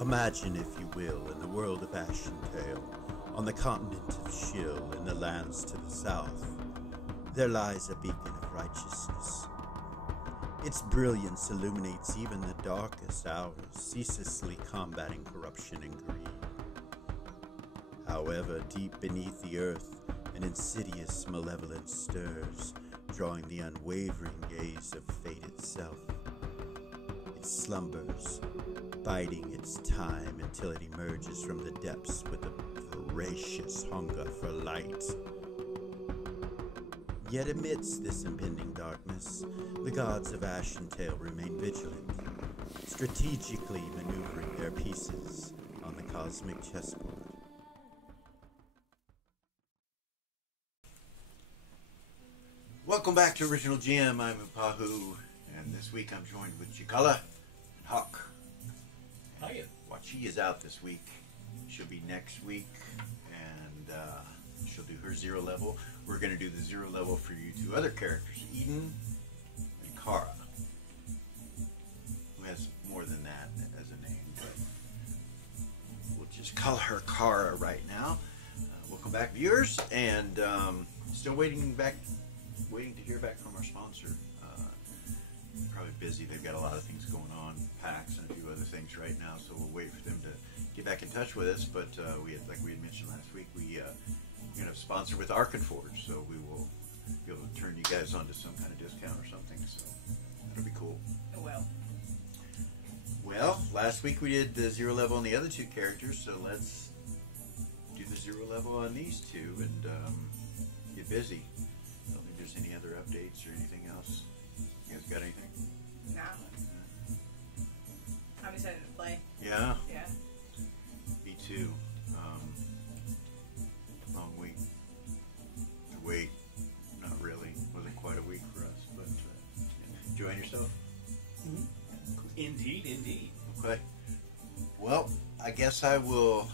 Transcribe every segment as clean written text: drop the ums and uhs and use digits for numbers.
Imagine, if you will, in the world of Ashentale, on the continent of Shill, in the lands to the south, there lies a beacon of righteousness. Its brilliance illuminates even the darkest hours, ceaselessly combating corruption and greed. However, deep beneath the earth, an insidious malevolence stirs, drawing the unwavering gaze of fate itself. It slumbers, biding its time until it emerges from the depths with a voracious hunger for light. Yet amidst this impending darkness, the gods of Ashentale remain vigilant, strategically maneuvering their pieces on the cosmic chessboard. Welcome back to Original GM. I'm Hupahu, and this week I'm joined with Cikala and Hawk. Hiya. Wachi is out this week. She'll be next week, and she'll do her 0 level. We're going to do the 0 level for you two other characters, Eden and Kara, who has more than that as a name, but we'll just call her Kara right now. Welcome back, viewers, and still waiting to hear back from our sponsor. Probably busy. They've got a lot of things going on, PAX and a few other things right now, so we'll wait for them to get back in touch with us. But like we had mentioned last week, we're going to sponsor with Arkenforge, so we will be able to turn you guys onto some kind of discount or something, so that'll be cool. Well, last week we did the 0 level on the other two characters, so let's do the 0 level on these two and get busy. I don't think there's any other updates or anything else. You guys got anything? No. I'm excited to play. Yeah? Yeah. Me too. Long week. Wait, not really. Wasn't quite a week for us, but enjoying yourself? Mm-hmm. Indeed, indeed. Okay. Well, I guess I will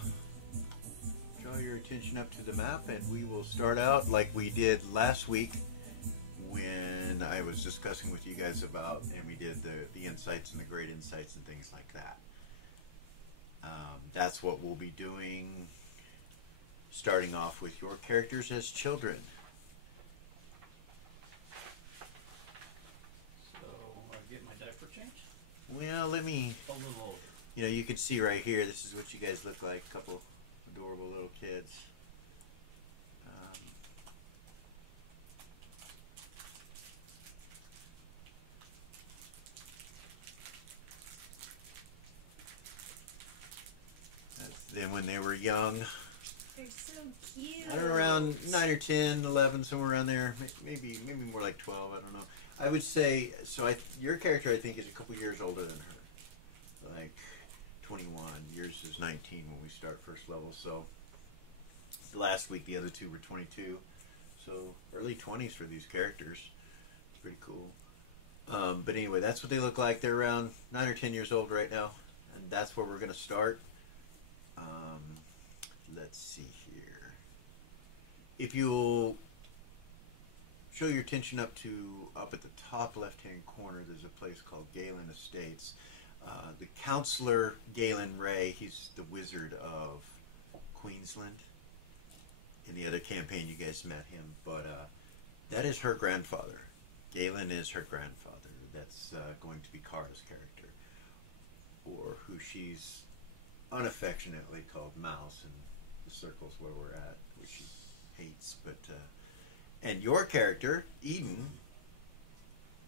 draw your attention up to the map, and we will start out like we did last week when I was discussing with you guys about, and we did the insights and the great insights and things like that. That's what we'll be doing, starting off with your characters as children. So, I get my diaper changed? Well, let me, A little older. you know, you can see right here, this is what you guys look like, a couple adorable little kids. Then when they were young, They're so cute. I don't know, around 9 or 10, 11, somewhere around there, maybe more like 12, I don't know. I would say, so your character I think is a couple years older than her, like 21. Yours is 19 when we start first level, so last week the other two were 22, so early 20s for these characters. It's pretty cool. But anyway, that's what they look like. They're around 9 or 10 years old right now, and that's where we're going to start. Let's see here. If you'll show your attention up at the top left-hand corner, there's a place called Galen Estates. The counselor Galen Ray, he's the wizard of Queensland. In the other campaign, you guys met him, but that is her grandfather. Galen is her grandfather. That's going to be Kara's character, or who she's unaffectionately called Mouse in the circles where we're at, which she hates. But and your character Eden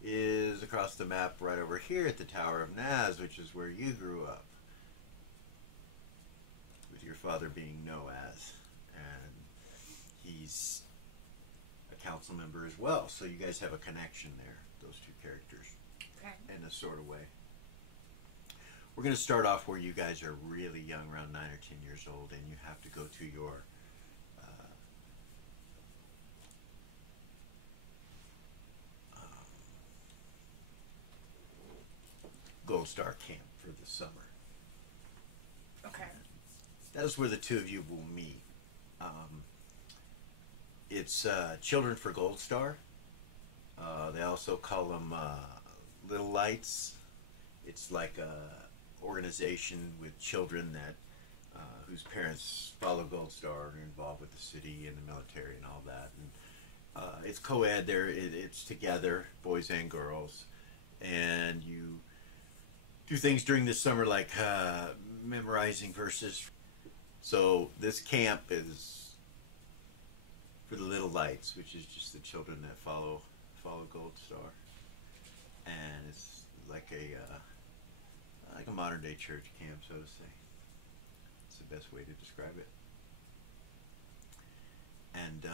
is across the map right over here at the Tower of Naz, which is where you grew up, with your father being Noaz, and he's a council member as well, so you guys have a connection there, those two characters. Okay. In a sort of way. We're going to start off where you guys are really young, around 9 or 10 years old, and you have to go to your Gold Star camp for the summer. Okay. That is where the two of you will meet. It's Children for Gold Star. They also call them Little Lights. It's like a organization with children that whose parents follow Gold Star and are involved with the city and the military and all that. And it's co-ed there. It's together, boys and girls, and you do things during the summer like memorizing verses. So this camp is for the little lights, which is just the children that follow Gold Star, and it's like a modern day church camp, so to say. It's the best way to describe it. And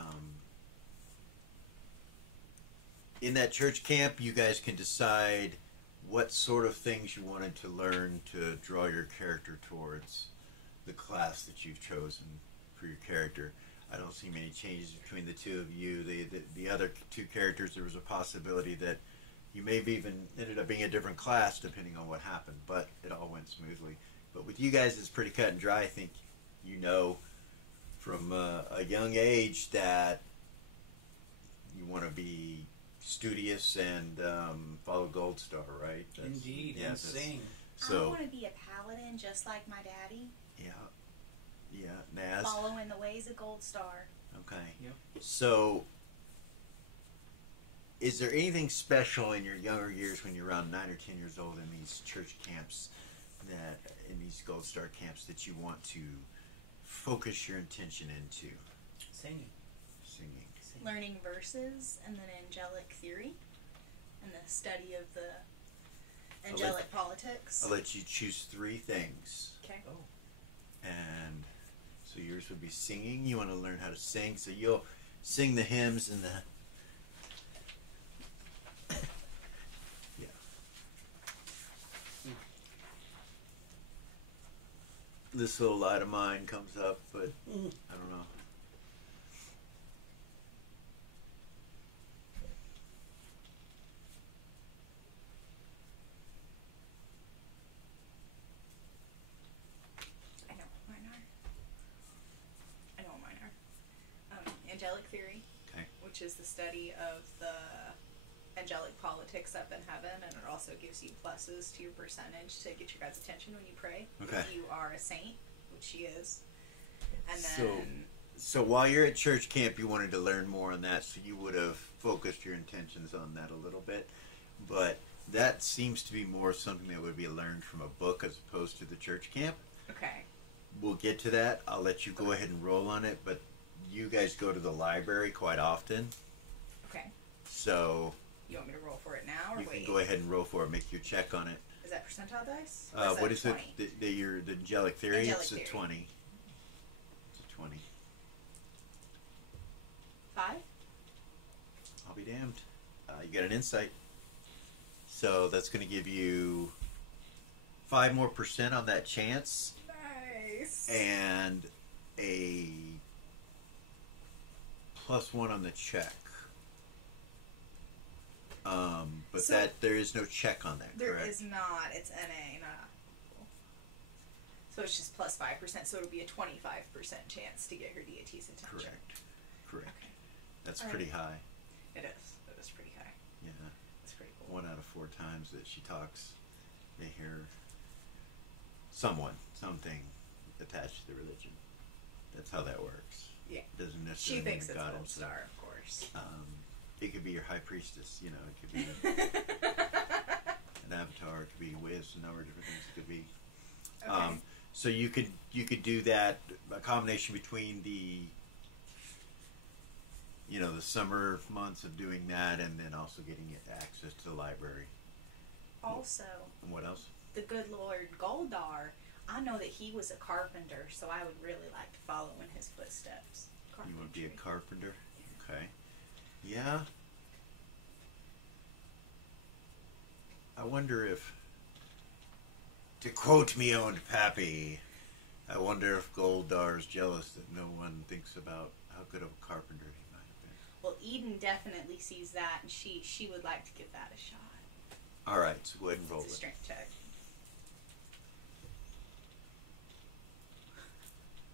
in that church camp, you guys can decide what sort of things you wanted to learn to draw your character towards the class that you've chosen for your character. I don't see many changes between the two of you. The other two characters, there was a possibility that you may have even ended up being a different class depending on what happened, but it all went smoothly. But with you guys, it's pretty cut and dry. I think you know from a young age that you want to be studious and follow Gold Star, right? Indeed, yeah, and sing. I want to be a paladin just like my daddy. Yeah, Naz. Following the ways of Gold Star. Okay. Yep. So, is there anything special in your younger years when you're around 9 or 10 years old in these church camps, in these Gold Star camps, that you want to focus your attention into? Singing. Learning verses and then angelic theory and the study of the angelic politics. I'll let you choose 3 things. Okay. Oh. And so yours would be singing. You want to learn how to sing, so you'll sing the hymns and the... yeah. This little light of mine comes up, but I don't know. Angelic theory, okay, which is the study of the angelic politics up in heaven, and it also gives you pluses to your percentage to get your guys' attention when you pray. Okay. If you are a saint, which she is. And then so while you're at church camp, you wanted to learn more on that, so you would have focused your intentions on that a little bit. But that seems to be more something that would be learned from a book as opposed to the church camp. okay. We'll get to that. I'll let you go ahead and roll on it, but you guys go to the library quite often. Okay. So You want me to roll for it now, or you wait? can go ahead and roll for it. Make your check on it. Is that percentile dice? Or What is 20? it? The angelic theory? Angelic it's theory. a 20. It's a 20. 5? I'll be damned. You got an insight. So that's going to give you 5% more on that chance. Nice. And a +1 on the check. But So there is no check on that, There correct? is not. It's NA, not applicable. So it's just plus 5%, so it'll be a 25% chance to get her deity's attention. Correct. Okay. That's All pretty right. high. It is. It is pretty high. Yeah. That's pretty cool. 1 out of 4 times that she talks, they hear something attached to the religion. That's how that works. Yeah. It doesn't She necessarily thinks mean it's God Gold himself. Star, of course. It could be your high priestess, you know, it could be an avatar, it could be a whiz, a number of different things it could be. Okay. So you could do that, a combination between the summer months of doing that and then also getting access to the library. Also, And what else? the good Lord Goldar, I know that he was a carpenter, so I would really like to follow in his footsteps. You want to be a Carpentry. carpenter? Okay. Yeah. I wonder if, to quote me own Pappy, I wonder if Goldar's jealous that no one thinks about how good of a carpenter he might have been. Well, Eden definitely sees that, and she would like to give that a shot. All right, so go ahead and roll It's a it. strength check.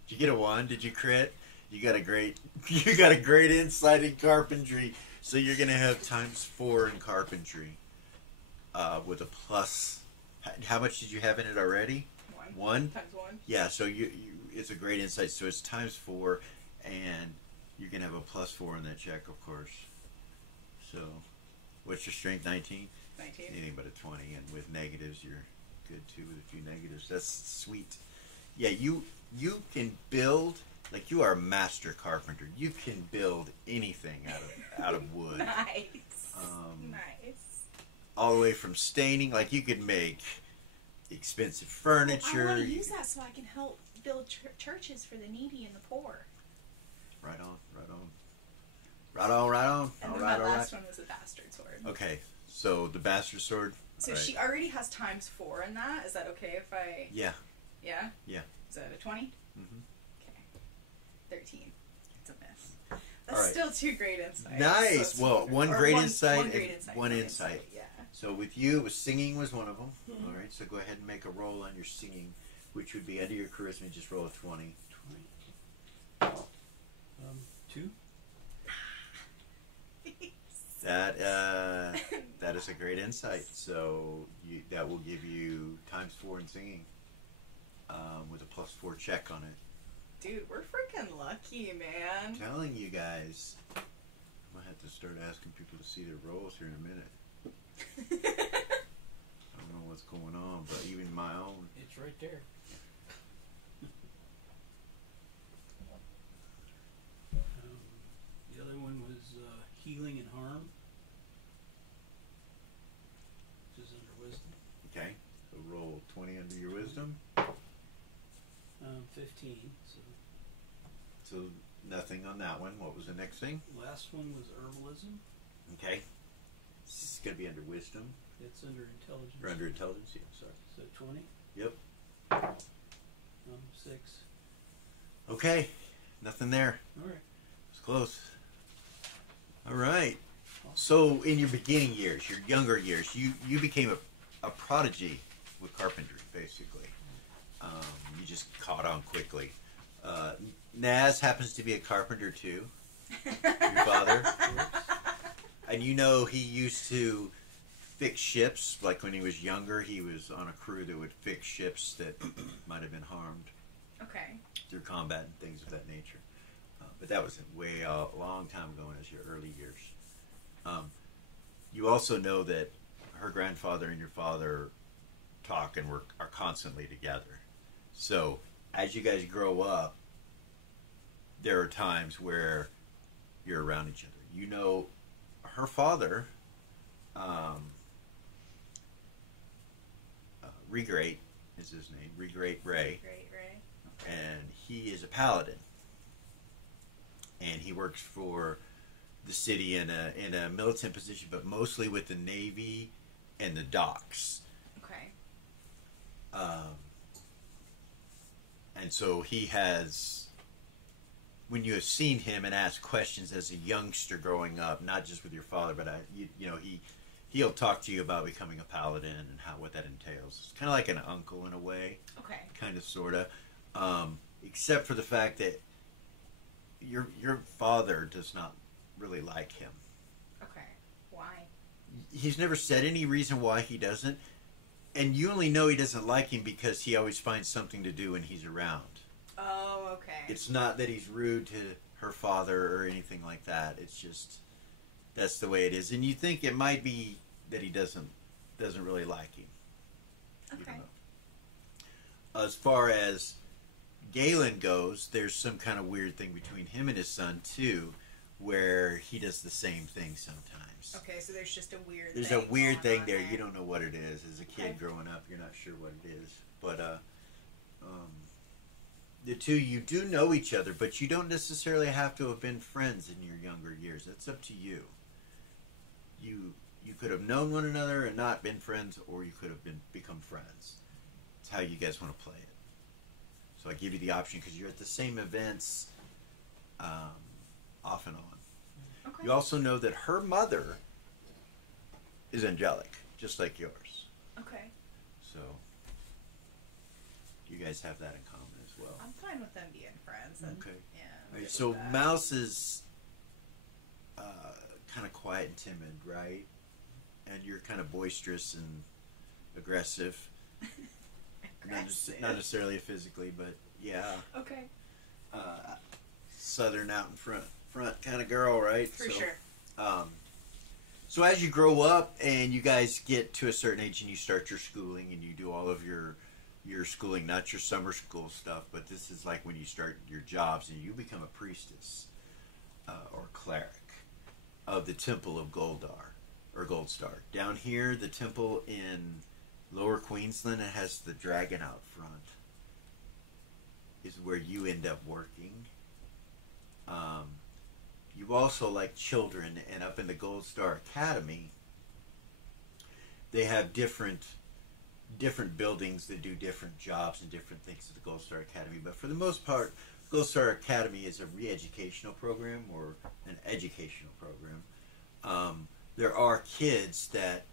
Did you get a 1? Did you crit? You got a great insight in carpentry. So you're gonna have ×4 in carpentry, with a plus How much did you have in it already? One? Times 1. Yeah, so it's a great insight. So it's times 4, and you're going to have a +4 on that check, of course. So, what's your strength? 19? 19. Anything but a 20, and with negatives, you're good too with a few negatives. That's sweet. Yeah, you can build, like you are a master carpenter. You can build anything out of wood. Nice. Nice. All the way from staining, like you could make expensive furniture. I want to use that so I can help build churches for the needy and the poor. Right on, right on. Right on, right on. And all then right, my all last right. one was a bastard sword. Okay, so the bastard sword. So right. she already has times 4 in that. Is that okay if I... Yeah. Yeah? Yeah. Is that a 20? Mm-hmm. Okay. 13. It's a miss. That's all right. still 2 great insights. Nice. So well, one great insight. One great insight. One insight. Yeah. So with you, it was singing was one of them. Mm-hmm. All right. So go ahead and make a roll on your singing, which would be under your charisma. Just roll a 20. 20. 2. That is a great insight. So that will give you times 4 in singing, with a +4 check on it. Dude, we're freaking lucky, man. I'm telling you guys, I might have to start asking people to see their rolls here in a minute. I don't know what's going on, but even my own. It's right there. The other one was healing and harm. Which is under wisdom. Okay, so roll 20 under your wisdom. 15. So nothing on that one. What was the next thing? Last one was herbalism. Okay, this is going to be under wisdom. It's under intelligence. Or under intelligence, yeah, sorry. So 20. Yep. 6. Okay, nothing there. All right. It's close. All right. So in your beginning years, your younger years, you became a prodigy with carpentry, basically. You just caught on quickly. Naz happens to be a carpenter too. Your father. And you know he used to fix ships. Like when he was younger, he was on a crew that would fix ships that might have been harmed. Okay. Through combat and things of that nature. But that was a long time ago in his early years. You also know that her grandfather and your father talk and are constantly together. So as you guys grow up, there are times where you're around each other. You know, her father, Regreat is his name, Regreat Ray. Great, Ray. And he is a paladin. And he works for the city in a militant position, but mostly with the Navy and the docks. Okay. And so he has, when you have seen him and asked questions as a youngster growing up, not just with your father, but he'll talk to you about becoming a paladin and what that entails. It's kind of like an uncle in a way. Okay. Kind of, sort of. Except for the fact that your father does not really like him. Okay. Why? He's never said any reason why he doesn't. And you only know he doesn't like him because he always finds something to do when he's around. Oh, okay. It's not that he's rude to her father or anything like that. It's just, that's the way it is. And you think it might be that he doesn't really like him. Okay. As far as Galen goes, there's some kind of weird thing between him and his son too, where he does the same thing sometimes. Okay, so there's just a weird There's thing a weird going thing on there. You don't know what it is. As a kid Okay. growing up, you're not sure what it is. But the two, you do know each other, but you don't necessarily have to have been friends in your younger years. That's up to you. You could have known one another and not been friends, or you could have become friends. It's how you guys want to play it. So I give you the option because you're at the same events off and on. Okay. You also know that her mother is angelic, just like yours. Okay. So you guys have that in common as well. I'm fine with them being friends. And, Okay. Yeah. I'm Right, good so with that. Mouse is kind of quiet and timid, right? And you're kind of boisterous and aggressive. Not necessarily physically, but yeah. Okay. Southern out in front kind of girl, right? For sure. So as you grow up and you guys get to a certain age and you start your schooling and you do all of your schooling, not your summer school stuff, but this is like when you start your jobs and you become a priestess or cleric of the Temple of Goldar or Gold Star. Down here, the temple in Lower Queensland, it has the dragon out front, is where you end up working. You also, like children, and up in the Gold Star Academy, they have different buildings that do different jobs and different things at the Gold Star Academy. But for the most part, Gold Star Academy is a re-educational program or an educational program. There are kids that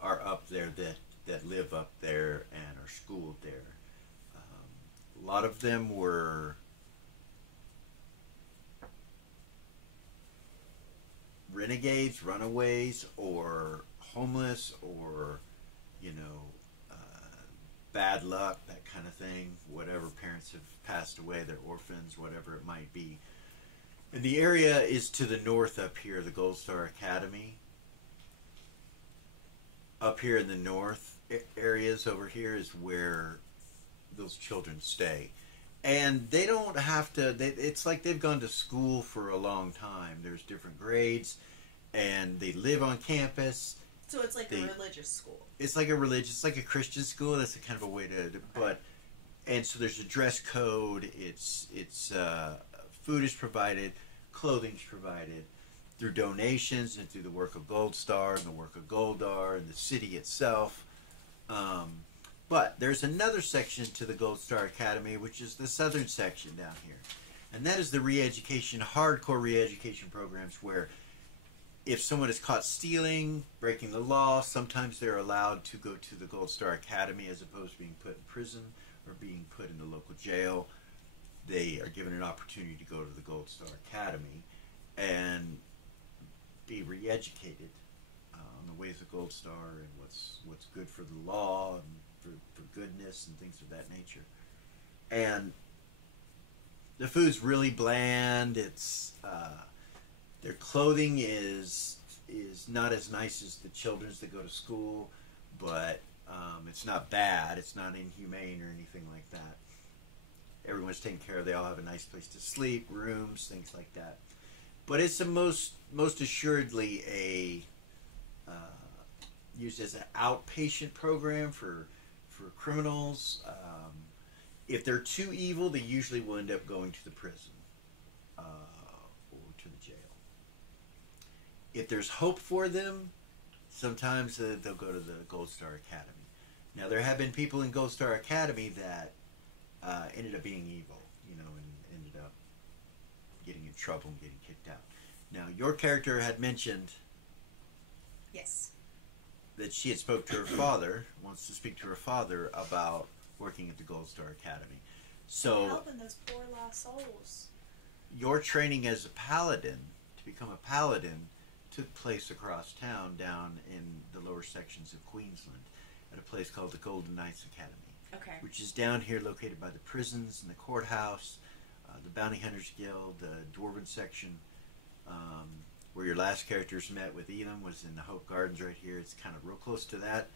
are up there that live up there and are schooled there. A lot of them were renegades, runaways, or homeless, or bad luck, that kind of thing. Whatever, parents have passed away, they're orphans, whatever it might be. And the area is to the north up here, the Gold Star Academy. Up here in the north areas over here is where those children stay. And they don't have to, it's like they've gone to school for a long time. There's different grades, and they live on campus. So it's like a religious school. It's like a Christian school. That's a kind of a way to, but, and so there's a dress code. It's food is provided, clothing's provided through donations and through the work of Gold Star and the work of Goldar and the city itself. But there's another section to the Gold Star Academy, which is the southern section down here. And that is the re-education, hardcore re-education programs where if someone is caught stealing, breaking the law, sometimes they're allowed to go to the Gold Star Academy as opposed to being put in prison or being put in the local jail. They are given an opportunity to go to the Gold Star Academy and be re-educated on the ways of Gold Star and what's good for the law and for goodness and things of that nature. And the food's really bland. It's their clothing is not as nice as the children's that go to school, but it's not bad. It's not inhumane or anything like that. Everyone's taken care of. They all have a nice place to sleep, rooms, things like that. But it's the most assuredly a used as an outpatient program for criminals. If they're too evil, they usually will end up going to the prison or to the jail. If there's hope for them, sometimes they'll go to the Gold Star Academy. Now, there have been people in Gold Star Academy that ended up being evil, and ended up getting in trouble and getting kicked out. Now, your character had mentioned Yes. that she had spoke to her father, wants to speak to her father about working at the Gold Star Academy. So, Helping those poor lost souls. your training as a paladin, to become a paladin, took place across town down in the lower sections of Queensland at a place called the Golden Knights Academy. Okay. Which is down here located by the prisons and the courthouse, the Bounty Hunters Guild, the Dwarven section, where your last characters met with Elam was in the Hope Gardens right here. It's kind of real close to that,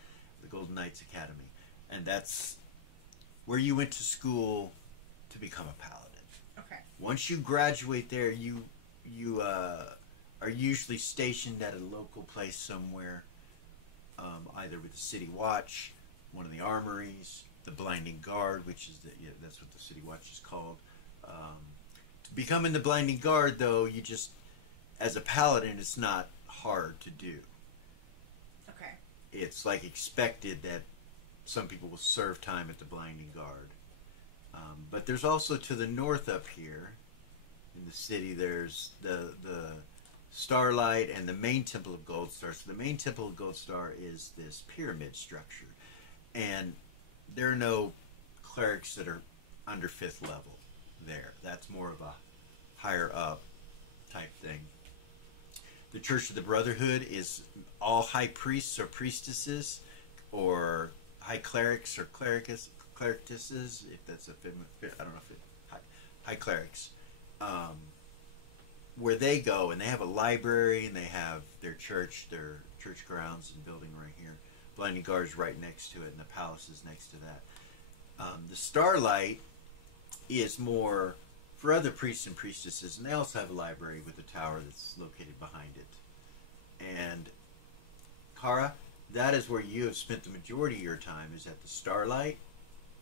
the Golden Knights Academy. And that's where you went to school to become a paladin. Okay. Once you graduate there, you are usually stationed at a local place somewhere, either with the City Watch, one of the armories, the Blinding Guard, which is that's what the City Watch is called. To become in the Blinding Guard, though, you just, as a paladin, it's not hard to do. Okay. It's like expected that some people will serve time at the Blinding Guard. But there's also to the north up here in the city, there's the Starlight and the main Temple of Gold Star. So the main Temple of Gold Star is this pyramid structure. And there are no clerics that are under 5th level there. That's more of a higher up type thing. The Church of the Brotherhood is all high priests or priestesses or high clerics or clericesses, if that's a I don't know if it high clerics, where they go and they have a library and they have their church grounds and building right here. Blinding Guard's right next to it, and the palace is next to that. The Starlight is more for other priests and priestesses, and they also have a library with a tower that's located behind it. And Kara, that is where you have spent the majority of your time, is at the Starlight,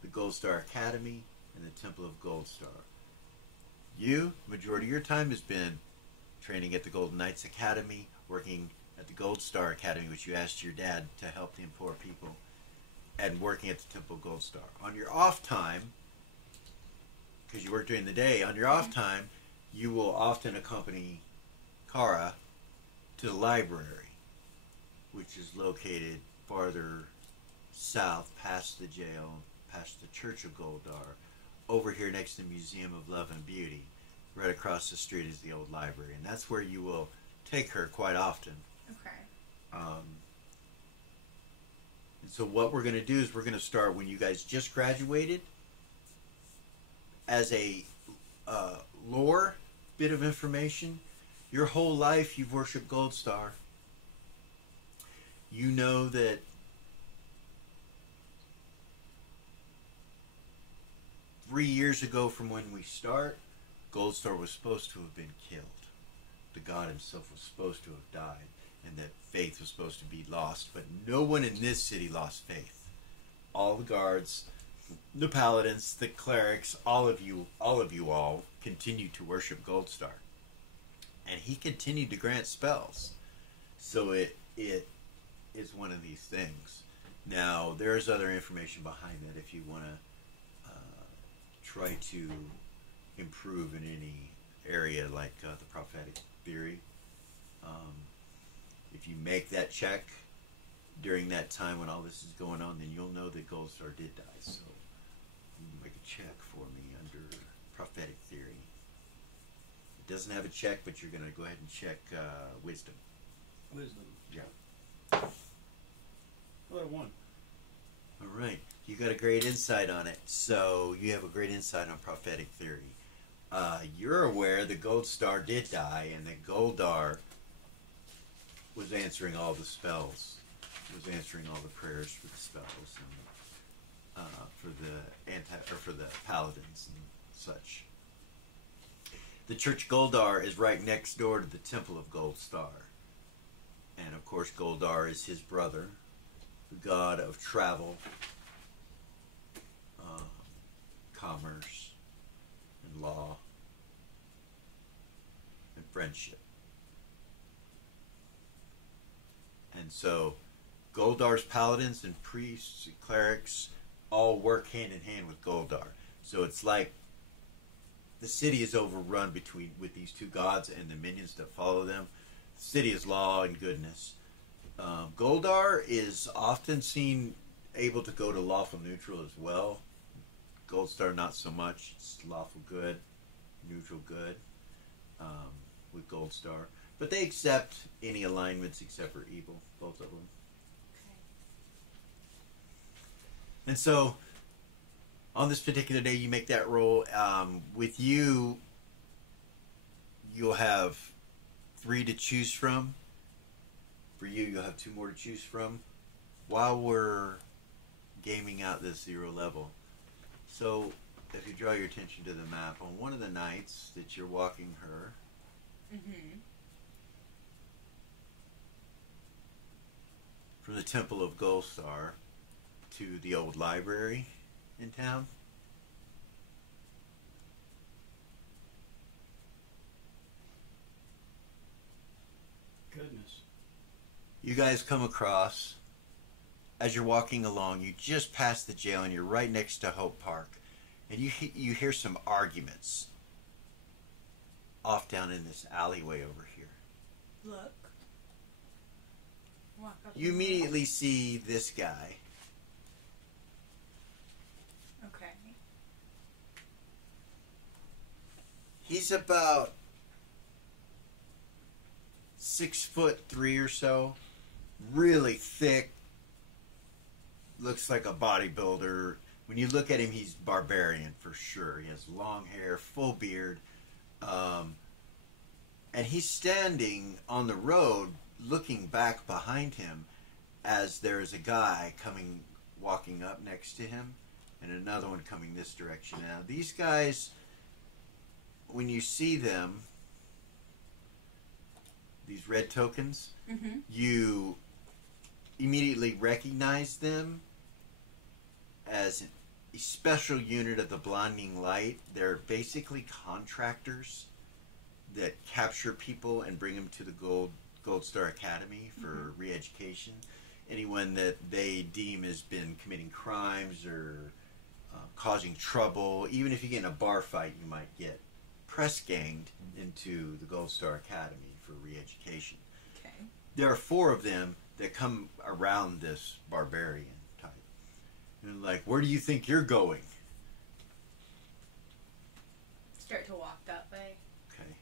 the Gold Star Academy, and the Temple of Gold Star. You, majority of your time has been training at the Golden Knights Academy, working at the Gold Star Academy, which you asked your dad to help the poor people, and working at the Temple of Gold Star. On your off time, because you work during the day, on your off time, you will often accompany Kara to the library, which is located farther south, past the jail, past the Church of Goldar, over here next to the Museum of Love and Beauty. Right across the street is the old library, and that's where you will take her quite often. Okay. And so what we're going to do is we're going to start when you guys just graduated. As a lore bit of information, your whole life you've worshipped Gold Star. You know that three years ago from when we start, Gold Star was supposed to have been killed. The god himself was supposed to have died, and that faith was supposed to be lost. But no one in this city lost faith. All the guards, the paladins, the clerics, all of you all continued to worship Gold Star. And he continued to grant spells. So it is one of these things. Now, there's other information behind that if you want to try to improve in any area, like the prophetic theory. If you make that check during that time when all this is going on, then you'll know that Gold Star did die. So you can make a check for me under prophetic theory. It doesn't have a check, but you're going to go ahead and check wisdom. Wisdom. Yeah. Well, I won. All right. You got a great insight on it. So you have a great insight on prophetic theory. You're aware the Gold Star did die, and that Goldar was answering all the spells, was answering all the prayers for the spells, and for the paladins and such. The Church Goldar is right next door to the Temple of Gold Star, and of course Goldar is his brother, the god of travel, commerce, and law, and friendship. And so Goldar's paladins and priests and clerics all work hand in hand with Goldar. So it's like the city is overrun with these two gods and the minions that follow them. The city is law and goodness. Goldar is often seen able to go to lawful neutral as well. Gold Star not so much. It's lawful good, neutral good with Gold Star. But they accept any alignments except for evil, both of them. Okay. And so, on this particular day, you make that roll. With you, you'll have 3 to choose from. For you, you'll have 2 more to choose from while we're gaming out this 0 level. So, if you draw your attention to the map, on one of the nights that you're walking her, from the Temple of Gold Star to the old library in town, Goodness. you guys come across, as you're walking along, you just passed the jail and you're right next to Hope Park, and you hear some arguments off down in this alleyway over here. Look. Walk up. You immediately see this guy. Okay. He's about 6'3" or so, really thick. Looks looks like a bodybuilder. When you look at him, he's barbarian for sure. He has long hair, full beard, and he's standing on the road looking back behind him as there's a guy walking up next to him and another one coming this direction. Now these guys, when you see them, these red tokens, you immediately recognize them as a special unit of the Blinding Light. They're basically contractors that capture people and bring them to the Gold Star Academy for re-education. Anyone that they deem has been committing crimes or causing trouble, even if you get in a bar fight, you might get press ganged into the Gold Star Academy for re-education. Okay. There are 4 of them that come around this barbarian type. And like, where do you think you're going? Start to walk that way. Okay.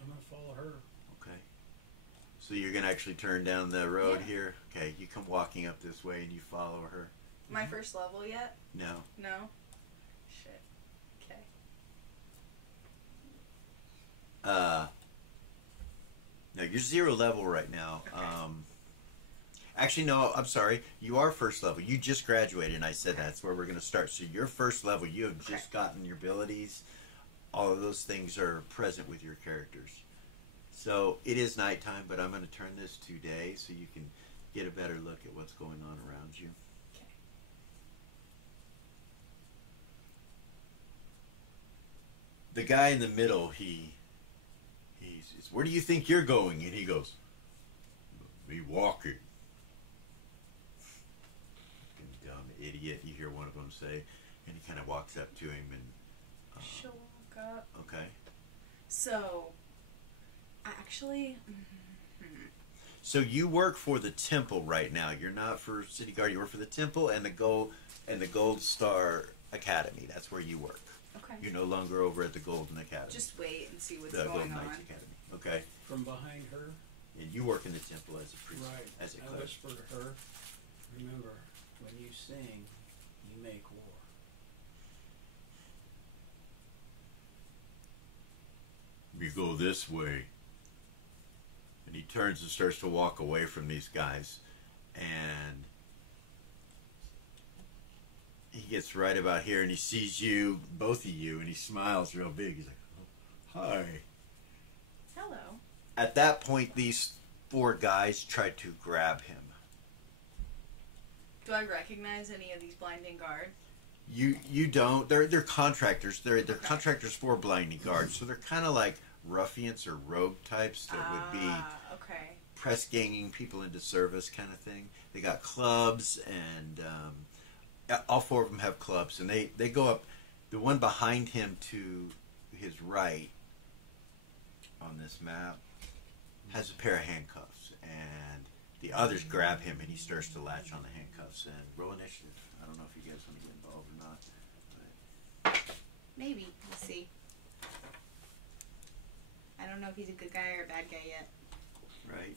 I'm gonna follow her. Okay. So you're going to actually turn down the road Yeah. here? Okay, you come walking up this way and you follow her. My first level yet? No. No? Shit. Okay. No, you're 0 level right now. Okay. Actually, no, I'm sorry. You are first level. You just graduated, and I said that's where we're going to start. So you're first level. You have just gotten your abilities. All of those things are present with your characters. So it is nighttime, but I'm going to turn this to day so you can get a better look at what's going on around you. Okay. The guy in the middle, he says, "Where do you think you're going?" And he goes, "Me walking." Fucking dumb idiot, you hear one of them say, and he kind of walks up to him and. She'll walk up. Okay. So, actually. So you work for the temple right now. You're not for City Guard. You work for the temple and the Gold Star Academy. That's where you work. Okay. You're no longer over at the Golden Academy. Just wait and see what's the going Golden on. Knights Academy. Okay. From behind her. And you work in the temple as a priest. Right. As a I cleric. whisper to her, remember, when you sing, you make war. You go this way. And he turns and starts to walk away from these guys. And he gets right about here and he sees you, both of you, and he smiles real big. He's like, "Oh, hi." Hello. At that point, these 4 guys tried to grab him. Do I recognize any of these blinding guards? You don't. They're contractors. They're contractors for Blinding Guards. So they're kind of like ruffians or rogue types that would be okay. press ganging people into service kind of thing. They got clubs and all 4 of them have clubs, and they go up. The one behind him to his right on this map has a pair of handcuffs, and the others grab him and he starts to latch on the handcuffs and roll initiative. I don't know if you guys want to get involved or not. But Maybe. We'll see. I don't know if he's a good guy or a bad guy yet. right?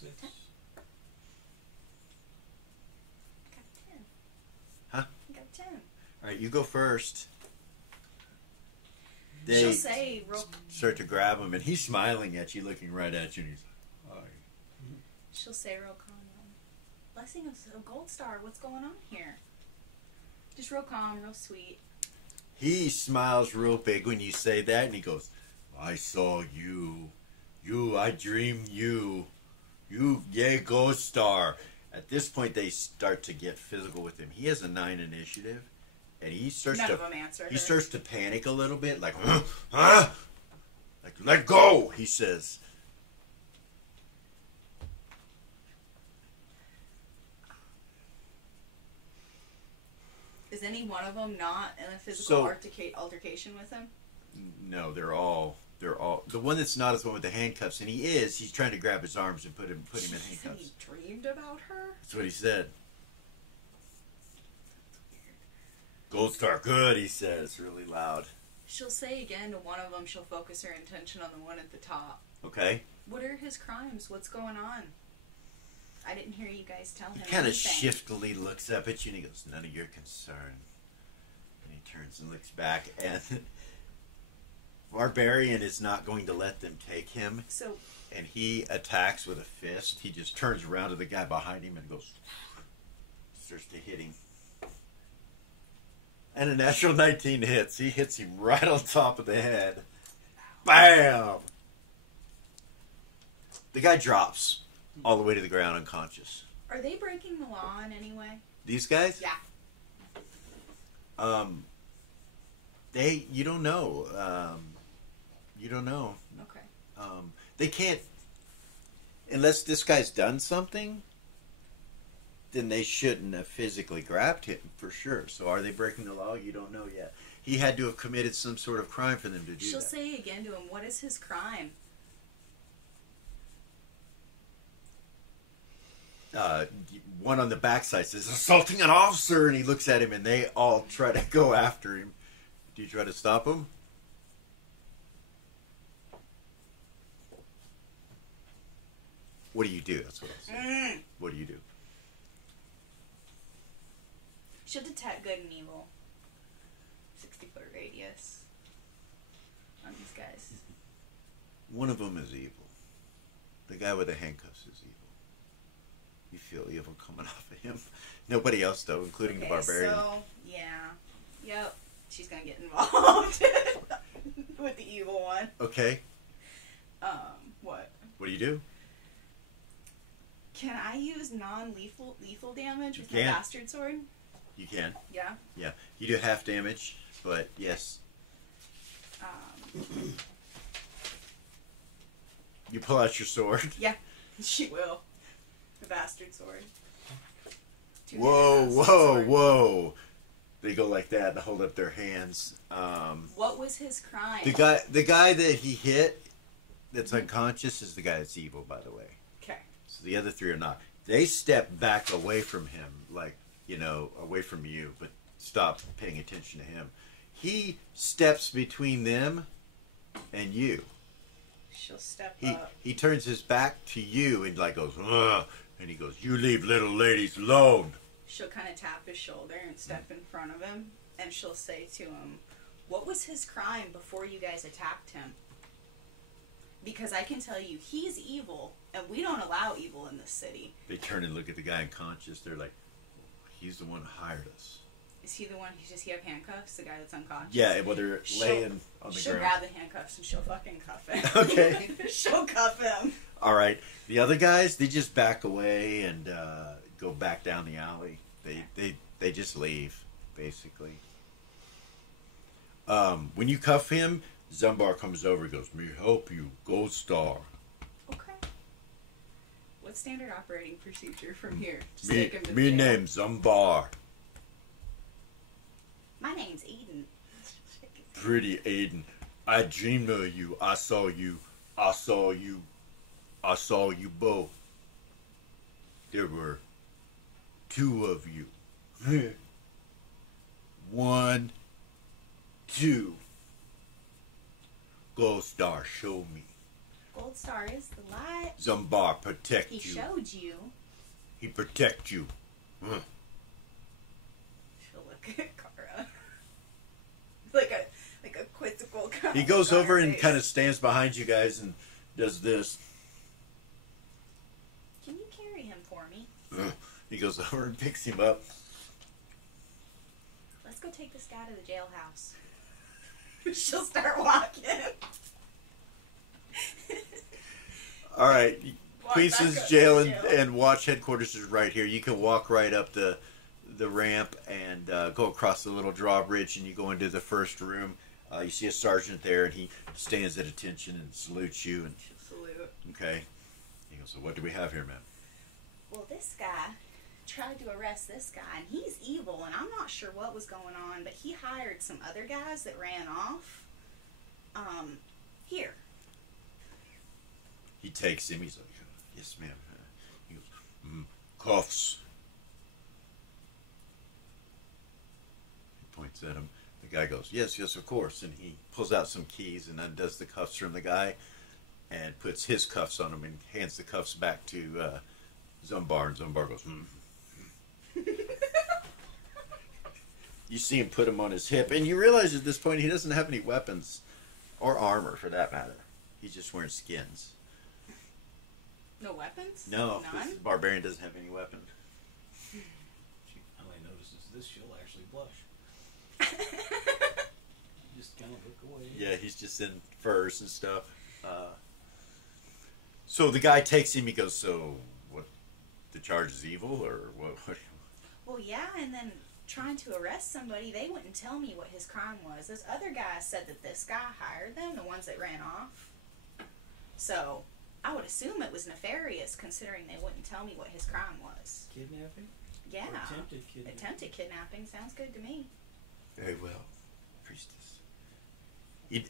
6. I got 10. Huh? I got 10. All right, you go first. She'll They say, start to grab him, and he's smiling at you, looking right at you, and he's like, "Hi." she'll say real calm, "Blessing of a gold star, what's going on here?" Just real calm, real sweet. He smiles real big when you say that, and he goes, "I saw you. I dreamed you. Yay, Ghost Star." At this point, they start to get physical with him. He has a 9 initiative, and he starts None to of them answer he her. starts to panic a little bit, like, huh? Like, "Let go," he says. Is any one of them not in a physical So- altercation with him? No, they're all. The one that's not is the one with the handcuffs, and he's trying to grab his arms and put him in He said handcuffs. he dreamed about her? That's what he said. Gold Star, good, he says, really loud. She'll say again to one of them, she'll focus her attention on the one at the top. Okay. What are his crimes? What's going on? I didn't hear you guys tell him. He kind of anything. shiftily looks up at you and he goes, "None of your concern." And he turns and looks back, and Barbarian is not going to let them take him. So, And he attacks with a fist. He just turns around to the guy behind him and goes, starts to hit him. And a natural 19 hits. He hits him right on top of the head. Bam! The guy drops all the way to the ground unconscious. are they breaking the law in any way? These guys? Yeah. You don't know. You don't know. Okay. They can't, unless this guy's done something, then they shouldn't have physically grabbed him for sure. So are they breaking the law? You don't know yet. He had to have committed some sort of crime for them to do She'll that. say again to him, what is his crime? One on the backside says, "Assaulting an officer," and he looks at him and they all try to go after him. Do you try to stop him? What do you do? That's what I said. What do you do? She'll detect good and evil. 60-foot radius on these guys. One of them is evil. The guy with the handcuffs is evil. You feel evil coming off of him. Nobody else, though, including the barbarian. So, yeah. Yep. She's going to get involved with the evil one. Okay. What? What do you do? Can I use lethal damage with my can. bastard sword? You can. Yeah. Yeah. You do half damage, but yes. You pull out your sword. Yeah. She will. The bastard sword. Whoa, Two-handed whoa, sword. whoa. They go like that and hold up their hands. What was his crime? The guy that he hit that's unconscious is the guy that's evil, by the way. Okay. So the other three are not. They step back away from him, like, away from you, but stop paying attention to him. He steps between them and you. She'll step up. He turns his back to you and like goes, "Ugh," and he goes, "You leave little ladies alone." She'll kind of tap his shoulder and step in front of him, and she'll say to him, what was his crime before you guys attacked him? Because I can tell you, he's evil, and we don't allow evil in this city. They turn and look at the guy unconscious. They're like, "He's the one who hired us." Is he the one, does he have handcuffs, the guy that's unconscious? Yeah, well, they're laying on the She'll ground. grab the handcuffs and she'll fucking cuff him. Okay. She'll cuff him. All right. The other guys, they just back away and go back down the alley. They just leave, basically. When you cuff him, Zumbar comes over and goes, "Me help you, Gold Star." Okay. What's standard operating procedure from here? Just Me, take him to me jail. name Zumbar. My name's Eden. Pretty Aiden. I dreamed of you. I saw you. I saw you. I saw you both. There were two of you. 1, 2. Gold Star, show me. Gold Star is the light. Zumbar, protect He you. showed you. He protect you. She'll look at Kara. like a quizzical kind He of goes on her over and face. kind of stands behind you guys and does this. Can you carry him for me? He goes over and picks him up. Let's go take this guy to the jailhouse. She'll start walking. All right. Walk Queensland's back up jail to jail. and watch headquarters is right here. You can walk right up the ramp and go across the little drawbridge, and you go into the first room. You see a sergeant there, and he stands at attention and salutes you. And She'll salute. okay, he goes, "So what do we have here, ma'am?" Well, this guy tried to arrest this guy, and he's evil, and I'm not sure what was going on, but he hired some other guys that ran off. Here. He takes him. He's like, "Yes, ma'am." He goes, "Cuffs." He points at him. The guy goes, "Yes, yes, of course." And he pulls out some keys and undoes the cuffs from the guy and puts his cuffs on him and hands the cuffs back to Zumbar, and Zumbar goes, You see him put him on his hip, and you realize at this point he doesn't have any weapons. Or armor, for that matter. He's just wearing skins. No weapons? No, None? this barbarian doesn't have any weapon. She finally notices this, she'll actually blush. Just kind of look away. Yeah, he's just in furs and stuff. So the guy takes him, he goes, so, what, the charge is evil, or what? Well, yeah, and then trying to arrest somebody, they wouldn't tell me what his crime was. This other guy said that this guy hired them, the ones that ran off. So, I would assume it was nefarious, considering they wouldn't tell me what his crime was. Kidnapping? Yeah. Or attempted kidnapping? Attempted kidnapping sounds good to me. Very well, priestess.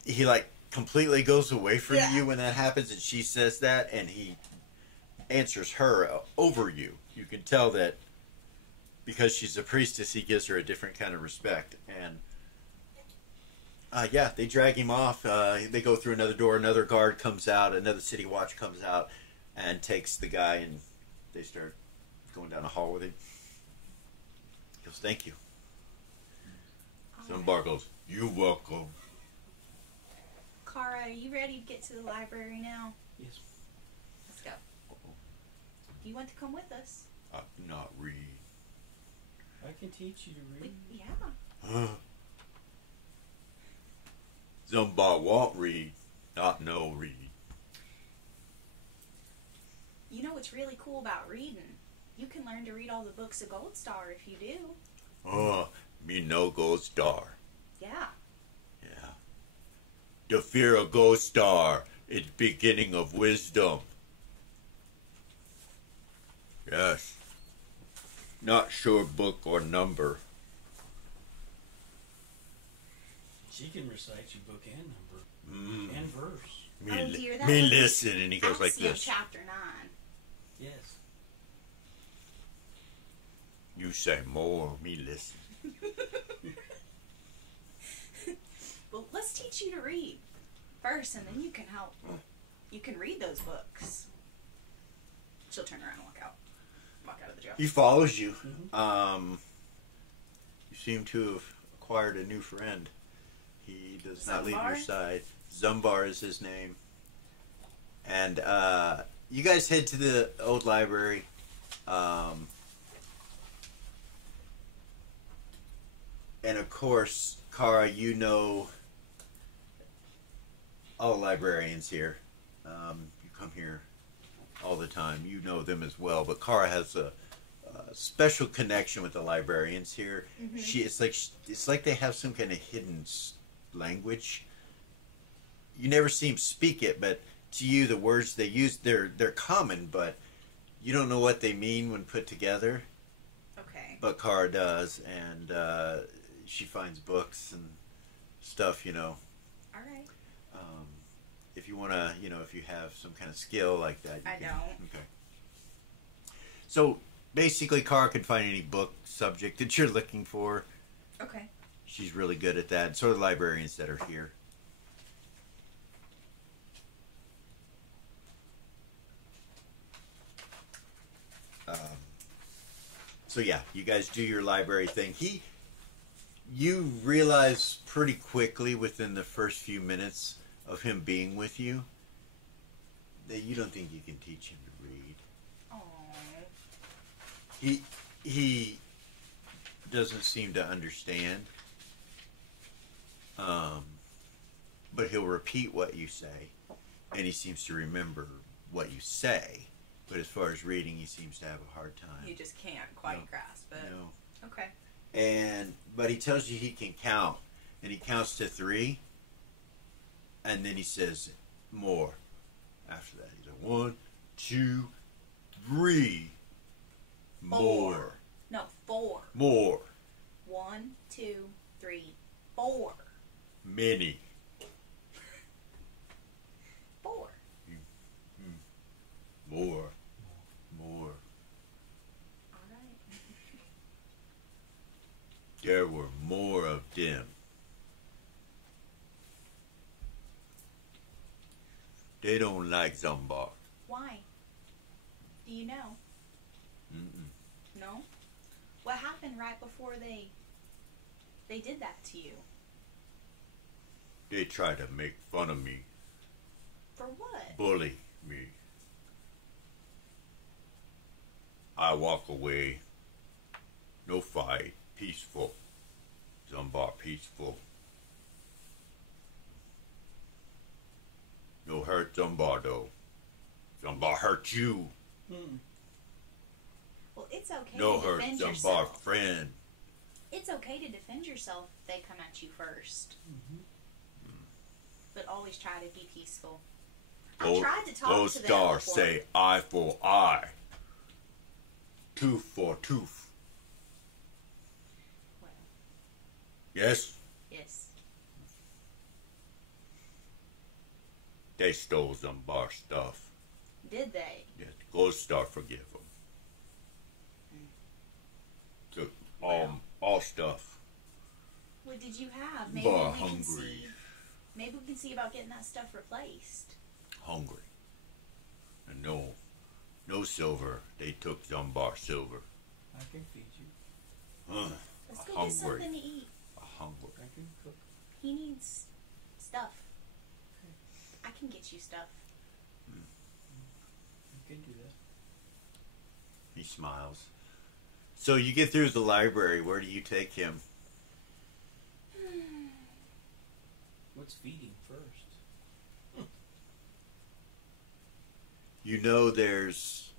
He like, completely goes away from you when that happens, and she says that, and he answers her over you. You can tell that because she's a priestess, he gives her a different kind of respect. And yeah, they drag him off. They go through another door. Another guard comes out. Another city watch comes out and takes the guy, and they start going down a hall with him. He goes, "Thank you." Zumbar goes, "You're welcome." Kara, are you ready to get to the library now? Yes. Let's go. You want to come with us? I not read. I can teach you to read. Yeah. Zumbar won't read, not no read. You know what's really cool about reading? You can learn to read all the books of Gold Star if you do. Me no gold star. Yeah. Yeah. The fear of gold star is beginning of wisdom. Yes. Not sure book or number. She can recite you book and number. And verse. Oh, dear, that me would be listen, and he goes like Axiom this. Chapter 9. Yes. You say more, me listen. Well, let's teach you to read first, and then you can help. You can read those books. She'll turn around and walk out. Walk out of the jail. He follows you. You seem to have acquired a new friend. He does not leave your Zumbar? side. Zumbar is his name. And you guys head to the old library. And of course, Kara, you know all librarians here. You come here all the time. You know them as well. But Kara has a special connection with the librarians here. It's like they have some kind of hidden language. You never see them speak it, but to you, the words they use, they're common, but you don't know what they mean when put together. Okay. But Kara does, and she finds books and stuff, you know. All right. If you want to, you know, if you have some kind of skill like that. I don't. Okay. So, basically, Kara can find any book subject that you're looking for. Okay. She's really good at that. So are the librarians that are here. So yeah, you guys do your library thing. You realize pretty quickly within the first few minutes of him being with you that you don't think you can teach him to read. Aww. He doesn't seem to understand. But he'll repeat what you say, and he seems to remember what you say. But as far as reading, he seems to have a hard time. You just can't quite grasp it. No. Okay. But he tells you he can count, and he counts to 3, and then he says more. After that, he's like 1, 2, 3, more. No, 4. More. 1, 2, 3, 4. Many. 4. More. More. All right. There were more of them. They don't like Zumbar. Why? Do you know? Mm-mm. No? What happened right before they did that to you? They try to make fun of me, For what? bully me. I walk away. No fight. Peaceful. Zumbar peaceful. No hurt Zumbar though. Zumbar hurt you. Well, it's okay No to hurt defend Zumbar yourself. friend. It's okay to defend yourself if they come at you first. But always try to be peaceful. I tried to talk those to them stars before. say eye for eye. Tooth for tooth. Well, Yes? yes. They stole Zumbar stuff. Did they? Yes. Gold Star forgive them. Took all stuff. What did you have? Maybe Bar we can hungry. see. Maybe we can see about getting that stuff replaced. Hungry. And no silver. They took Zumbar silver. I can feed you. Let's go Hungry. get something to eat. Hungry. I can cook. He needs stuff. I can get you stuff. I can do that. He smiles. So you get through the library. Where do you take him? What's feeding first? You know there's,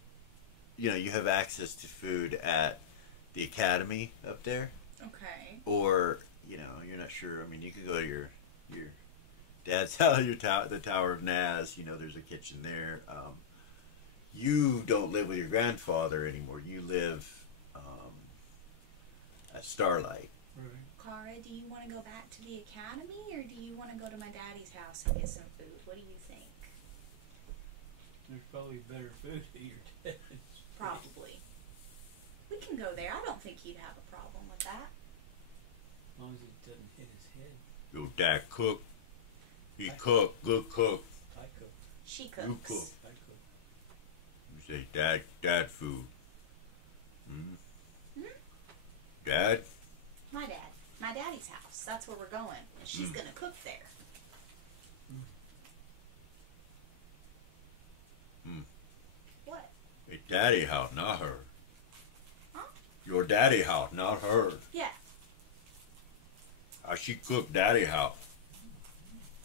you have access to food at the academy up there. Okay. Or, you're not sure. I mean, you could go to your dad's house, the Tower of Naz. There's a kitchen there. You don't live with your grandfather anymore. You live at Starlight. Right. Cara, do you want to go back to the academy or do you want to go to my daddy's house and get some food? What do you think? There's probably better food at your dad's. Probably. We can go there. I don't think he'd have a problem with that. As long as it doesn't hit his head. Your dad cook. He cook. Good cook. I cook. She cooks. You cook. I cook. You say dad food. Dad? My dad. My daddy's house. That's where we're going. And she's going to cook there. What? It's daddy house, not her. Huh? Your daddy house, not her. Yeah. She cooked daddy house.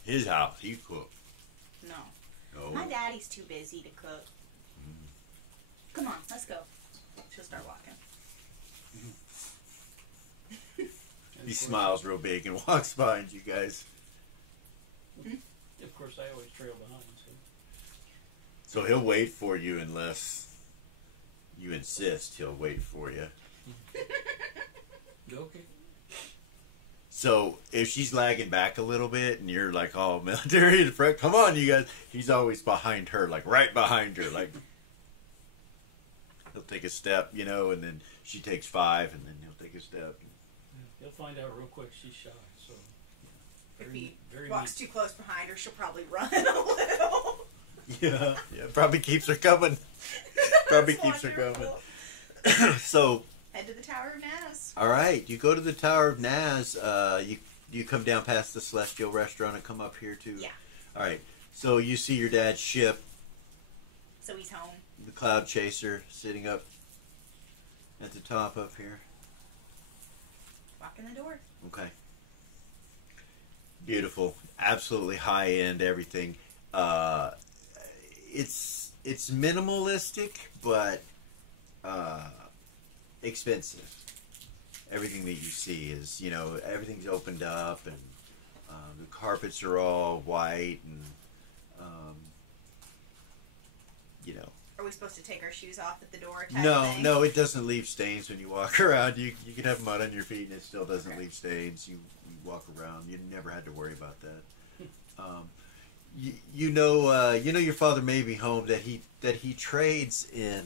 His house, he cooked. No. No. My daddy's too busy to cook. Come on, let's go. She'll start walking. He smiles real big and walks behind you guys. Of course, I always trail behind. So he'll wait for you unless you insist. He'll wait for you. Okay. So if she's lagging back a little bit and you're like all military in front, come on, you guys. He's always behind her, like right behind her. Like he'll take a step, and then she takes 5, and then he'll take a step. He'll find out real quick she's shy. So If he very walks neat. too close behind her, she'll probably run a little. Yeah, probably keeps her coming. Probably That's keeps her coming. wonderful. So, Head to the Tower of Naz. all right, you go to the Tower of Naz. You come down past the Celestial Restaurant and come up here too. Yeah. All right. So you see your dad's ship, So he's home. the Cloud Chaser, sitting up at the top up here. Walk in the door. Okay. Beautiful, absolutely high end everything. It's minimalistic, but expensive. Everything that you see is, everything's opened up, and the carpets are all white, and Are we supposed to take our shoes off at the door? Type No, thing? no, it doesn't leave stains when you walk around. You can have mud on your feet and it still doesn't Okay. leave stains. You walk around. You never had to worry about that. You know your father may be home. That he trades in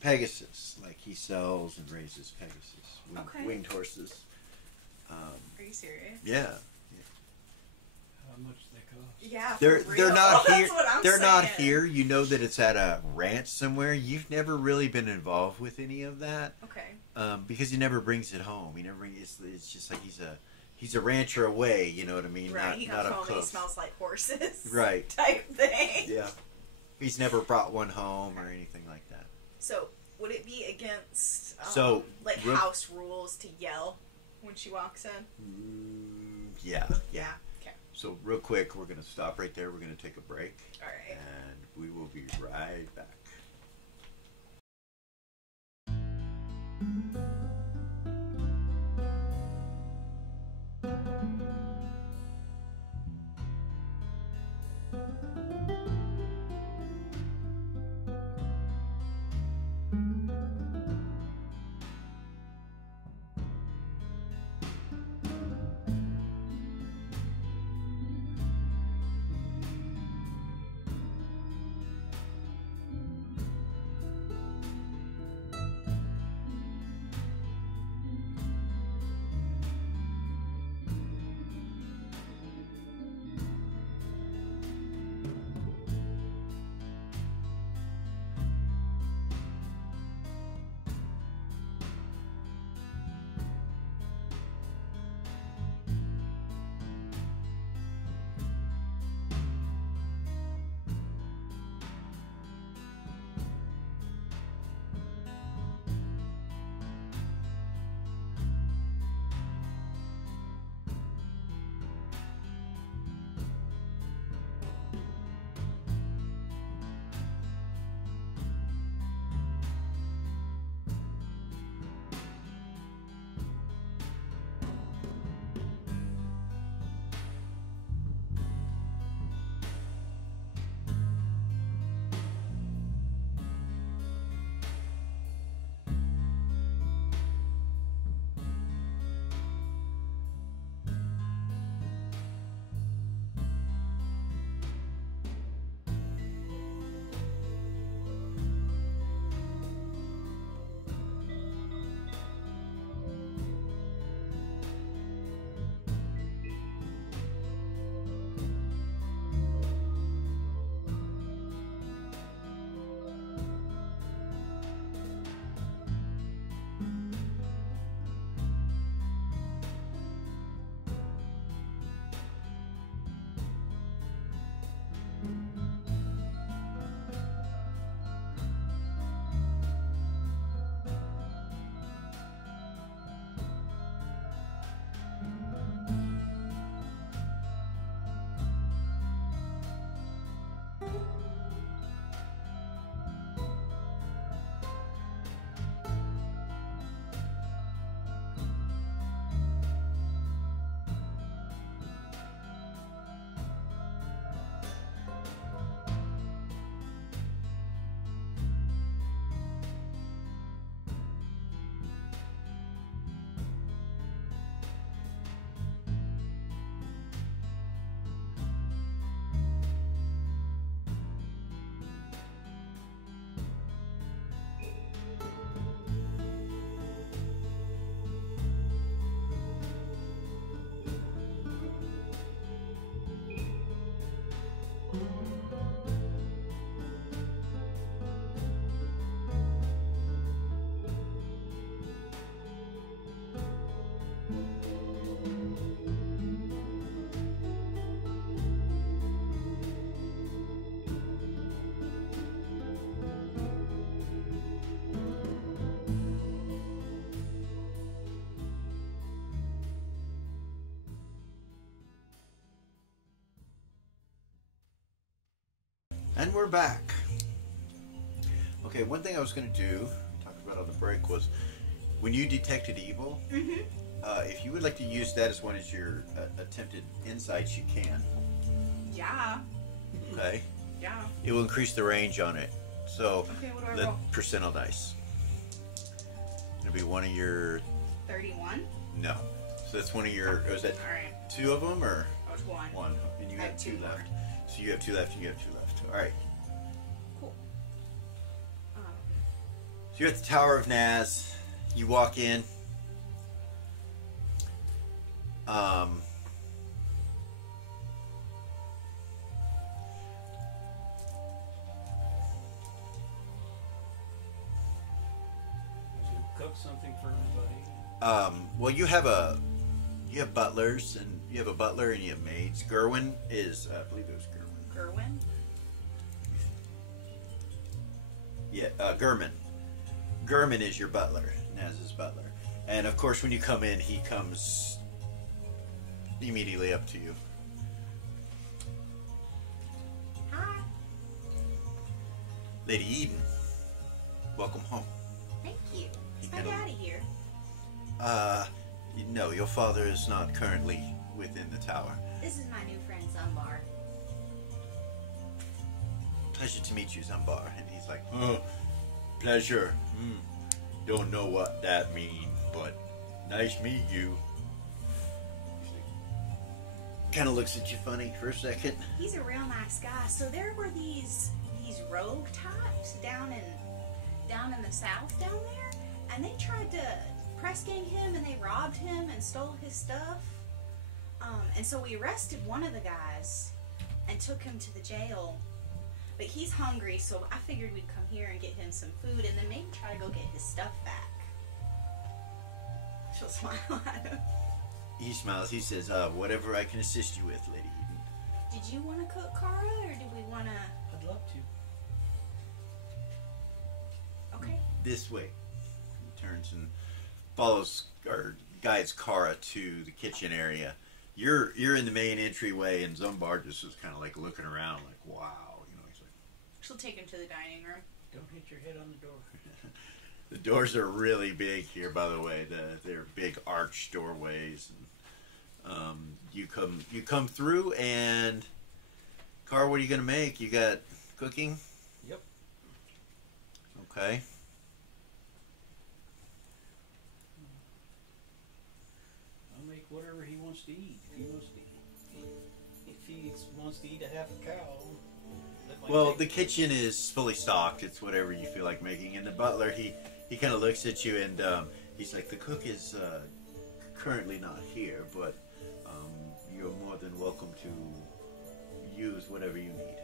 Pegasus, like he sells and raises Pegasus, Okay. winged horses. Are you serious? Yeah. how much they cost. Yeah, for They're real. not here. That's what I'm They're not saying. here. You know that it's at a ranch somewhere. You've never really been involved with any of that. Okay. Because he never brings it home. He never. It's just like he's a rancher away. You know what I mean? Right. Not, He not comes up home and he close. smells like horses. Right. Type thing. Yeah. He's never brought one home or anything like that. So would it be against like real- house rules to yell when she walks in? Yeah. Yeah. Okay. So real quick, we're gonna stop right there. We're gonna take a break, All right. and we will be right back. And we're back. Okay, one thing I was going to do, talk about on the break, was when you detected evil, if you would like to use that as one of your attempted insights, you can. Yeah. Okay? Yeah. It will increase the range on it. So, Okay, what do I the roll? percentile dice. It'll be one of your... 31? No. So that's one of your... Was that Alright. two of them, or... That was one. One. And you I have have two two more. left. So you have two left and you have two left. Alright. Cool. So you're at the Tower of Naz. You walk in. cook something for everybody. Well, you have butlers, and you have a butler and you have maids. Gerwin is, I believe it was Gerwin. Gerwin? Yeah, German. German is your butler, Naz's butler. And of course, when you come in, he comes immediately up to you. Hi. Lady Eden, welcome home. Thank you. Is my kinda- daddy here? No, your father is not currently within the tower. This is my new friend, Zumbar. Pleasure to meet you, Zambar. And he's like, oh, pleasure. Don't know what that means, but nice meet you. Kind of looks at you funny for a second. He's a real nice guy. So there were these rogue types down in the south down there, and they tried to press gang him, and they robbed him and stole his stuff. And so we arrested one of the guys and took him to the jail. But he's hungry, so I figured we'd come here and get him some food, and then maybe try to go get his stuff back. She'll smile at him. He smiles. He says, whatever I can assist you with, Lady Eden. Did you want to cook, Kara, or do we want to? I'd love to. Okay. This way. He turns and follows or guides Kara to the kitchen area. You're in the main entryway, and Zumbar just is kind of like looking around, like, wow. He's like, She'll take him to the dining room. Don't hit your head on the door. the doors are really big here, by the way. They're big arched doorways. And, you come through, and Kara, what are you gonna make? You got cooking? Yep. Okay. I'll make whatever he wants to eat. If he wants to eat a half a cow. Well, the kitchen is fully stocked. It's whatever you feel like making. And the butler, he kind of looks at you, and he's like, the cook is currently not here, but you're more than welcome to use whatever you need.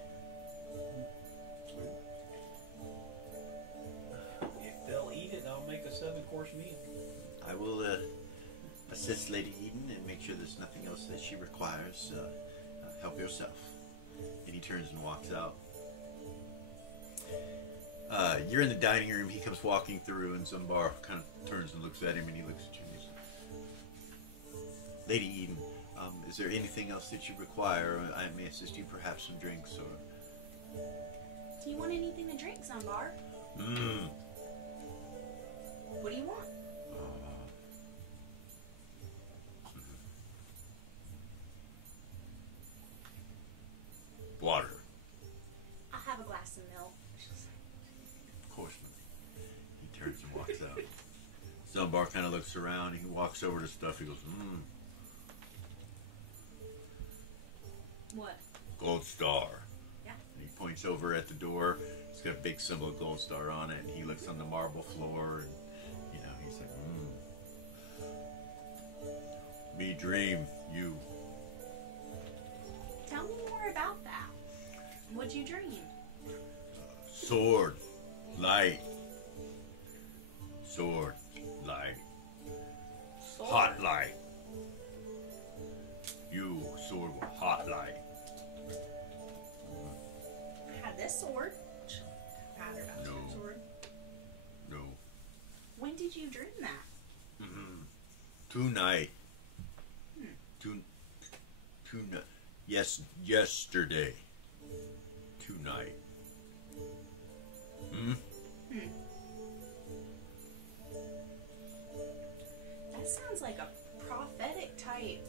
If they'll eat it, I'll make a 7-course meal. I will assist Lady Eden and make sure there's nothing else that she requires. Help yourself. And he turns and walks out. You're in the dining room. He comes walking through, and Zumbar kind of turns and looks at him, and he looks at you. And he's like, Lady Eden, is there anything else that you require? I may assist you, perhaps some drinks, or... Do you want anything to drink, Zumbar? What do you want? Water. I'll have a glass of milk. Of course not. He turns and walks out. Zumbar kind of looks around. He walks over to stuff. He goes, What? Gold Star. Yeah. And he points over at the door. It's got a big symbol of Gold Star on it. And he looks on the marble floor. And, he's like, Me dream, you. Tell me more about that. What'd you dream? Sword. Light. Sword. Light. Sword. Hot light. You, sword with hot light. I had this sword. Pat her about No. that sword. No. When did you dream that? Tonight. Yesterday. Tonight. That sounds like a prophetic type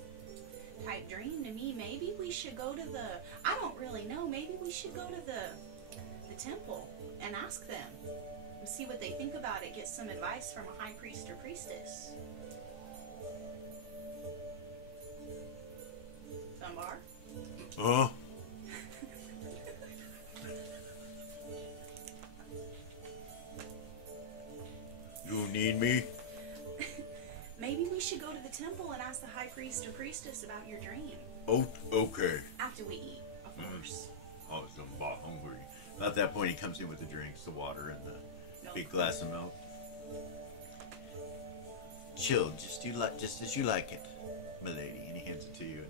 dream to me. Maybe we should go to I don't really know. Maybe we should go to the temple and ask them and see what they think about it. Get some advice from a high priest or priestess. Dunbar? Huh? You need me? Maybe we should go to the temple and ask the high priest or priestess about your dream. Oh, okay. After we eat, of course. Oh, I'm hungry. At that point, he comes in with the drinks, the water, and the Milk. big glass of milk. chilled, just as you like it, milady. And he hands it to you. And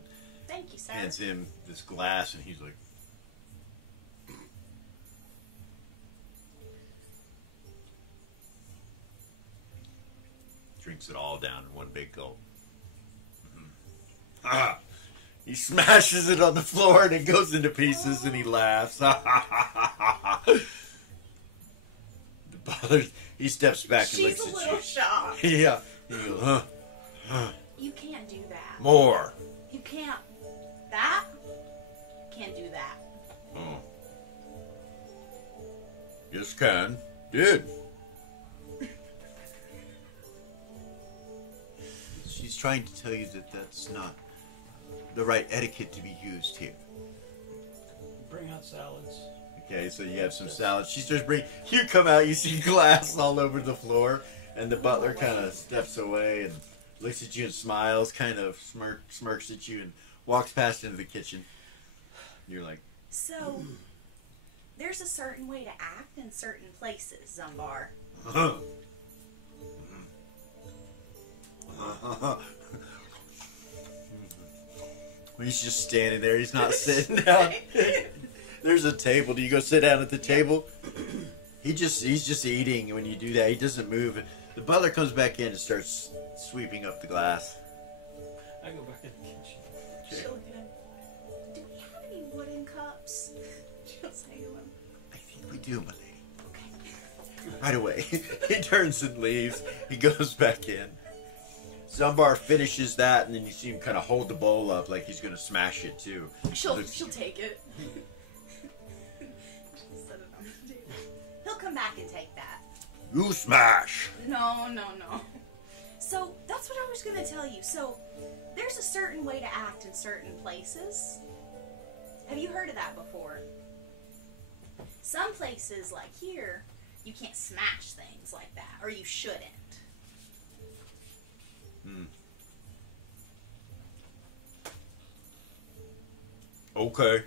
Thank you, sir. hands him this glass, and he's like, drinks it all down in one big gulp. Ah! He smashes it on the floor and it goes into pieces, and he laughs. The butler, he steps back and She's looks a at little you. shocked. Yeah. He goes, You can't do that. more. You can't. That? Can't do that. Oh. Yes, can. Did. She's trying to tell you that that's not the right etiquette to be used here. Bring out salads. Okay, so you have some salad. She starts bringing. You come out, you see glass all over the floor, and the butler kind of steps away and looks at you and smiles, kind of smirks at you, and walks past into the kitchen. You're like, So, there's a certain way to act in certain places, Zumbar. He's just standing there. He's not sitting down. There's a table. Do you go sit down at the table? He's just eating. When you do that, he doesn't move. The butler comes back in and starts sweeping up the glass. I go back in the kitchen. Okay. She'll look at him. Do we have any wooden cups? She'll say to him. I think we do, my lady. Okay. Right away. He turns and leaves. He goes back in. Zumbar finishes that, and then you see him kind of hold the bowl up like he's going to smash it too. She'll take it. She'll set it on the table. He'll come back and take that. You smash! No. So, that's what I was going to tell you. So, there's a certain way to act in certain places. Have you heard of that before? Some places, like here, you can't smash things like that, or you shouldn't. Okay.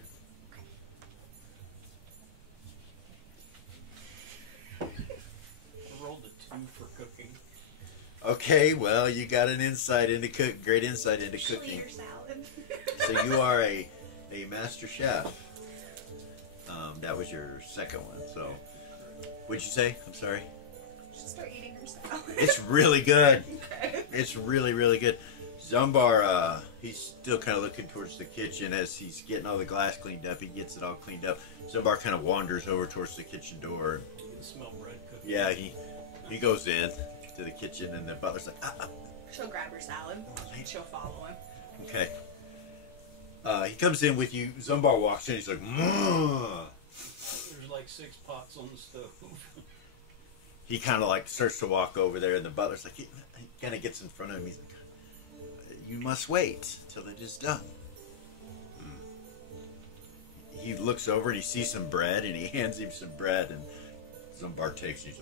I rolled a 2 for cooking. Okay, well, you got an insight into great insight into She'll eat cooking. her salad. So you are a master chef. That was your second one. So, what'd you say? I'm sorry. She'll start eating her salad. It's really good. Okay. It's really, really good. Zumbar, he's still kind of looking towards the kitchen as he's getting all the glass cleaned up. He gets it all cleaned up. Zumbar kind of wanders over towards the kitchen door. You can smell bread cooking. Yeah, he goes in to the kitchen, and the butler's like, She'll grab her salad. She'll follow him. okay. He comes in with you. Zumbar walks in. He's like, There's like 6 pots on the stove. he kind of like starts to walk over there, and the butler's like, he kind of gets in front of him. He's like, you must wait till it is done. He looks over and he sees some bread, and he hands him some bread, and Zumbar takes it. He's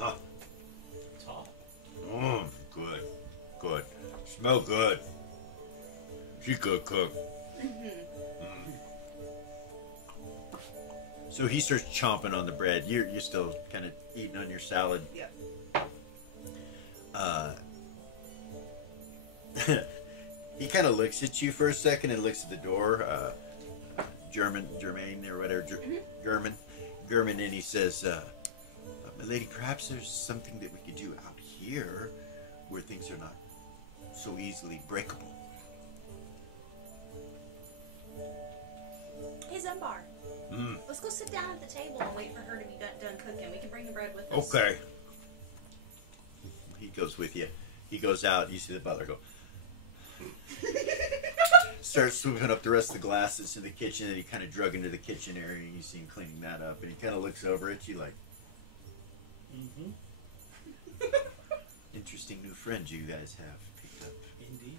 like, It's hot. good. Smell good. She could cook. So he starts chomping on the bread. You're still kind of eating on your salad. Yep. He kind of looks at you for a second and looks at the door. Germain or whatever, German, and he says, "My lady, perhaps there's something that we could do out here where things are not so easily breakable." Hey, Zumbar. Let's go sit down at the table and wait for her to be done cooking. We can bring the bread with us. Okay. He goes with you. He goes out. You see the butler go. Starts sweeping up the rest of the glasses in the kitchen, and he kind of drug into the kitchen area, and you see him cleaning that up, and he kind of looks over at you like, interesting new friend you guys have picked up. Indeed.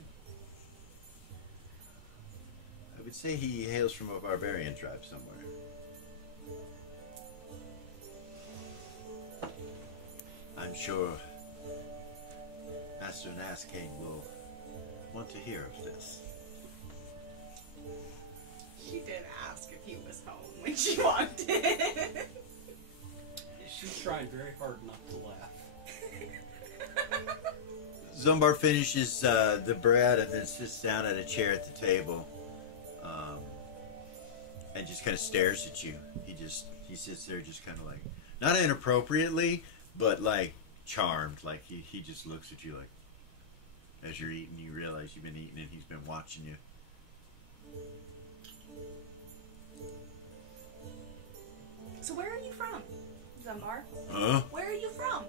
I would say he hails from a barbarian tribe somewhere. I'm sure Master Naskane will want to hear of this. She did ask if he was home when she walked in. She's trying very hard not to laugh. Zumbar finishes the bread and then sits down at a chair at the table, and just kind of stares at you. He sits there just kind of like, not inappropriately, but like charmed. Like he just looks at you like, as you're eating, you realize you've been eating and he's been watching you. So where are you from, Zumbar? Huh? Where are you from?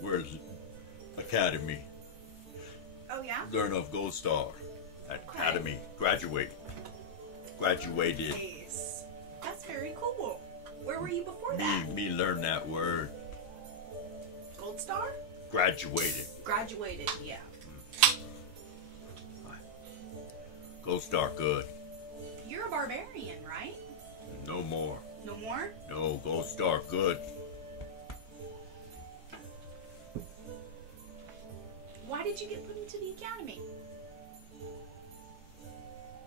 Where's it? Academy. Oh yeah? Learn of Gold Star. At Okay. Academy. Graduated. Nice. That's very cool. Where were you before that? Me learn that word. Gold Star? Graduated. Graduated, yeah. Gold Star good. You're a barbarian, right? No more. No more? No, Gold Star good. Why did you get put into the academy?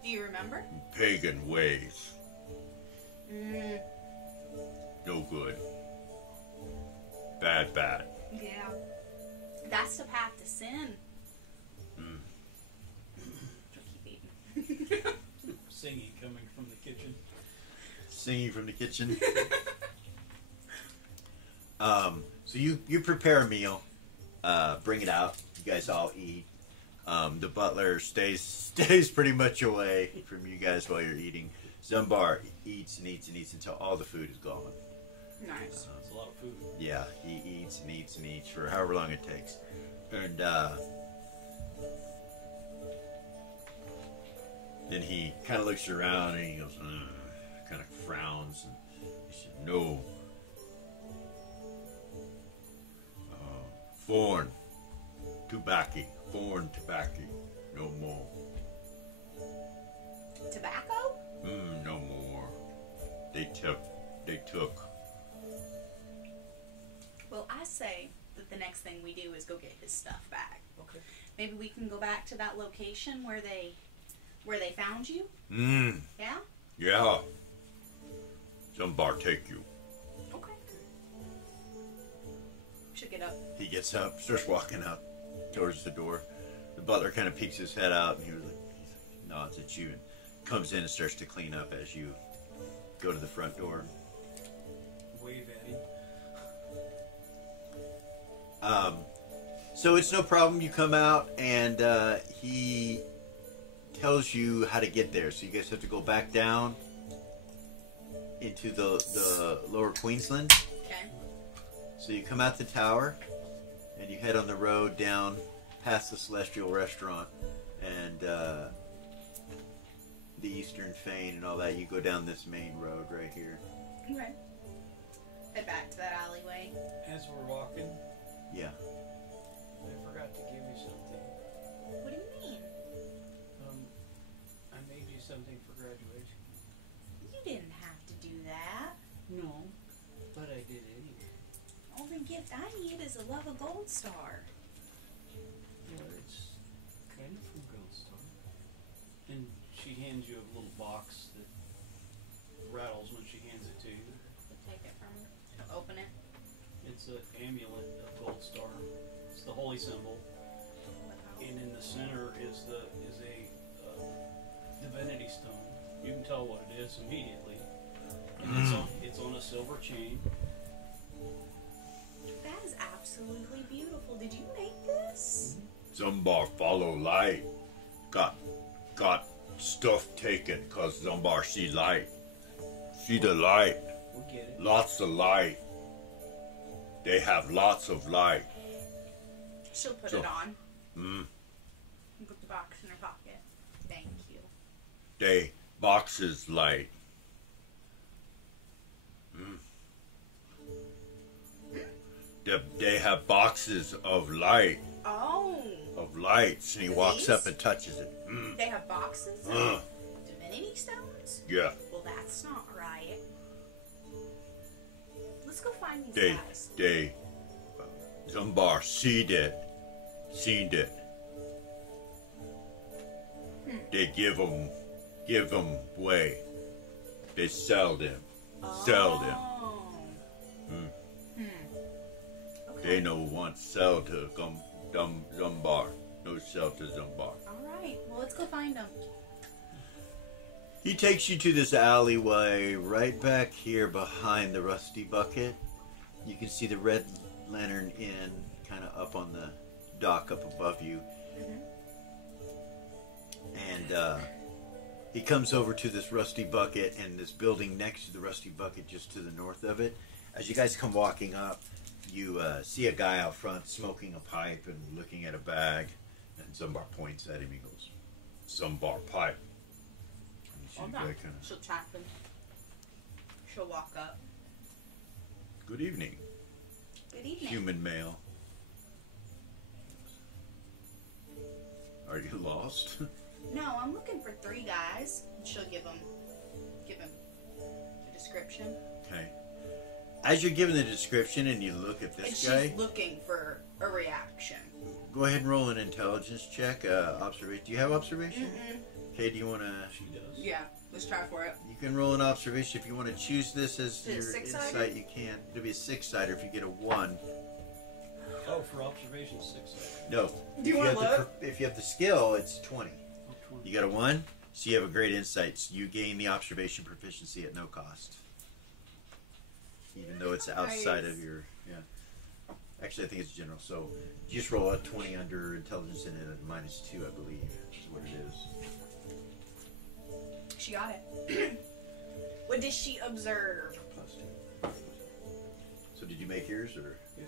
Do you remember? Pagan ways. Mm, No good. Bad, bad. yeah. That's the path to sin. Mm. So keep eating. Singing coming from the kitchen. Singing from the kitchen. So you prepare a meal, bring it out. You guys all eat. The butler stays pretty much away from you guys while you're eating. Zumbar eats and eats and eats until all the food is gone. Nice. It's a lot of food. Yeah, he eats and eats and eats for however long it takes. And then he kind of looks around and he goes, kind of frowns, and he said, "No. Foreign tobacco. Foreign tobacco. No more. Tobacco? No more. They took. Well, I say that the next thing we do is go get his stuff back. Okay. Maybe we can go back to that location where they found you. Yeah? Yeah. Zumbar take you." Okay. Should get up. He gets up, starts walking up towards the door. The butler kind of peeks his head out and he nods at you and comes in and starts to clean up as you go to the front door. Wave at him. So it's no problem. You come out and he tells you how to get there. So you guys have to go back down into the lower Queensland. Okay. So you come out the tower and you head on the road down past the Celestial Restaurant and the Eastern Fane and all that. You go down this main road right here. Okay. Head back to that alleyway. As we're walking, Yeah. I forgot to give you something. What do you mean? I made you something for graduation. You didn't have to do that. No, but I did anyway. The only gift I need is a love of Gold Star. Well, it's kind of from Gold Star. And she hands you a little box that rattles when she hands it to you. Take it from her. Open it. It's an amulet of Gold Star. It's the holy symbol, and in the center is a divinity stone. You can tell what it is immediately. And it's on a silver chain. That is absolutely beautiful. Did you make this? Zumbar follow light. Got stuff taken because Zumbar see light. See the light. We get it. Lots of light. They have lots of light. She'll put So- it on. Mm. And put the box in her pocket. Thank you. They boxes light. They have boxes of light. Oh. Of lights, and he walks These? up and touches it. They have boxes of Uh, divinity stones? yeah. Well, that's not right. Let's go find these They guys. Zumbar seen it. They give them away. They sell them. Sell them. Oh. Mm. Okay. They no want sell to come Zumbar. No sell to Zumbar. Alright, well, let's go find him. He takes you to this alleyway right back here behind the Rusty Bucket. You can see the Red Lantern Inn kind of up on the dock up above you. And he comes over to this Rusty Bucket and this building next to the Rusty Bucket just to the north of it. As you guys come walking up, you see a guy out front smoking a pipe and looking at a bag. And Zumbar points at him. He goes, Zumbar pipe. And you see the guy kind of, She'll tap him. She'll walk up. good evening, Good evening. human male. Are you lost? No, I'm looking for 3 guys. She'll give him the description. Okay. As you're given the description and you look at this And guy, she's looking for a reaction. go ahead and roll an intelligence check. Observation. Do you have observation? Mm-mm. Okay. Do you want to? She does. Yeah, let's try for it. You can roll an observation if you want to choose this as Is it your six-sided? insight. You can. It'll be a 6-sider if you get a 1. Oh, for observation 6. No. Do you If want to have look? if you have the skill, it's 20. Oh, 20. You got a 1, so you have a great insight. So you gain the observation proficiency at no cost, even though it's outside of your. Yeah. Actually, I think it's general. So you just roll a 20 under intelligence and a -2, I believe, is what it is. She got it. What does she observe? +2. So did you make yours or? Yeah.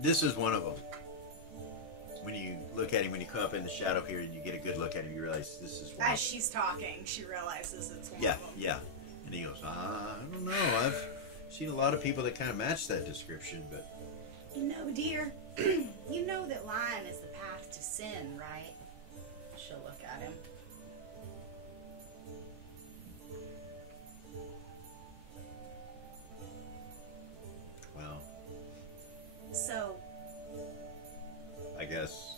This is one of them. When you look at him, when you come up in the shadow here and you get a good look at him, you realize this is one. As she's talking, she realizes it's one Yeah, of them. yeah. And he goes, I don't know. I've seen a lot of people that kind of match that description, but You know, dear, you know that lying is the path to sin, right? She'll look at him. well, So, I guess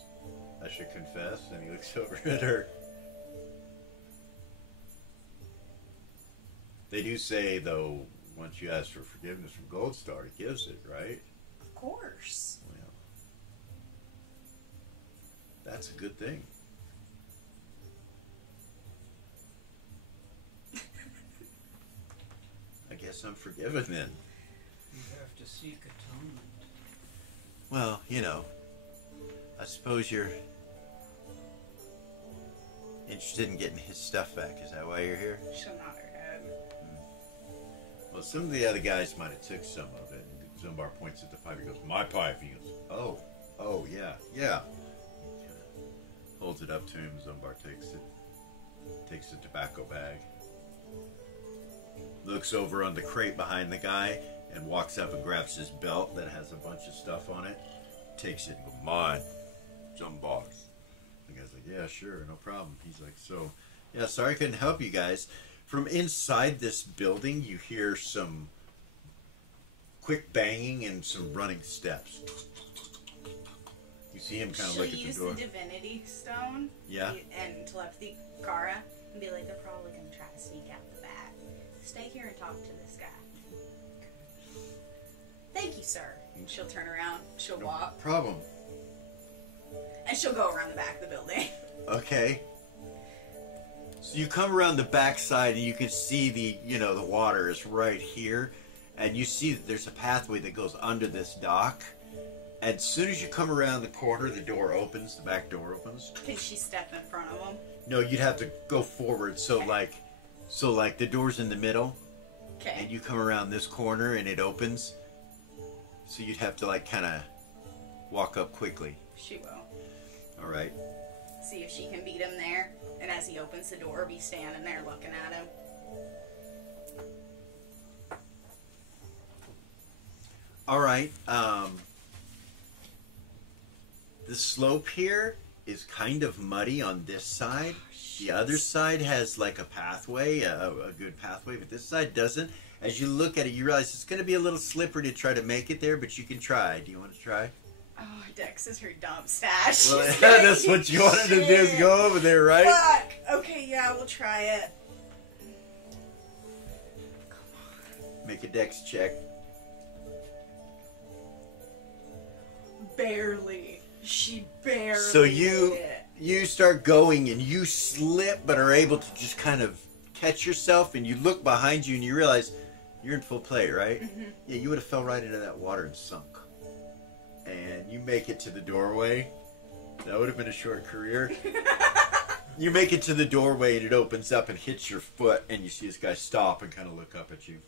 I should confess. And he looks over at her. They do say, though, once you ask for forgiveness from Gold Star, he gives it, right? of course. Well, that's a good thing. I guess I'm forgiven then. You have to seek atonement. Well, you know, I suppose you're interested in getting his stuff back. Is that why you're here? She'll nod her head. Well, some of the other guys might have took some of it. And Zumbar points at the pipe. He goes, my pipe. He goes, oh, yeah. He kinda holds it up to him. Zumbar takes the tobacco bag, looks over on the crate behind the guy, and walks up and grabs his belt that has a bunch of stuff on it, takes it and goes, mine, Zumbar's. The guy's like, yeah, sure, no problem. He's like, so, yeah, sorry I couldn't help you guys. From inside this building, you hear some quick banging and some running steps. You see him kind of She'll look at the use door. the divinity stone Yeah. and telepathy Kara and be like, they're probably going to try to sneak out the back. Stay here and talk to this guy. Thank you, sir. And she'll turn around, she'll walk, Problem. and she'll go around the back of the building. Okay. So you come around the backside and you can see the water is right here. And you see that there's a pathway that goes under this dock. As soon as you come around the corner, the door opens, the back door opens. Can she step in front of him? No, you'd have to go forward. So Okay. like the door's in the middle. Okay. And you come around this corner and it opens. So you'd have to like kind of walk up quickly. She will. All right. See if she can beat him there. And as he opens the door, be standing there looking at him. All right. The slope here is kind of muddy on this side. The other side has like a pathway, a good pathway, but this side doesn't. As you look at it, you realize it's going to be a little slippery to try to make it there, but you can try. Do you want to try? Oh, Dex is her dump stash. Well, She's that's gonna what you wanted to do is shit. go over there, right? Fuck. Okay, yeah, we'll try it. Make a dex check. Barely. She barely. So did it. you start going and you slip, but are able to just kind of catch yourself. And you look behind you and you realize you're in full play, right? Mm-hmm. Yeah, you would have fell right into that water and sunk. And you make it to the doorway. That would have been a short career. You make it to the doorway and it opens up and hits your foot, and you see this guy stop and kind of look up at you.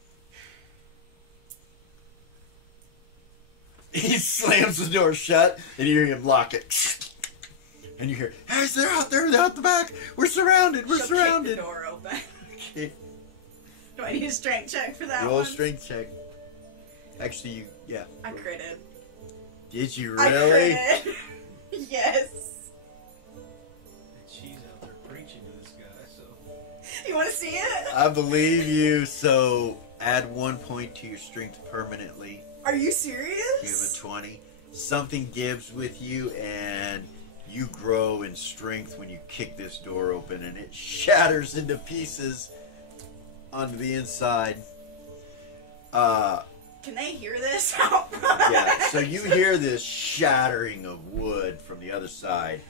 He slams the door shut, and you hear him lock it. And you hear, "Guys, they're out there! They're out the back! We're surrounded! We're She'll surrounded!" Kick the door open. Okay. Do I need a strength check for that Roll a one? strength check. Actually, yeah. I critted. Did you I really? critted. Yes. She's out there preaching to this guy, so. You want to see it? I believe you. So add 1 point to your strength permanently. Are you serious? You have a 20. Something gives with you, and you grow in strength when you kick this door open, and it shatters into pieces on the inside. Can they hear this out front? Yeah, so you hear this shattering of wood from the other side.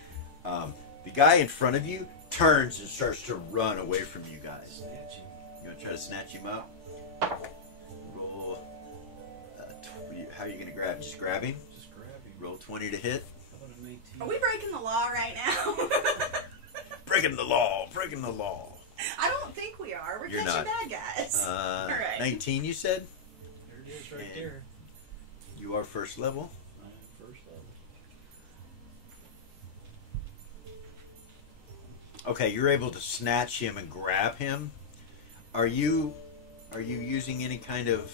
The guy in front of you turns and starts to run away from you guys. Snatch him. You want to try to snatch him up? Roll. How are you going to grab? Just grab him? Just grab him. Roll 20 to hit. How about an 18? Are we breaking the law right now? Breaking the law. Breaking the law. I don't think we are. We're You're catching not. bad guys. Alright. 19 you said? There it is right And- there. You are first level. First level. Okay, you're able to snatch him and grab him. Are you using any kind of...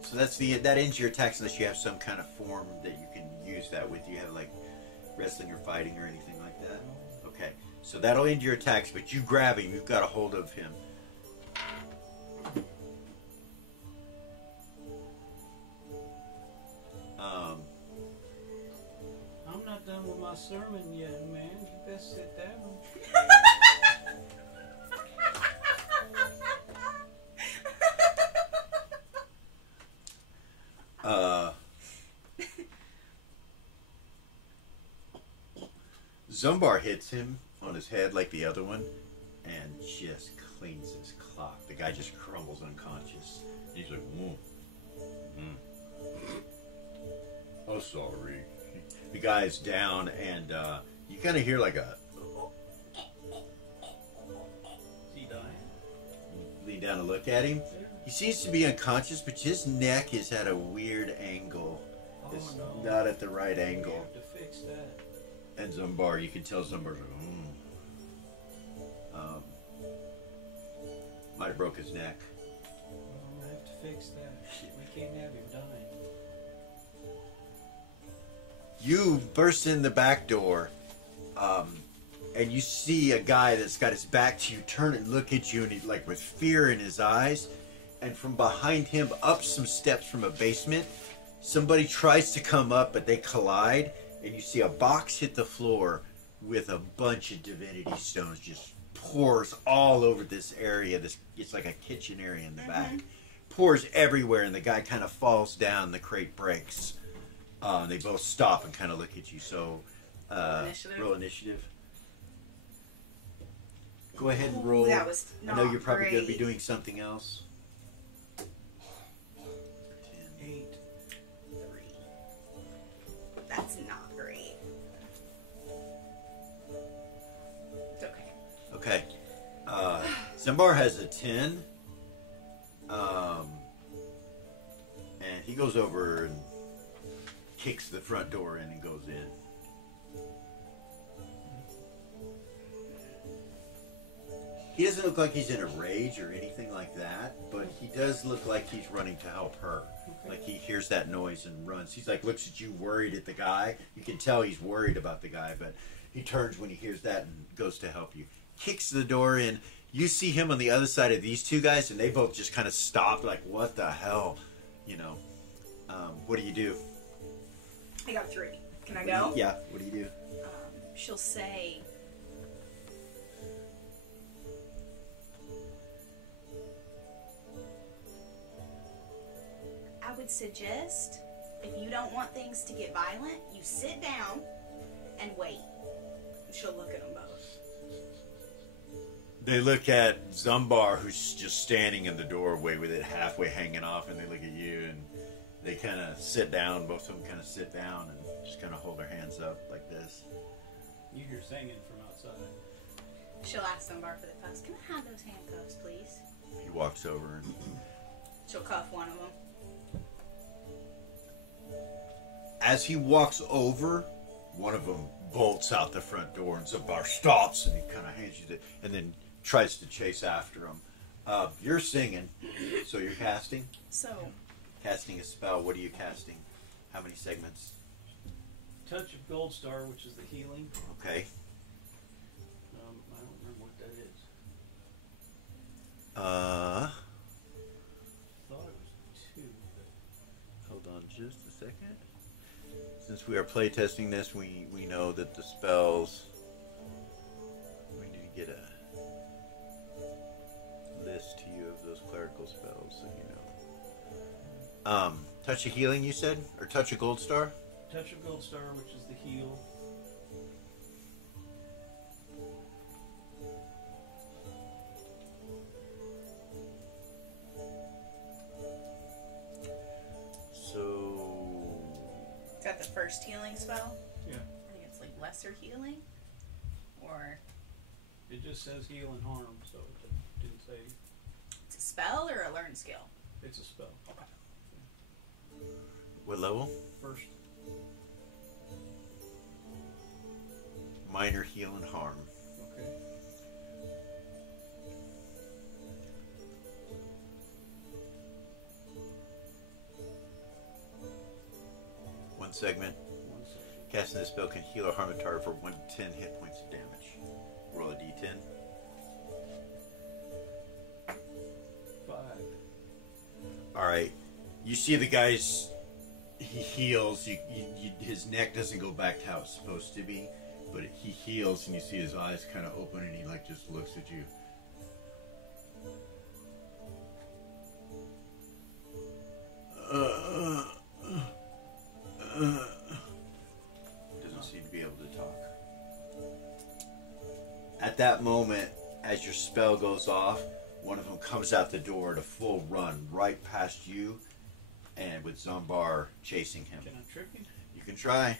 So that ends your attacks unless you have some kind of form that you can use that with. You have like wrestling or fighting or anything like that? Okay, so that'll end your attacks, but you grab him, you've got a hold of him. I'm not done with my sermon yet, man. You best sit down. Zumbar hits him on his head like the other one and just cleans his clock. The guy just crumbles unconscious. He's like, whoa. Oh, sorry. The guy's down, and you kind of hear like a... Is he dying? Lean down and look at him. He seems to be unconscious, but his neck is at a weird angle. Oh, It's no. not at the right We angle. have to fix that. And Zumbar, you can tell Zumbar's like, might have broke his neck. We have to fix that. We can't have him dying. You burst in the back door, and you see a guy that's got his back to you turn and look at you, and he, like with fear in his eyes. And from behind him, up some steps from a basement, somebody tries to come up, but they collide, and you see a box hit the floor with a bunch of divinity stones just pours all over this area. It's like a kitchen area in the back. Pours everywhere, and the guy kind of falls down. The crate breaks. They both stop and kind of look at you. So, Initiative. roll initiative. Go ahead and Ooh, roll. that was I know not you're probably going to be great. doing something else. 8. 3. That's not great. It's okay. Okay. Zumbar has a 10. And he goes over and kicks the front door in and goes in. He doesn't look like he's in a rage or anything like that, but he does look like he's running to help her. Okay. Like he hears that noise and runs. He's like, looks at you worried at the guy. You can tell he's worried about the guy, but he turns when he hears that and goes to help you. Kicks the door in. You see him on the other side of these two guys, and they both just kind of stop, like, what the hell? You know. What do you do? I got 3. Can I go? Yeah, what do you do? She'll say, would suggest, if you don't want things to get violent, you sit down and wait. And she'll look at them both. They look at Zumbar, who's just standing in the doorway with it halfway hanging off, and they look at you, and they kind of sit down. Both of them kind of sit down and just kind of hold their hands up like this. You hear singing from outside. She'll ask Zumbar for the cuffs. Can I have those handcuffs, please? He walks over and She'll cuff one of them. as he walks over, one of them bolts out the front door, and Zumbar stops, and he kind of hands you the, and then tries to chase after him. You're singing, so you're casting. So, Casting a spell. What are you casting? How many segments? Touch of Gold Star, which is the healing. Okay. I don't remember what that is. Uh, I thought it was 2. But hold on just a second. Since we are playtesting this, we know that the spells, we need to get a list to you of those clerical spells so you know. Touch of healing, you said? Or touch of gold star? Touch of Gold Star, which is the heal. So, is that the first healing spell? Yeah. I think it's like lesser healing? Or It just says heal and harm, so it didn't say it's a spell or a learned skill? it's a spell. what level? First. Minor heal and harm. Okay. One segment. 1 second. Casting this spell can heal or harm a target for 1 to 10 hit points of damage. Roll a d10. 5. Alright. You see the guy's, he heals. His neck doesn't go back to how it's supposed to be, but he heals, and you see his eyes kind of open, and he like just looks at you. Doesn't seem to be able to talk. At that moment, as your spell goes off, one of them comes out the door at a full run right past you, and with Zumbar chasing him. Can I trip him? You can try.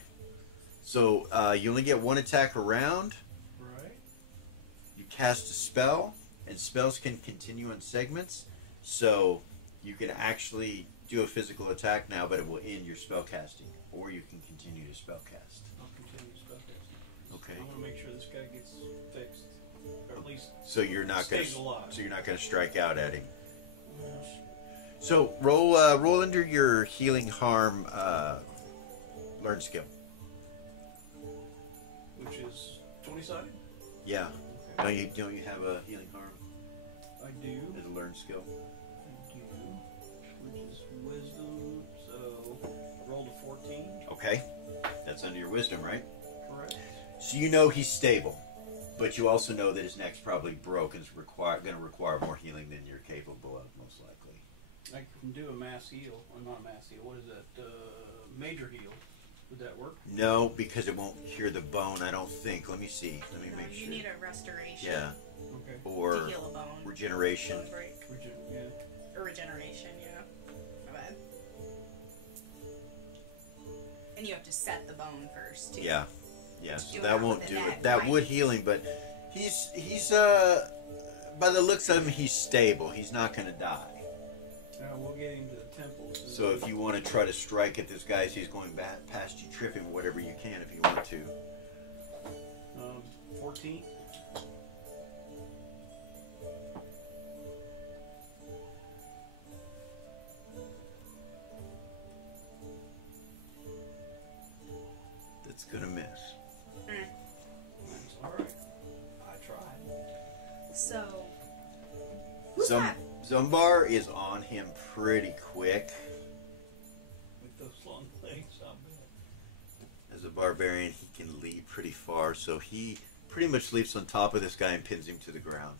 So you only get one attack a round. Right. You cast a spell, and spells can continue in segments. So you can actually do a physical attack now, but it will end your spell casting, or you can continue to spell cast. I'll continue spellcasting. Okay. I want to make sure this guy gets fixed, or at least So you're not going stays alive. So you're not going to strike out at him. Yes. So roll under your healing harm learn skill. Which is 20-sided? Yeah. Okay. Don't you have a healing harm I do. as a learn skill? I do. Which is wisdom, so roll to 14. Okay. That's under your wisdom, right? Correct. So you know he's stable, but you also know that his neck's probably broken. It's going to require more healing than you're capable of, most likely. I can do a mass heal. Or not a mass heal. What is that? Major heal. Would that work? No, because it won't cure the bone, I don't think. Let me see. Let me No, make you sure. need a restoration. Yeah. Okay. Or To heal a bone. regeneration. Bone break. Yeah. Or regeneration, yeah. My bad. And you have to set the bone first, too. Yeah. Yeah. So Do that it won't with the do neck, it. That right? would heal him, but he's by the looks of him, he's stable. He's not going to die. We'll get him to the temple. So if you want to try to strike at this guy as he's going back past you, trip him, whatever you can if you want to. 14. That's going to miss. That's all right. I tried. So, who's Zum- that? Zumbar is on him pretty quick. With those long legs, I'll bet. As a barbarian, he can leap pretty far, so he pretty much leaps on top of this guy and pins him to the ground.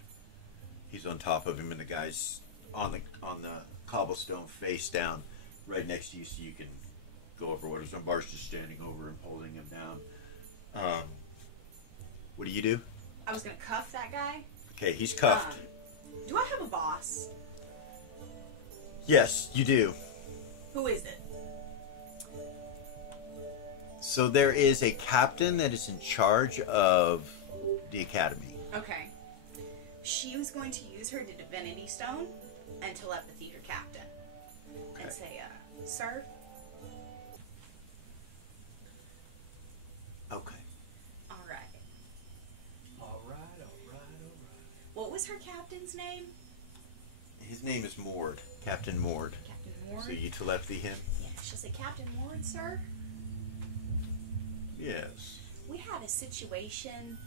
He's on top of him, and the guy's on the cobblestone face down. right next to you, so you can go over what Zumbar's just standing over and holding him down. What do you do? I was gonna cuff that guy. Okay, he's cuffed. Do I have a boss? Yes, you do. Who is it? So there is a captain that is in charge of the academy. Okay. She was going to use her divinity stone and telepathy your captain. Okay. And say, sir? Okay. Alright. Alright. What was her captain's name? His name is Mord. Captain Mord. Captain Ward? So you telepathy him? Yeah, she'll say, Captain Ward, sir? Yes. We had a situation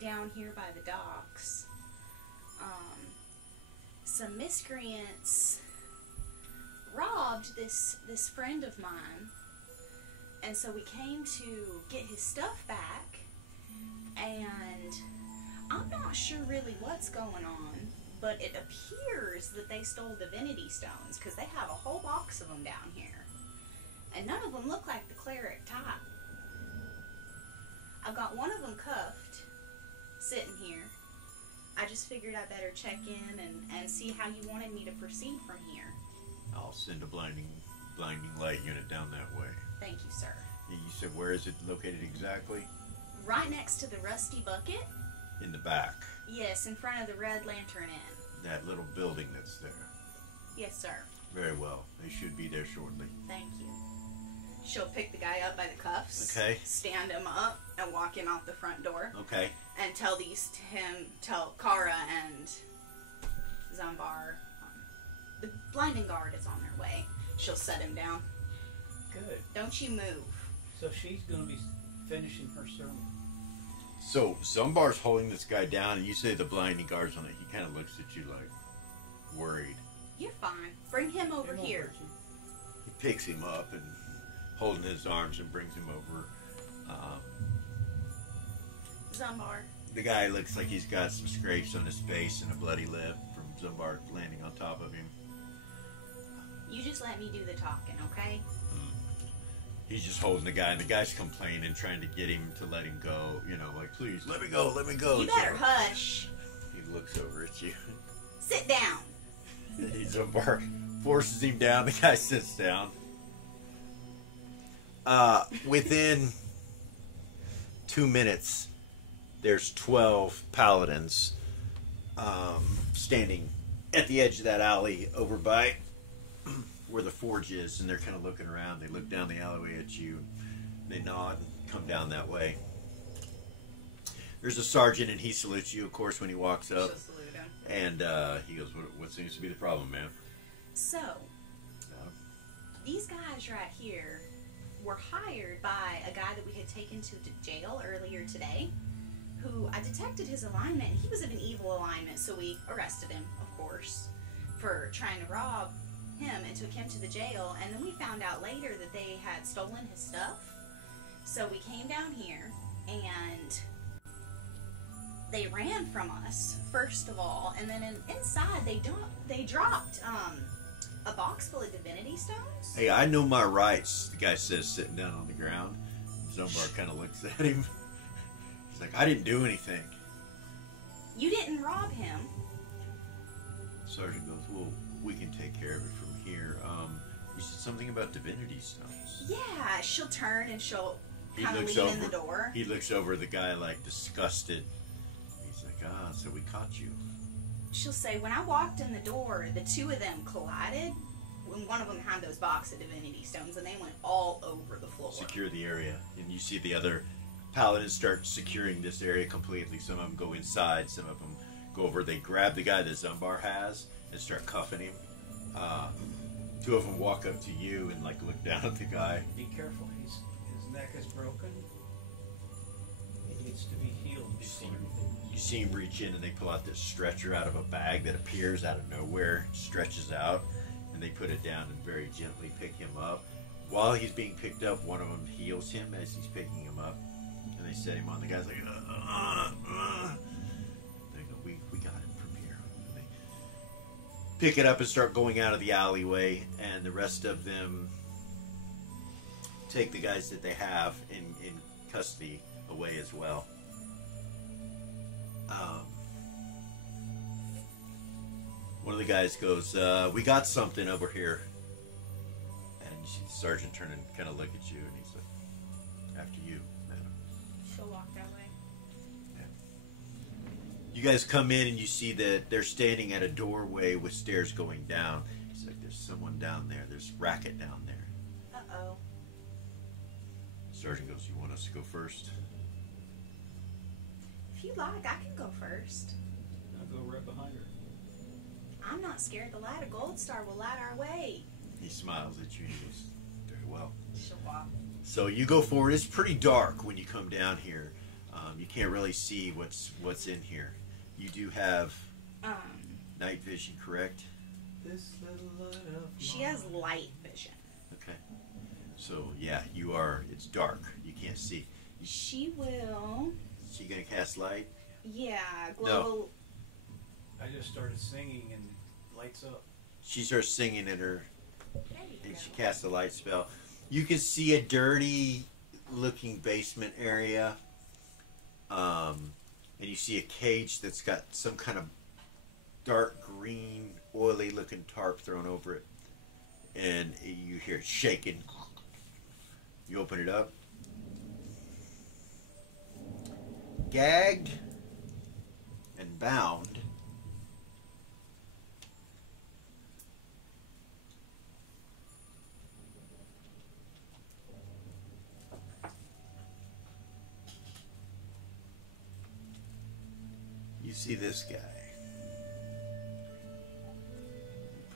down here by the docks. Some miscreants robbed this friend of mine, and so we came to get his stuff back, and I'm not sure really what's going on, but it appears that they stole divinity stones, because they have a whole box of them down here, and none of them look like the cleric type. I've got one of them cuffed, sitting here. I just figured I better check in and see how you wanted me to proceed from here. I'll send a blinding light unit down that way. Thank you, sir. You said where is it located exactly? Right next to the rusty bucket? In the back. Yes, in front of the Red Lantern Inn. That little building that's there. Yes, sir. Very well. They should be there shortly. Thank you. She'll pick the guy up by the cuffs. Okay. Stand him up and walk him out the front door. Okay. And tell Kara and Zumbar, the blinding guard is on their way. She'll set him down. Good. Don't you move. So she's going to be finishing her sermon. So Zumbar's holding this guy down, and you say the blinding guard's on it. He kind of looks at you like worried. You're fine. Bring him over It won't here. hurt you. He picks him up and holding his arms and brings him over. Zumbar. The guy looks like he's got some scrapes on his face and a bloody lip from Zumbar landing on top of him. You just let me do the talking, okay? He's just holding the guy, and the guy's complaining, trying to get him to let him go. You know, like, please, let me go, let me go. You better hush. He looks over at you. Sit down. Zumbar forces him down. The guy sits down. Within 2 minutes, there's 12 paladins standing at the edge of that alley over by where the forge is, and they're kind of looking around. They look down the alleyway at you. They nod and come down that way. There's a sergeant, and he salutes you, of course, when he walks up. She'll salute him. And he goes, what seems to be the problem, ma'am? So, these guys right here were hired by a guy that we had taken to jail earlier today, who I detected his alignment. He was of an evil alignment, so we arrested him, of course, for trying to rob him and took him to the jail. And then we found out later that they had stolen his stuff. So we came down here, and they ran from us, first of all, and then inside they dropped a box full of divinity stones. Hey, I know my rights, the guy says, sitting down on the ground. Zumbar kind of looks at him. He's like, I didn't do anything. You didn't rob him. Sergeant goes, well, we can take care of it from here. You said something about divinity stones. Yeah, she'll turn and she'll He kind of looks lean over. in the door. He looks over at the guy like disgusted. He's like, so we caught you. She'll say, when I walked in the door, the two of them collided. When one of them had those box of divinity stones, and they went all over the floor. Secure the area. And you see the other paladins start securing this area completely. Some of them go inside, some of them go over. They grab the guy that Zumbar has and start cuffing him. Two of them walk up to you and like look down at the guy. Be careful. His neck is broken. He needs to be healed before anything. You see him reach in and they pull out this stretcher out of a bag that appears out of nowhere, stretches out, and they put it down and very gently pick him up. While he's being picked up, one of them heals him as he's picking him up, and they set him on. The guy's like, They go, we got him from here. pick it up and start going out of the alleyway, and the rest of them take the guys that they have in custody away as well. One of the guys goes, "We got something over here," and you see the sergeant turn and kind of look at you, and he's like, "After you, madam." She'll walk that way. You guys come in and you see that they're standing at a doorway with stairs going down. It's like, there's someone down there. There's racket down there. Uh-oh. Sergeant goes, "You want us to go first?" If you like, I can go first. I'll go right behind her. I'm not scared. The light of Gold Star will light our way. He smiles at you and he goes, "Very well." She'll walk. So you go forward. It's pretty dark when you come down here. You can't really see what's in here. You do have night vision, correct? This little light of She has light vision. Okay. So yeah, you are. It's dark. You can't see. She will. She gonna cast light? Yeah, global. I just started singing and lights up. She starts singing in her, There you and go. she casts a light spell. You can see a dirty-looking basement area, and you see a cage that's got some kind of dark green, oily-looking tarp thrown over it, and you hear it shaking. You open it up. Gagged and bound. You see this guy.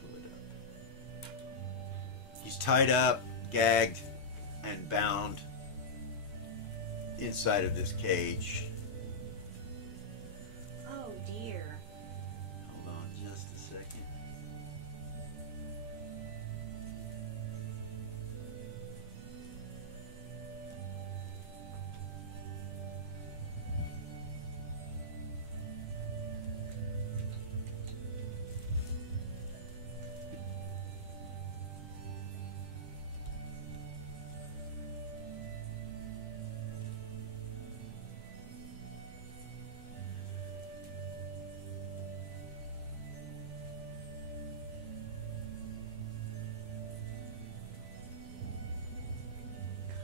Pull it up. He's tied up, gagged, and bound inside of this cage. Oh dear. Hold on just a second.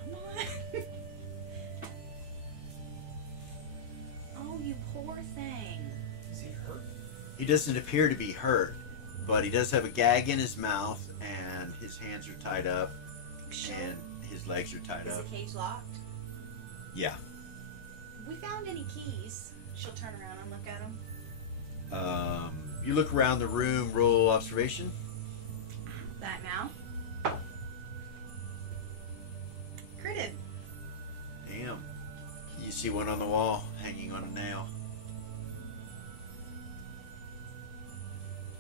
Come on. Oh, you poor thing. Is he hurt? He doesn't appear to be hurt, but he does have a gag in his mouth, and his hands are tied up, and his legs are tied Is up. the cage locked? Yeah. We found any keys? She'll turn around and look at them. You look around the room, roll observation. That now. Critted. Damn. You see one on the wall, hanging on a nail.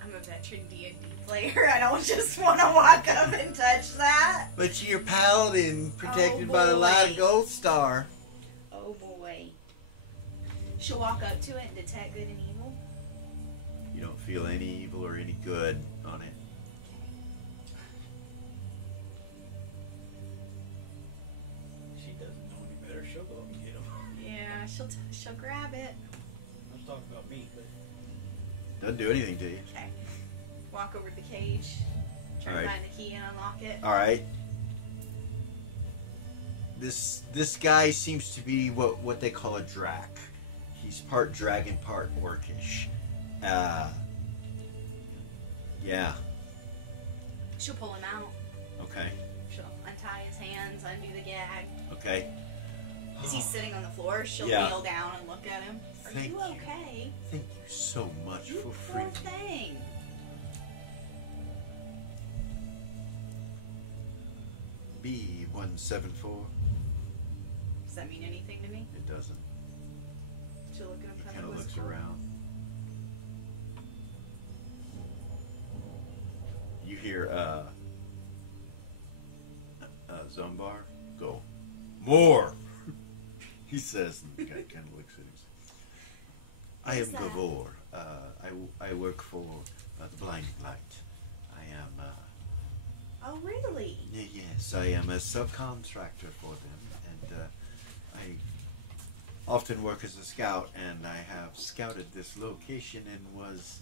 I'm a veteran D&D player. I don't just want to walk up and touch that. But you're paladin, protected Oh, by the light of boy. Gold Star. Oh boy. She'll walk up to it and detect good and evil. You don't feel any evil or any good on it. She doesn't know any better. She'll go up and get him. Yeah, she'll grab it. I'm talking about me, but Doesn't do anything to you. Okay. Walk over to the cage. Try to Alright. find the key and unlock it. All right. This guy seems to be what they call a drac. He's part dragon, part orcish. Yeah. She'll pull him out. Okay. She'll untie his hands, undo the gag. Okay. Is he sitting on the floor? She'll Yeah. kneel down and look at him. Are Thank you you. okay? Thank you so much You for poor freeing me. thing. B174. Does that mean anything to me? It doesn't. She'll look at him He from kind the of looks whistle. around. You hear Zumbar go, "More!" He says, and the guy kind of looks at him. "I am Who's that? Gavor. I work for the Blinding Light. I am. Oh, really? Yes, I am a subcontractor for them, and I often work as a scout, and I have scouted this location and was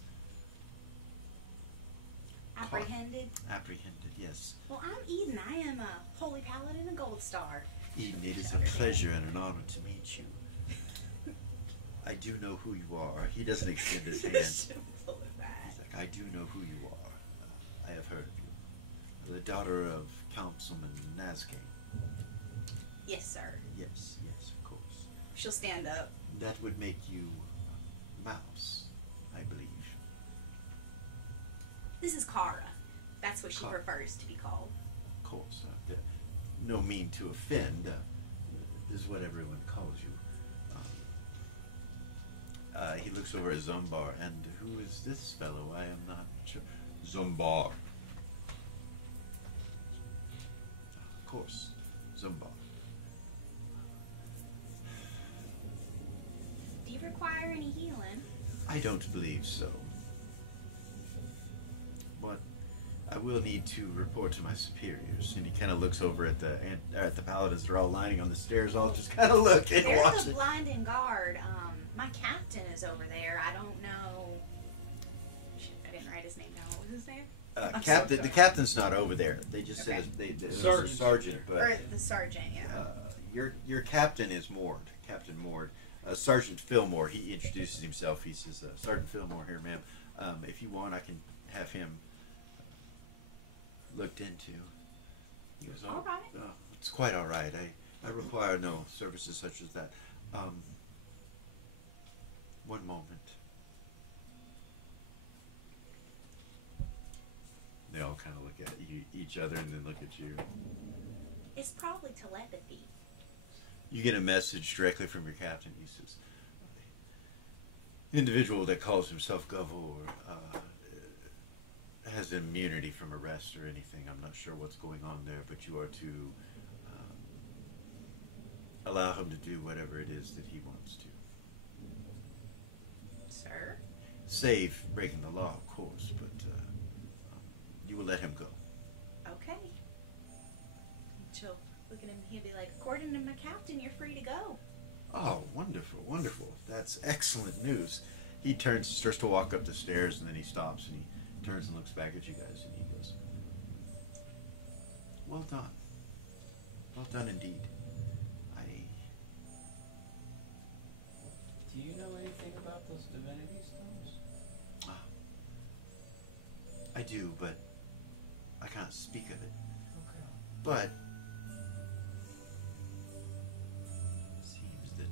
Apprehended? apprehended, yes. Well, I'm Eden. I am a Holy Paladin and Gold Star. Eden, it is a pleasure and an honor to meet you. I do know who you are. He doesn't extend his hand. He's like, I do know who you are. I have heard of you. The daughter of Councilman Nazcane. Yes, sir. Yes, yes, of course. She'll stand up. That would make you Mouse, I believe. This is Kara. That's what she Kara. prefers to be called. Of course. No mean to offend. This is what everyone calls you. He looks over at Zumbar, and who is this fellow? I am not sure. Zumbar. Of course, Zumbar. Do you require any healing? I don't believe so. But I will need to report to my superiors. And he kind of looks over at the paladins. They're all lining on the stairs, all just kind of looking, There's watching. a blinding guard. My captain is over there. I don't know. Shit, I didn't write his name down. What was his name? Captain. The captain's not over there. They just Okay. said there's a Sergeant. sergeant, but Or the sergeant, yeah. your captain is Mord. Captain Mord. Sergeant Fillmore. He introduces himself. He says, "Sergeant Fillmore here, ma'am. If you want, I can have him looked into." He goes, All right. It's quite all right. I require no services such as that. One moment. They all kind of look at each other and then look at you. It's probably telepathy. You get a message directly from your captain. He says, "The individual that calls himself Gavor has immunity from arrest or anything. I'm not sure what's going on there, but you are to allow him to do whatever it is that he wants to. Sir? Save breaking the law, of course, but you will let him go." Okay. She'll look at him and he'll be like, "According to my captain, you're free to go." Oh, wonderful, wonderful. That's excellent news. He starts to walk up the stairs, and then he stops, and he turns and looks back at you guys, and he goes, "Well done. Well done indeed. Do you know anything about those divinity stones? I do, but I can't speak of it. Okay. But it seems that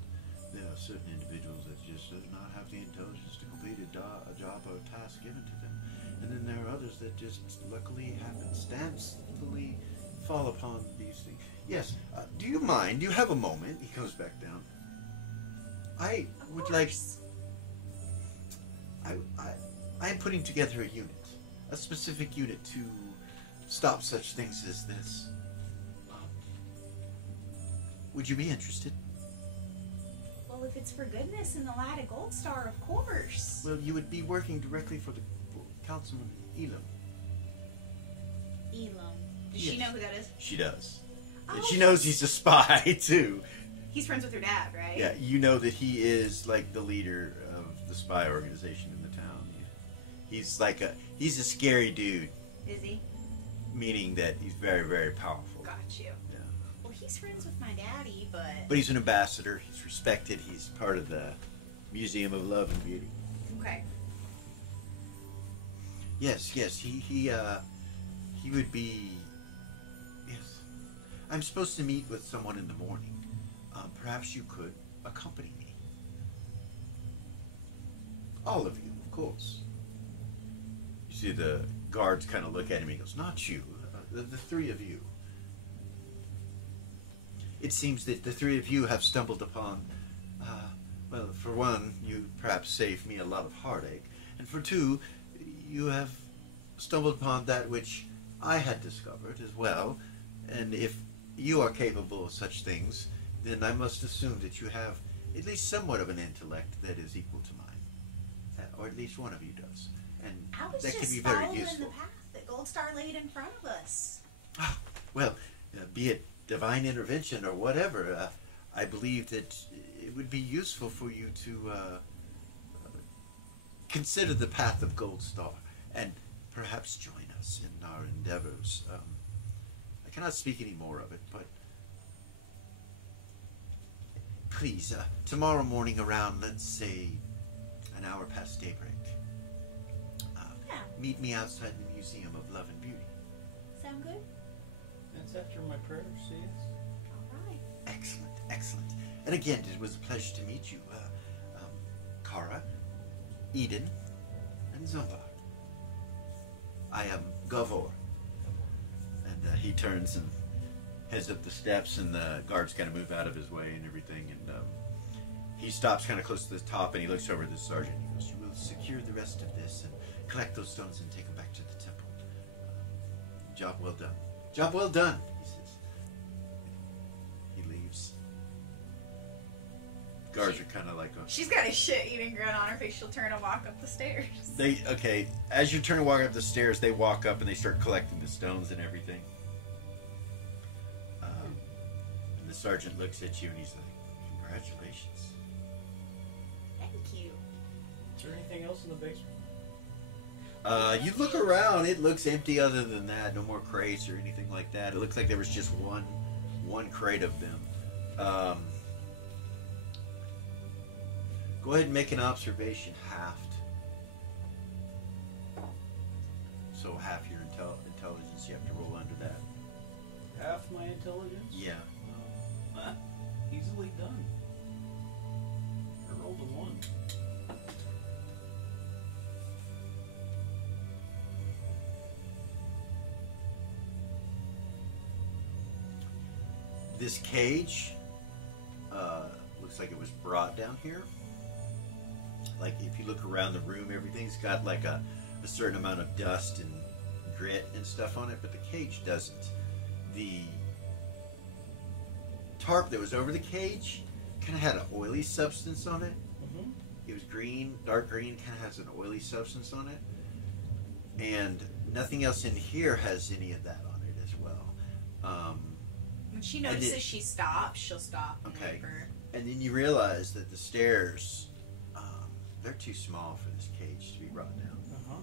there are certain individuals that just do not have the intelligence to complete a job or a task given to them. And then there are others that just luckily happenstancefully fall upon these things. Yes, do you mind? Do you have a moment? He goes back down. I Of would like... course. I am putting together a unit. A specific unit to stop such things as this. Would you be interested? Well, if it's for goodness and the lad of Gold Star, of course. Well, you would be working directly for Councilman Elam. Elam. Does she Yes. know who that is? She does. Oh, And she knows he's a spy, too. He's friends with her dad, right? Yeah, you know that he is, like, the leader of the spy organization in the town. He's he's a scary dude, Is he? meaning that he's very, very powerful. Got you. Yeah. Well, he's friends with my daddy, but... But he's an ambassador. He's respected. He's part of the Museum of Love and Beauty. Okay. Yes, he would be... Yes. I'm supposed to meet with someone in the morning. Perhaps you could accompany me. All of you, of course. You see the guards kind of look at him. He goes, "Not you. The three of you. It seems that the three of you have stumbled upon... well, for one, you perhaps saved me a lot of heartache. And for two, you have stumbled upon that which I had discovered as well. And if you are capable of such things, then I must assume that you have at least somewhat of an intellect that is equal to mine. or at least one of you does, and I was that can just be very following useful. the path that Gold Star laid in front of us. Well, be it divine intervention or whatever, I believe that it would be useful for you to consider the path of Gold Star and perhaps join us in our endeavors. I cannot speak any more of it, but please, tomorrow morning around, let's say, an hour past daybreak, meet me outside the Museum of Love and Beauty. Sound good? That's after my prayers, see us. All right. Excellent, excellent. And again, it was a pleasure to meet you, Kara, Eden, and Zumbar. I am Gavor. And he turns and heads up the steps, and the guards kind of move out of his way and everything. And he stops kind of close to the top, and he looks over at the sergeant. He goes, "You will secure the rest of this and collect those stones and take them back to the temple. Job well done." "Job well done," he says. He leaves. Guards are kind of like, She's got a shit-eating grin on her face. She'll turn and walk up the stairs. okay, as you turn and walk up the stairs, they walk up and they start collecting the stones and everything. And the sergeant looks at you and he's like, "Congratulations." Thank you. Is there anything else in the basement? You look around, it looks empty other than that. No more crates or anything like that. It looks like there was just one crate of them. Go ahead and make an observation, halved. So half your intelligence, you have to roll under that. Half my intelligence? Yeah. Easily done. I rolled a 1. This cage looks like it was brought down here. Like if you look around the room, everything's got like a certain amount of dust and grit and stuff on it, but the cage doesn't. The tarp that was over the cage kind of had an oily substance on it. Mm-hmm. It was green, dark green, kind of has an oily substance on it. And nothing else in here has any of that on it as well. When she notices she stops, she'll stop. And Okay. wait for her. And then you realize that the stairs, they're too small for this cage to be brought down. Uh-huh.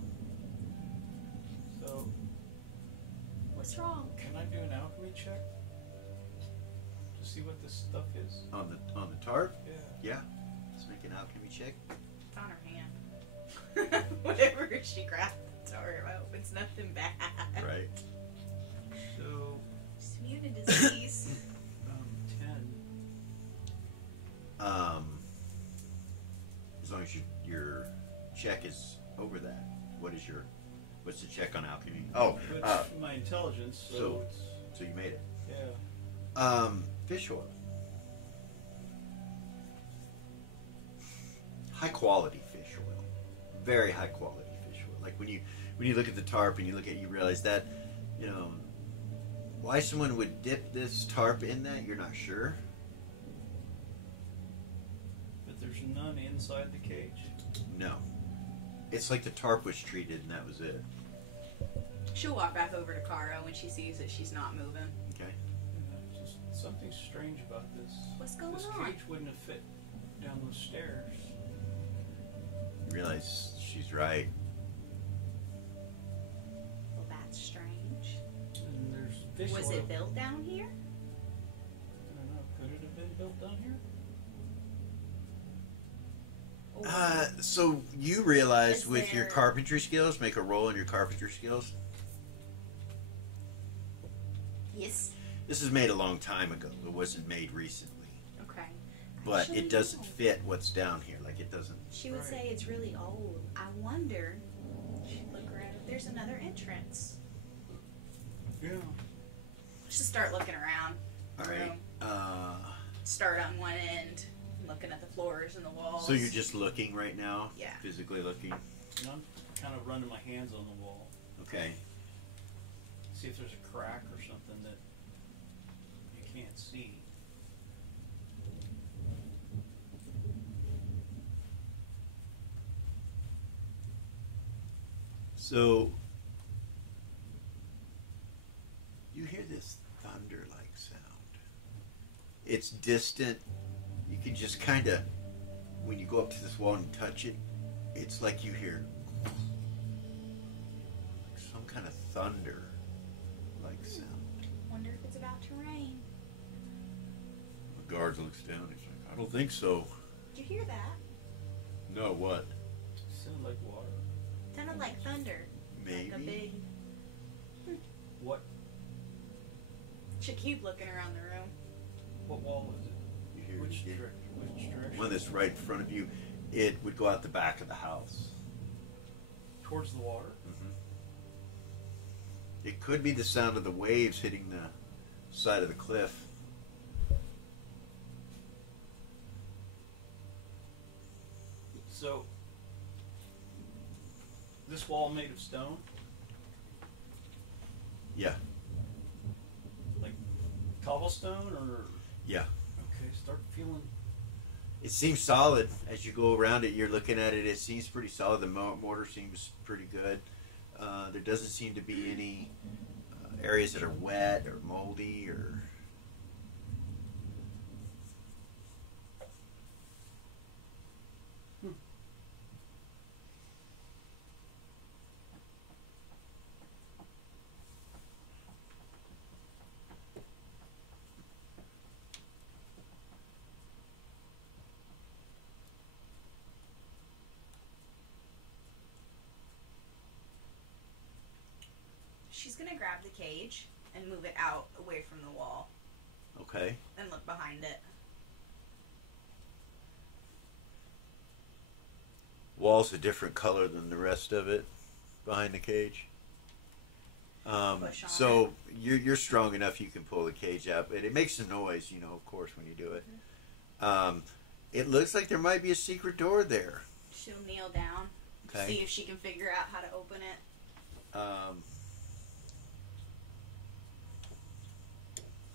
So, What's wrong? can I do an alchemy check? To see what this stuff is? On the tarp? Yeah. Yeah. Let's make an alchemy check. It's on her hand. Whatever she grabbed the tarp, I hope it's nothing bad. Right. So, It's immune to disease. 10. As long as your check is over that. What's the check on alchemy? Oh, It's my intelligence, so it's... so you made it. Yeah. Fish oil. High quality fish oil. Very high quality fish oil. Like when you look at the tarp and you realize that, why someone would dip this tarp in that, you're not sure. But there's none inside the cage. No. It's like the tarp was treated and that was it. She'll walk back over to Kara when she sees that she's not moving. Okay. Yeah, just something strange about this. What's going This on? cage wouldn't have fit down those stairs. You realize she's right. Well, that's strange. And there's fish Was oil. it built down here? I don't know. Could it have been built down here? So you realize Is with your there- carpentry skills, make a roll on your carpentry skills. Yes. This is made a long time ago. It wasn't made recently. Okay. But Actually, it doesn't no. fit what's down here. Like it doesn't. She would Right. say it's really old. I wonder. She'd look around if there's another entrance. Yeah. Just start looking around. the All right. room. Start on one end, looking at the floors and the walls. So you're just looking right now? Yeah. Physically looking? And I'm kind of running my hands on the wall. Okay. See if there's a crack or something that you can't see. So you hear this thunder-like sound. It's distant. You can just kind of, when you go up to this wall and touch it, it's like you hear some kind of thunder-like sound. Wonder if it's about to rain. The guard looks down. He's like, I don't think so. Did you hear that? No, what? Sounded like water. Sounded like thunder. Maybe. Like a big. What? Should keep looking around the room. What wall was it? You hear Which it. direction? One that's right in front of you. It would go out the back of the house. Towards the water? Mm-hmm. It could be the sound of the waves hitting the side of the cliff. So, this wall made of stone? Yeah. Like cobblestone or? Yeah. Okay, start feeling. It seems solid as you go around it. You're looking at it. It seems pretty solid. The mortar seems pretty good. There doesn't seem to be any areas that are wet or moldy or. She's gonna grab the cage and move it out away from the wall Okay. and look behind it. Wall's a different color than the rest of it behind the cage. Push on So you're strong enough you can pull the cage out, but it makes a noise, you know, of course, when you do it. It looks like there might be a secret door there. She'll kneel down, Okay. see if she can figure out how to open it.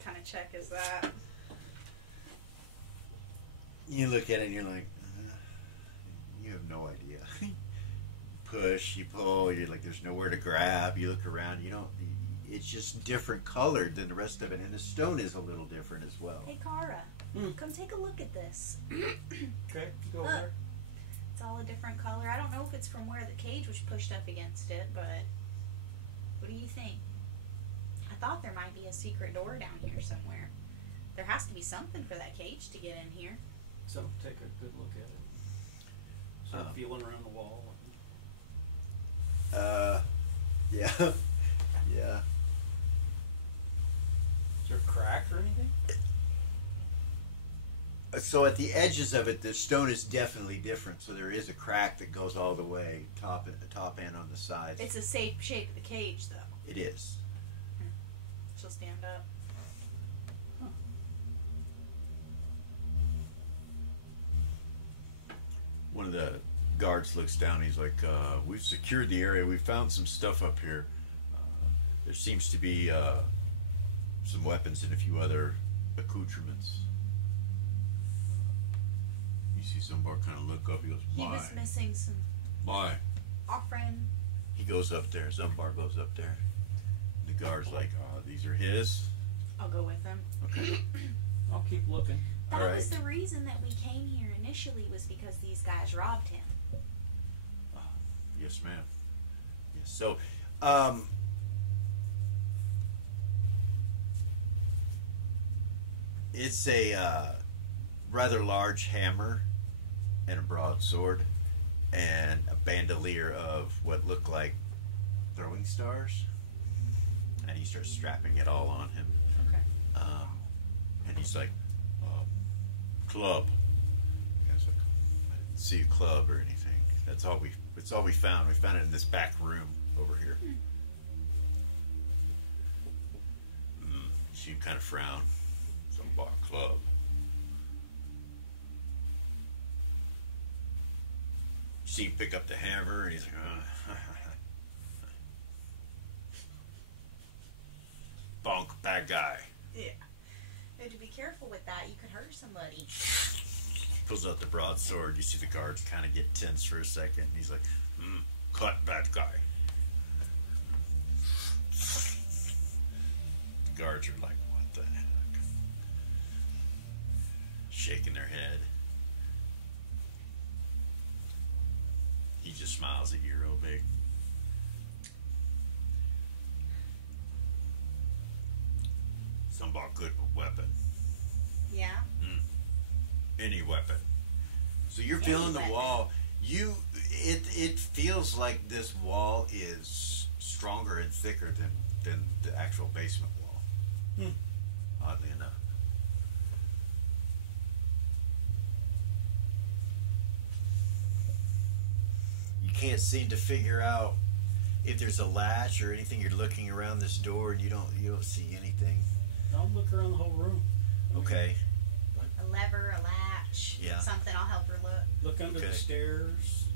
Kind of check is that. You look at it and you're like, you have no idea. Push, you pull, you're like, there's nowhere to grab. You look around, you don't. It's just different colored than the rest of it, and the stone is a little different as well. Hey, Kara, come take a look at this. Okay, go over Look. there. It's all a different color. I don't know if it's from where the cage was pushed up against it, but what do you think? I thought there might be a secret door down here somewhere. There has to be something for that cage to get in here. So take a good look at it. Start feeling around the wall. Yeah. Yeah. Is there a crack or anything? So at the edges of it, the stone is definitely different. So there is a crack that goes all the way top and on the sides. It's the same shape of the cage, though. It is. She'll stand up. One of the guards looks down. He's like, "We've secured the area. We found some stuff up here. There seems to be some weapons and a few other accoutrements." You see Zumbar kind of look up. He goes, He "My, was missing some my." offering. He goes up there. Zumbar goes up there. The guard's like, "These are his." I'll go with him. Okay. I'll keep looking. That All was right. the reason that we came here initially, was because these guys robbed him. Yes, ma'am. Yes. So, it's a rather large hammer and a broadsword and a bandolier of what look like throwing stars. And he starts strapping it all on him. Okay. And he's like, club. And I was like, I didn't see a club or anything. That's all we found. We found it in this back room over here. She kind of frowned. Some bar club. See him pick up the hammer and he's like, bonk, bad guy. Yeah. You have to be careful with that. You could hurt somebody. Pulls out the broadsword. You see the guards kind of get tense for a second. He's like, cut, bad guy. Guards are like, what the heck? Shaking their head. He just smiles at you real big. Somebody good with weapon. Yeah. Any weapon. So you're Any feeling the weapon. wall. It feels like this wall is stronger and thicker than the actual basement wall. Oddly enough. You can't seem to figure out if there's a latch or anything. You're looking around this door and you don't see anything. I'll look around the whole room. Okay. A lever, a latch, Yeah. something. I'll help her look. Look under Okay. the stairs.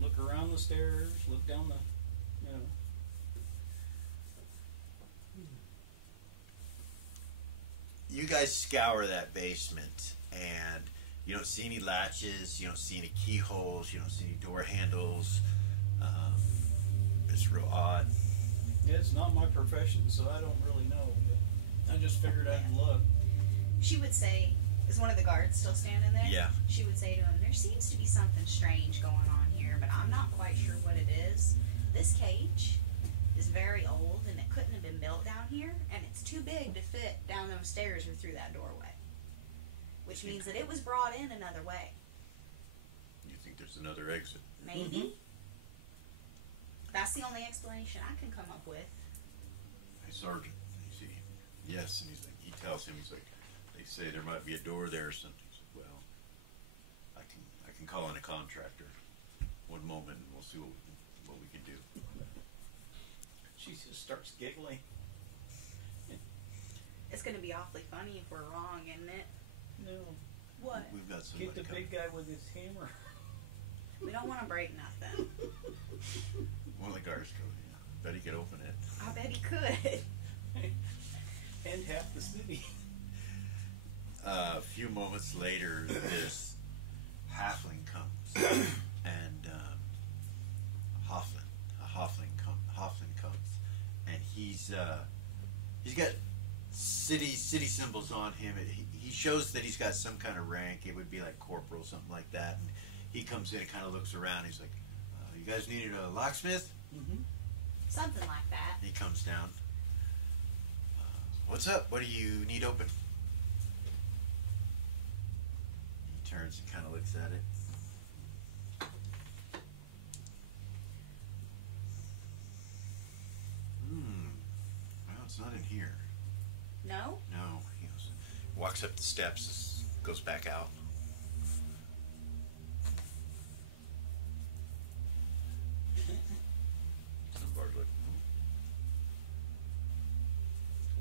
Look around the stairs. Look down the, you know. You guys scour that basement and you don't see any latches, you don't see any keyholes, you don't see any door handles. It's real odd. Yeah, it's not my profession, so I don't really know. But I just figured I'd look. She would say, is one of the guards still standing there? Yeah. She would say to him, there seems to be something strange going on here, but I'm not quite sure what it is. This cage is very old and it couldn't have been built down here, and it's too big to fit down those stairs or through that doorway. Which means that it was brought in another way. You think there's another exit? Maybe. That's the only explanation I can come up with. Hey, Sergeant. Yes, and he tells him, he's like, they say there might be a door there or something. He's like, well, I can call in a contractor. One moment and we'll see what we can do. She just starts giggling. It's going to be awfully funny if we're wrong, isn't it? No. What? We've got somebody Get the coming. big guy with his hammer. We don't want to break nothing. One of the guards goes, yeah, bet he could open it. I bet he could. And half the city. A few moments later, this halfling comes, and a halfling comes, and he's got city symbols on him. He shows that he's got some kind of rank. It would be like corporal, something like that. And he comes in and kind of looks around. He's like, "You guys needed a locksmith?" Something like that. He comes down. What's up? What do you need open? He turns and kind of looks at it. Well, it's not in here. No? No. He goes, walks up the steps, goes back out. Somebody's like,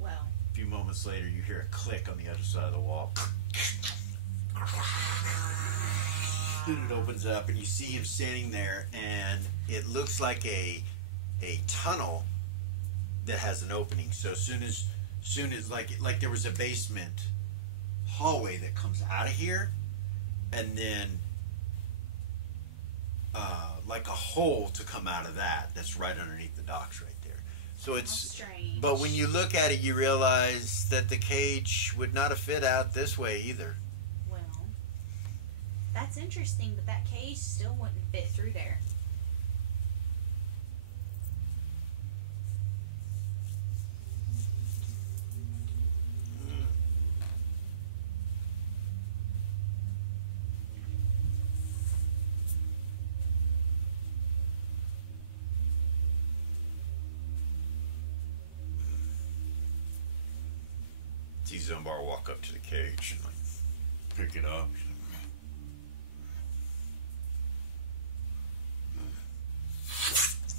Well, a few moments later, you hear a click on the other side of the wall. And it opens up, and you see him standing there, and it looks like a tunnel that has an opening. So soon as like there was a basement hallway that comes out of here, and then like a hole to come out of that. That's right underneath the docks, right there. So it's strange. But when you look at it, you realize that the cage would not have fit out this way either. Well, that's interesting, but that cage still wouldn't fit through there. See Zumbar walk up to the cage and like pick it up.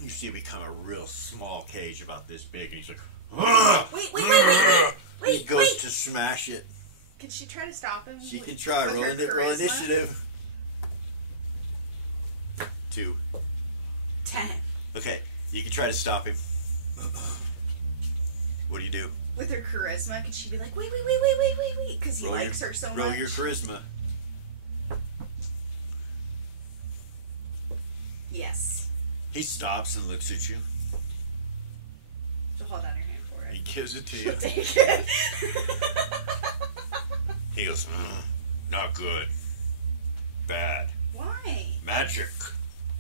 You see it become a real small cage about this big, and he's like, "Ah!" Wait, He goes to smash it. Can she try to stop him? She with- can try. with Roll, her roll charisma? initiative. 2. 10. Okay, you can try to stop him. What do you do? With her charisma, could she be like, wait, because he Roll likes her so roll much? your charisma. Yes. He stops and looks at you. So hold out her hand for it. He gives it to She'll you. take it. He goes, not good. Bad. Why? Magic.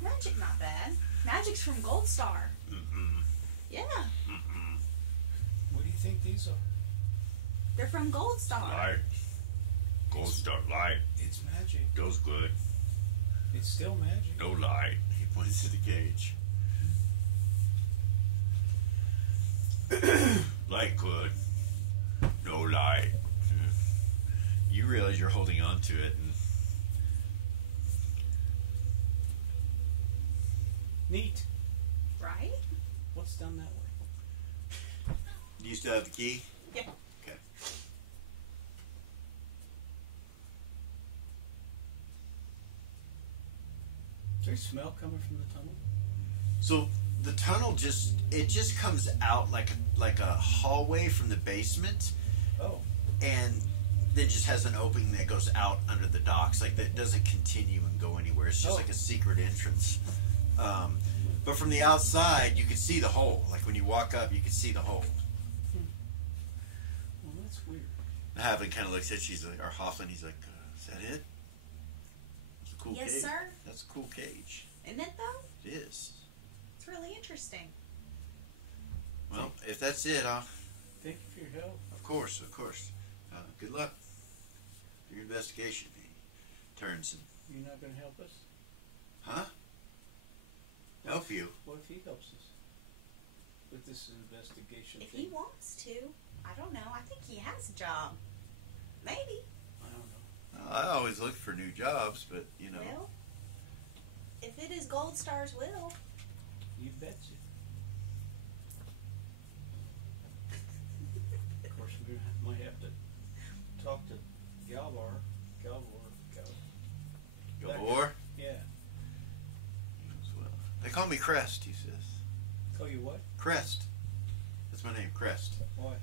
Magic not bad. Magic's from Gold Star. Mm-mm. Yeah. Mm-mm. What do you think these are? They're from Gold Star. Light. Gold Star light. It's magic. Goes good. It's still magic. No light. He points to the cage. Light good. No light. You realize you're holding on to it, and Neat. Right? What's down that way? do you still have the key? Yeah. Okay. Is there smell coming from the tunnel? So the tunnel just comes out like a hallway from the basement, Oh. and then just has an opening that goes out under the docks. Like that doesn't continue and go anywhere. It's just Oh. like a secret entrance. But from the outside, you can see the hole. Like when you walk up, you can see the hole. Well, that's weird. Havlin kind of looks at you, or Hoffman, he's like, is that it? It's a cool Yes, cage. sir. That's a cool cage. Isn't it though? It is. It's really interesting. Well, if that's it, Thank you for your help. of course. Good luck for your investigation. He turns and, You're not going to help us? huh? Help you? What if he helps us with this investigation If thing? he wants to, I don't know. I think he has a job. Maybe. I don't know. I always look for new jobs, but you know. Well, if it is Gold Star's will, You betcha. Of course, we might have to talk to Galvar. Gabor? Yeah. Well, they call me Crest, he says. Call you what? Crest. That's my name, Crest. Why?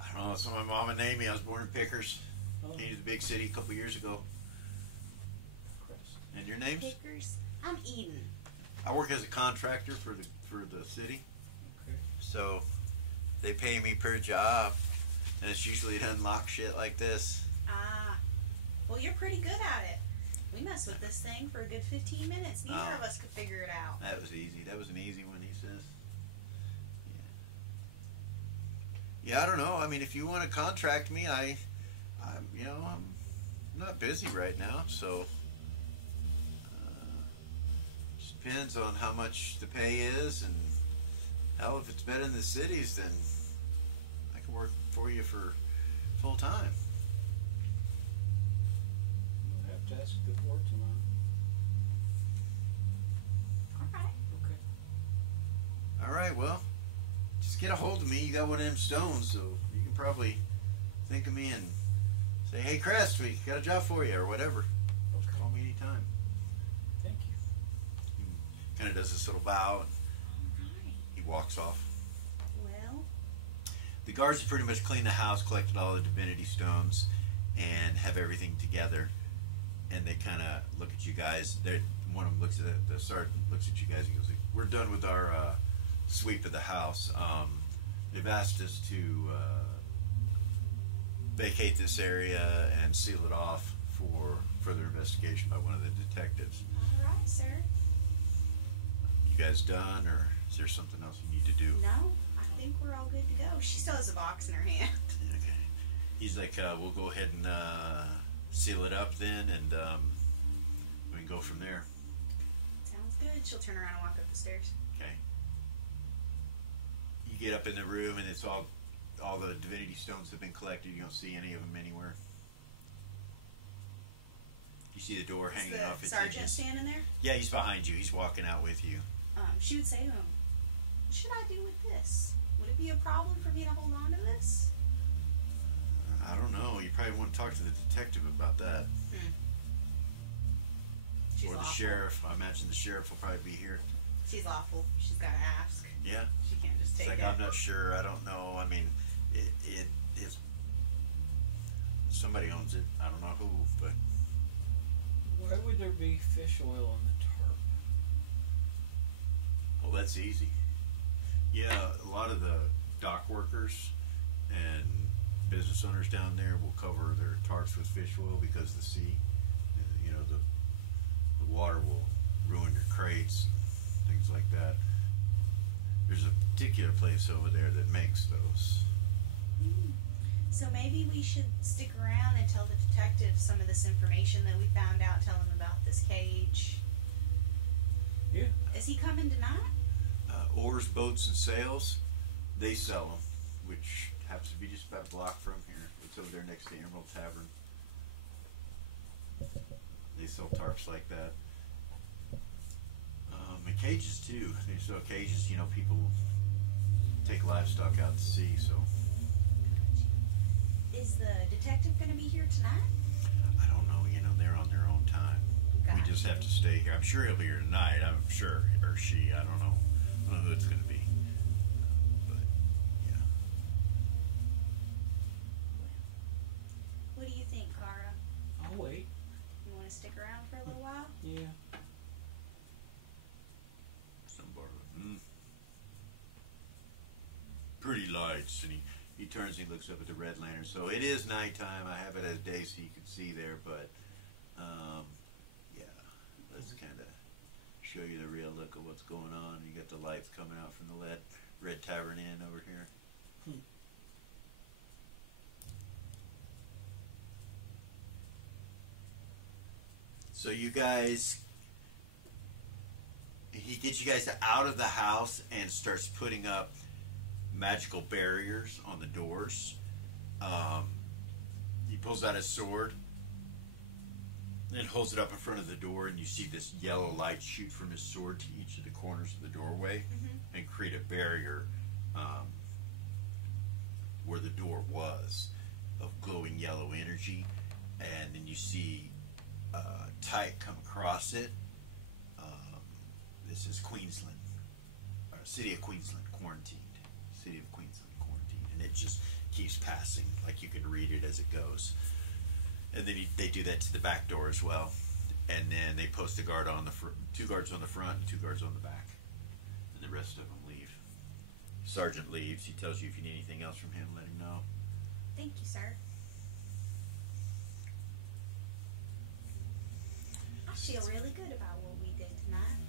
I don't know, that's what my mama named me. I was born in Pickers. Oh, Came to the big city a couple years ago. Crest. And your name's? Pickers. I'm Eden. I work as a contractor for the city. Okay. So they pay me per job. And it's usually to unlock shit like this. Ah. Well, you're pretty good at it. We messed with this thing for a good 15 minutes. Neither Oh. of us could figure it out. That was easy. That was an easy one, he says. Yeah, I don't know. I mean, if you want to contract me, I'm not busy right now, so just depends on how much the pay is, and hell, if it's better in the cities, then I can work for you for full time. We'll have to ask Gabor tomorrow. All right. Okay. All right, well, just get a hold of me. You got one of them stones, so you can probably think of me and say, "Hey, Crest, we got a job for you," or whatever. Okay. Call me anytime. Thank you. He kind of does this little bow, and All he walks off. right. Well, The guards have pretty much cleaned the house, collected all the divinity stones, and have everything together. And they kind of look at you guys. One of them looks at the sergeant, looks at you guys, and goes, "We're done with our sweep of the house. They've asked us to vacate this area and seal it off for further investigation by one of the detectives. all right, sir. You guys done, or is there something else you need to do?" No, I think we're all good to go. She still has a box in her hand. Okay. He's like, "We'll go ahead and seal it up then, and we can go from there." Sounds good. She'll turn around and walk up the stairs. Okay. You get up in the room, and it's all the divinity stones have been collected. You don't see any of them anywhere. You see the door Is hanging the off its sergeant hinges. standing there? Yeah, he's behind you. He's walking out with you. She would say to him, "What should I do with this? Would it be a problem for me to hold on to this?" I don't know. You probably want to talk to the detective about that. She's Or the awful. sheriff. I imagine the sheriff will probably be here. She's awful. She's got to ask. Yeah. She can't just It's take like, it. I'm not sure. I don't know. I mean, it's somebody owns it. I don't know who, but Why would there be fish oil on the tarp? well, that's easy. Yeah, a lot of the dock workers and business owners down there will cover their tarps with fish oil because the sea, you know, the water will ruin your crates, things like that. There's a particular place over there that makes those. So maybe we should stick around and tell the detective some of this information that we found out. Tell him about this cage. Yeah. Is he coming tonight? Oars, boats, and sails, they sell them, which happens to be just about a block from here. It's over there next to Emerald Tavern. They sell tarps like that. And cages too. They sell cages. You know, people take livestock out to sea. So. Is the detective going to be here tonight? I don't know. You know, they're on their own time. Gotcha. We just have to stay here. I'm sure he'll be here tonight. I'm sure, or she. I don't know. I don't know who it's going to be. But yeah. What do you think, Kara? I'll wait. You want to stick around for a little while? Yeah. Pretty lights, and he turns and he looks up at the red lantern. So it is nighttime. I have it as day so you can see there, but yeah, let's kind of show you the real look of what's going on. You got the lights coming out from the Red Tavern Inn over here. So you guys, he gets you guys out of the house and starts putting up magical barriers on the doors. He pulls out his sword and holds it up in front of the door, and you see this yellow light shoot from his sword to each of the corners of the doorway and create a barrier where the door was of glowing yellow energy. And then you see Tyke come across it. This is Queensland, or City of Queensland quarantined. City of Queensland quarantined, and it just keeps passing, like you can read it as it goes. And then they do that to the back door as well, and then they post a guard on the two guards on the front and 2 guards on the back, and the rest of them leave. Sergeant leaves. He tells you if you need anything else from him, let him know. Thank you, sir. I feel really good about what we did tonight.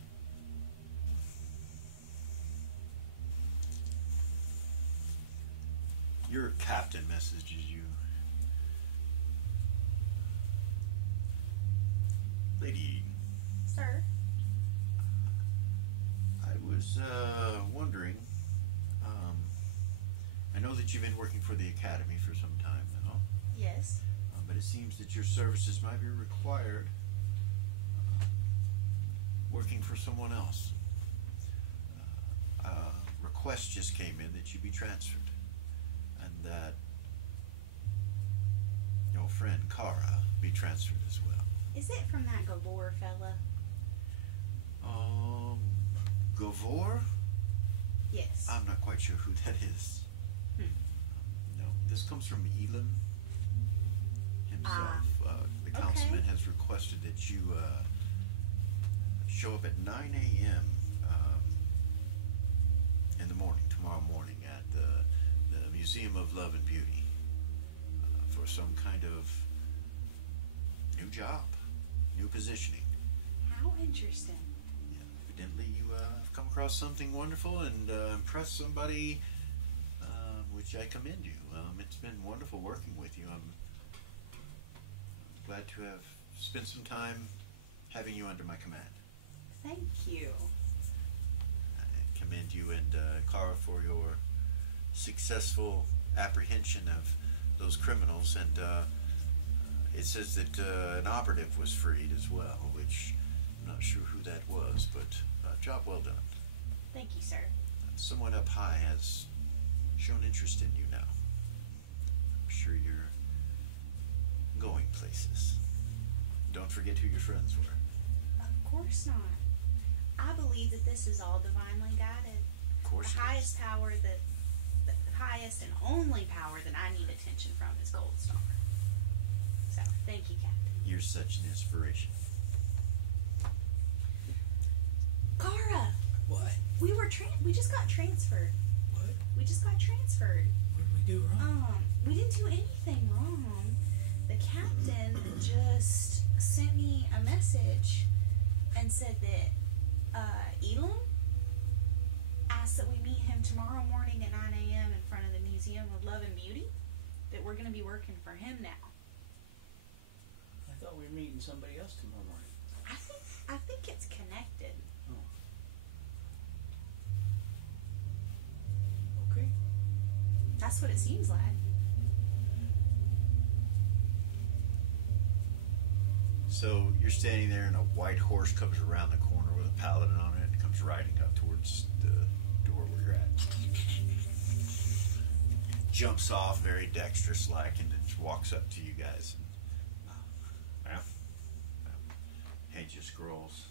Your captain messages you. Lady Eden. Sir? I was wondering, I know that you've been working for the Academy for some time now. Yes. But it seems that your services might be required working for someone else. A request just came in that you be transferred, and that your friend Kara be transferred as well. Is it from that Gavor fella? Gavor? Yes. I'm not quite sure who that is. No, this comes from Elam himself. The councilman has requested that you show up at 9 a.m. In the morning, tomorrow morning, at the Museum of Love and Beauty for some kind of new job, new positioning. How interesting. Yeah, evidently you have come across something wonderful and impressed somebody, which I commend you. It's been wonderful working with you. I'm glad to have spent some time having you under my command. Thank you. I commend you and Kara for your successful apprehension of those criminals, and it says that an operative was freed as well, which I'm not sure who that was, but job well done. Thank you, sir. Someone up high has shown interest in you now. I'm sure you're going places. Don't forget who your friends were. Of course not. I believe that this is all divinely guided. Of course. The highest power that the highest and only power that I need attention from is Gold Star. So, thank you, Captain. You're such an inspiration. Kara, What? we just got transferred. What? We just got transferred. What did we do wrong? We didn't do anything wrong. The captain just sent me a message and said that Elam asked that we meet him tomorrow morning at 9 a.m. in front of the Museum of Love and Beauty. That we're going to be working for him now. I thought we were meeting somebody else tomorrow morning. I think it's connected. Oh. Okay. That's what it seems like. So you're standing there, and a white horse comes around the corner with a paladin on it, and comes riding up towards the door where you're at. Jumps off, very dexterous-like, and then walks up to you guys. And, hands you scrolls.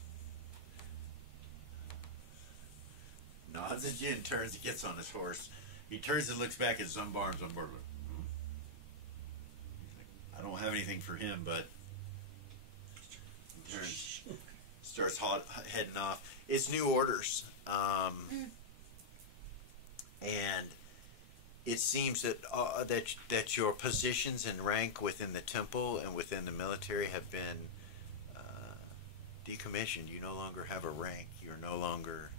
Nods at you and turns. He gets on his horse. He turns and looks back at Zumbar, and Zumbar like, He's like, I don't have anything for him, but turns, starts heading off. It's new orders, and it seems that that your positions and rank within the temple and within the military have been decommissioned. You no longer have a rank. You're no longer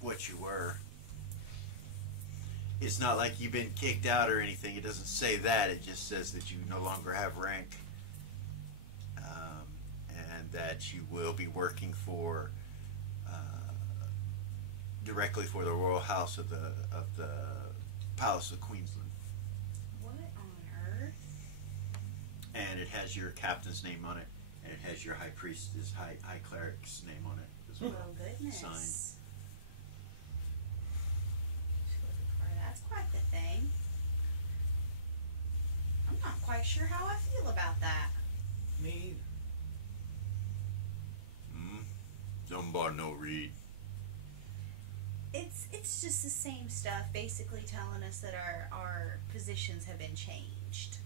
what you were. It's not like you've been kicked out or anything. It doesn't say that. It just says that you no longer have rank, and that you will be working for directly for the royal house of the Palace of Queensland. What on earth? And it has your captain's name on it, and it has your high priestess, high cleric's name on it as well. Oh goodness. Signed. That's quite the thing. I'm not quite sure how I feel about that. Me either. Zumbar no read. It's just the same stuff, basically telling us that our positions have been changed.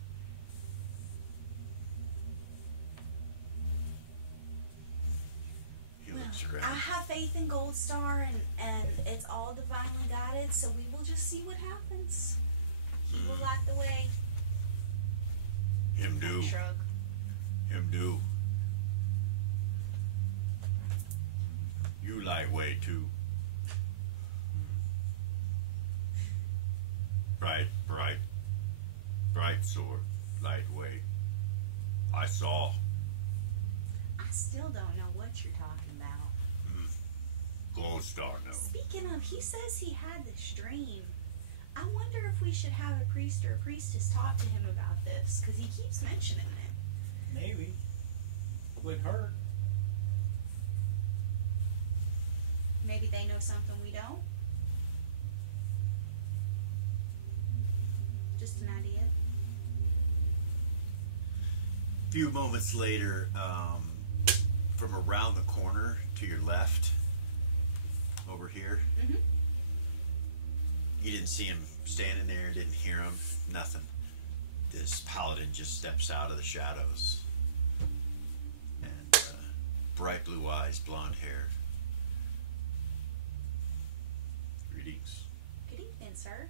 He looks around. I have faith in Gold Star, and it's all divinely guided, so we will just see what happens. He will light the way. Him do. Shrug. Him do. You lightweight too. Bright sword, lightweight. I saw. I still don't know what you're talking about. Gold Star, no. Speaking of, he says he had this dream. I wonder if we should have a priest or a priestess talk to him about this, because he keeps mentioning it. Maybe. Wouldn't hurt. Maybe they know something we don't. Just an idea. A few moments later, from around the corner to your left, over here, you didn't see him standing there, didn't hear him, nothing. This paladin just steps out of the shadows. And bright blue eyes, blonde hair. Greetings. Good evening, sir.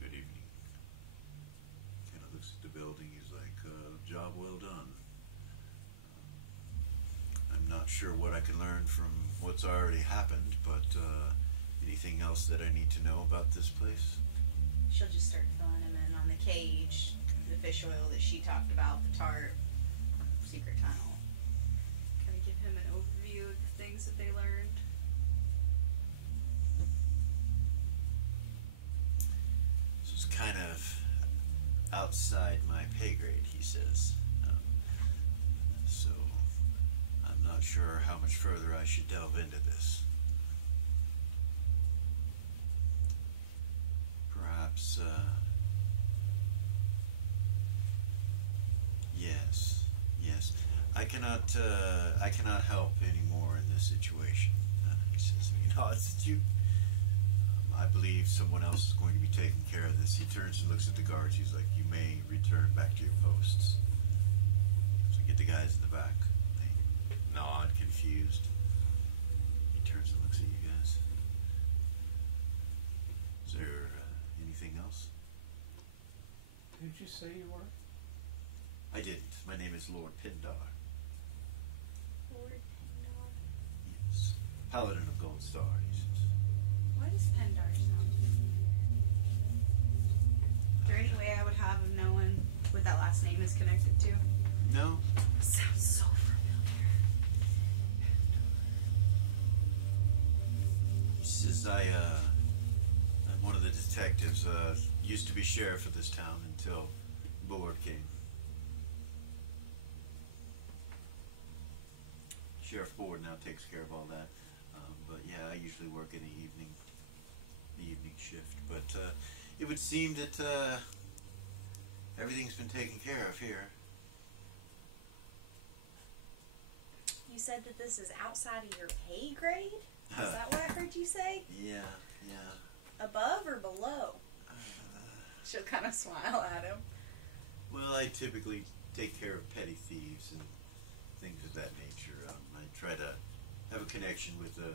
Good evening. Kind of looks at the building. He's like, job well done. I'm not sure what I can learn from what's already happened, but anything else that I need to know about this place? She'll just start filling him in on the cage, the fish oil that she talked about, the tarp, secret tunnel. Kind of give him an overview of the things that they learned. This is kind of outside my pay grade, he says. So I'm not sure how much further I should delve into this. Perhaps, yes. I cannot help anymore in this situation. He says, he nods at you. I believe someone else is going to be taking care of this. He turns and looks at the guards. He's like, you may return back to your posts. So get the guys in the back. They nod, confused. you say you were? I didn't. My name is Lord Pindar. Lord Pendar. Yes. Paladin of Gold Star, he says. Why does Pendar sound familiar? Is there any way I would have of knowing what that last name is connected to? No? Sounds so familiar. He says, I'm one of the detectives. Used to be sheriff of this town until Lord came. Sheriff Board now takes care of all that. But yeah, I usually work in the evening shift. But it would seem that everything's been taken care of here. You said that this is outside of your pay grade? Is that what I heard you say? Yeah. Above or below? She'll kind of smile at him. Well, I typically take care of petty thieves and things of that nature. I try to have a connection with the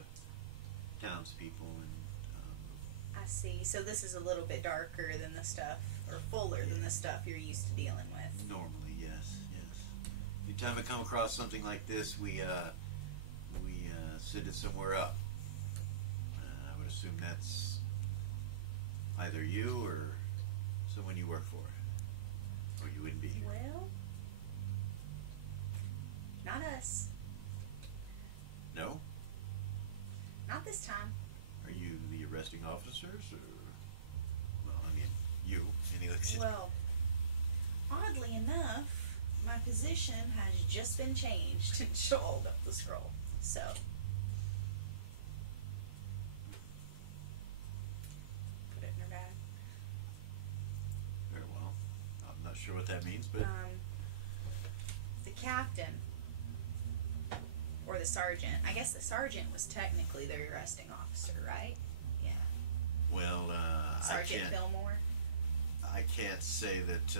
townspeople, and I see. So this is a little bit darker than the stuff, or fuller than the stuff you're used to dealing with. normally, yes. Anytime I come across something like this, we send it somewhere up. I would assume that's either you or someone you work for, or you wouldn't be here. Well, not us. No? Not this time. Are you the arresting officers, or... Well, I mean, you. And he looks at Well, oddly enough, my position has just been changed, and she'll hold up the scroll. So, put it in her bag. very well. I'm not sure what that means, but... The captain, or the sergeant. I guess the sergeant was technically the arresting officer, right? Yeah. Well, Sergeant Fillmore. I can't say that,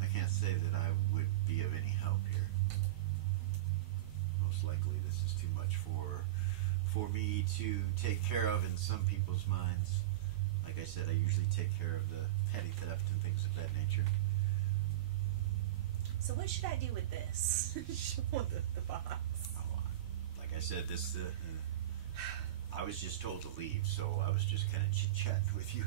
I can't say that I would be of any help here. Most likely this is too much for me to take care of in some people's minds. Like I said, I usually take care of the petty theft and things of that nature. So what should I do with this? Show the box. Oh, like I said, this, I was just told to leave, so I was just kind of chit-chatting with you.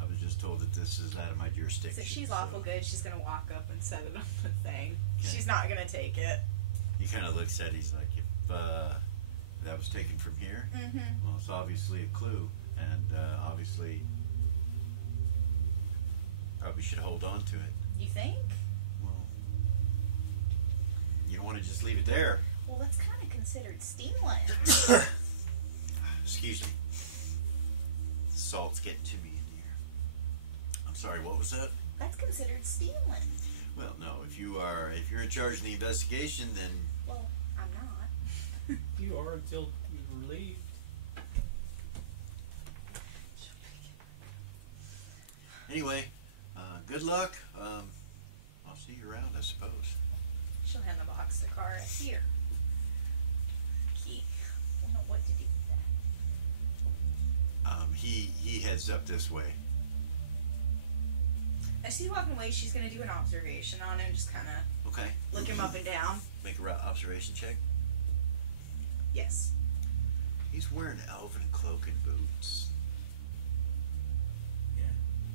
I was just told that this is out of my jurisdiction. So she's awful good. She's going to walk up and set it on the thing. Okay. She's not going to take it. He kind of looks at it, he's like, if that was taken from here, Mm-hmm. well, it's obviously a clue, and obviously probably should hold on to it. You think? Well, you don't want to just leave it there. Well, that's kind of considered stealing. Excuse me. The salt's getting to me in here. I'm sorry, what was that? That's considered stealing. Well, no, if you're in charge of the investigation, then... Well, I'm not. You are until you're relieved. Anyway, good luck. I'll see you around, I suppose. She'll hand the box to Cara. Here. Key. I don't know what to do with that. He heads up this way. As she's walking away, she's going to do an observation on him, just kind of Okay. look him up and down. Make a observation check. Yes. He's wearing elven cloak and boots. Yeah.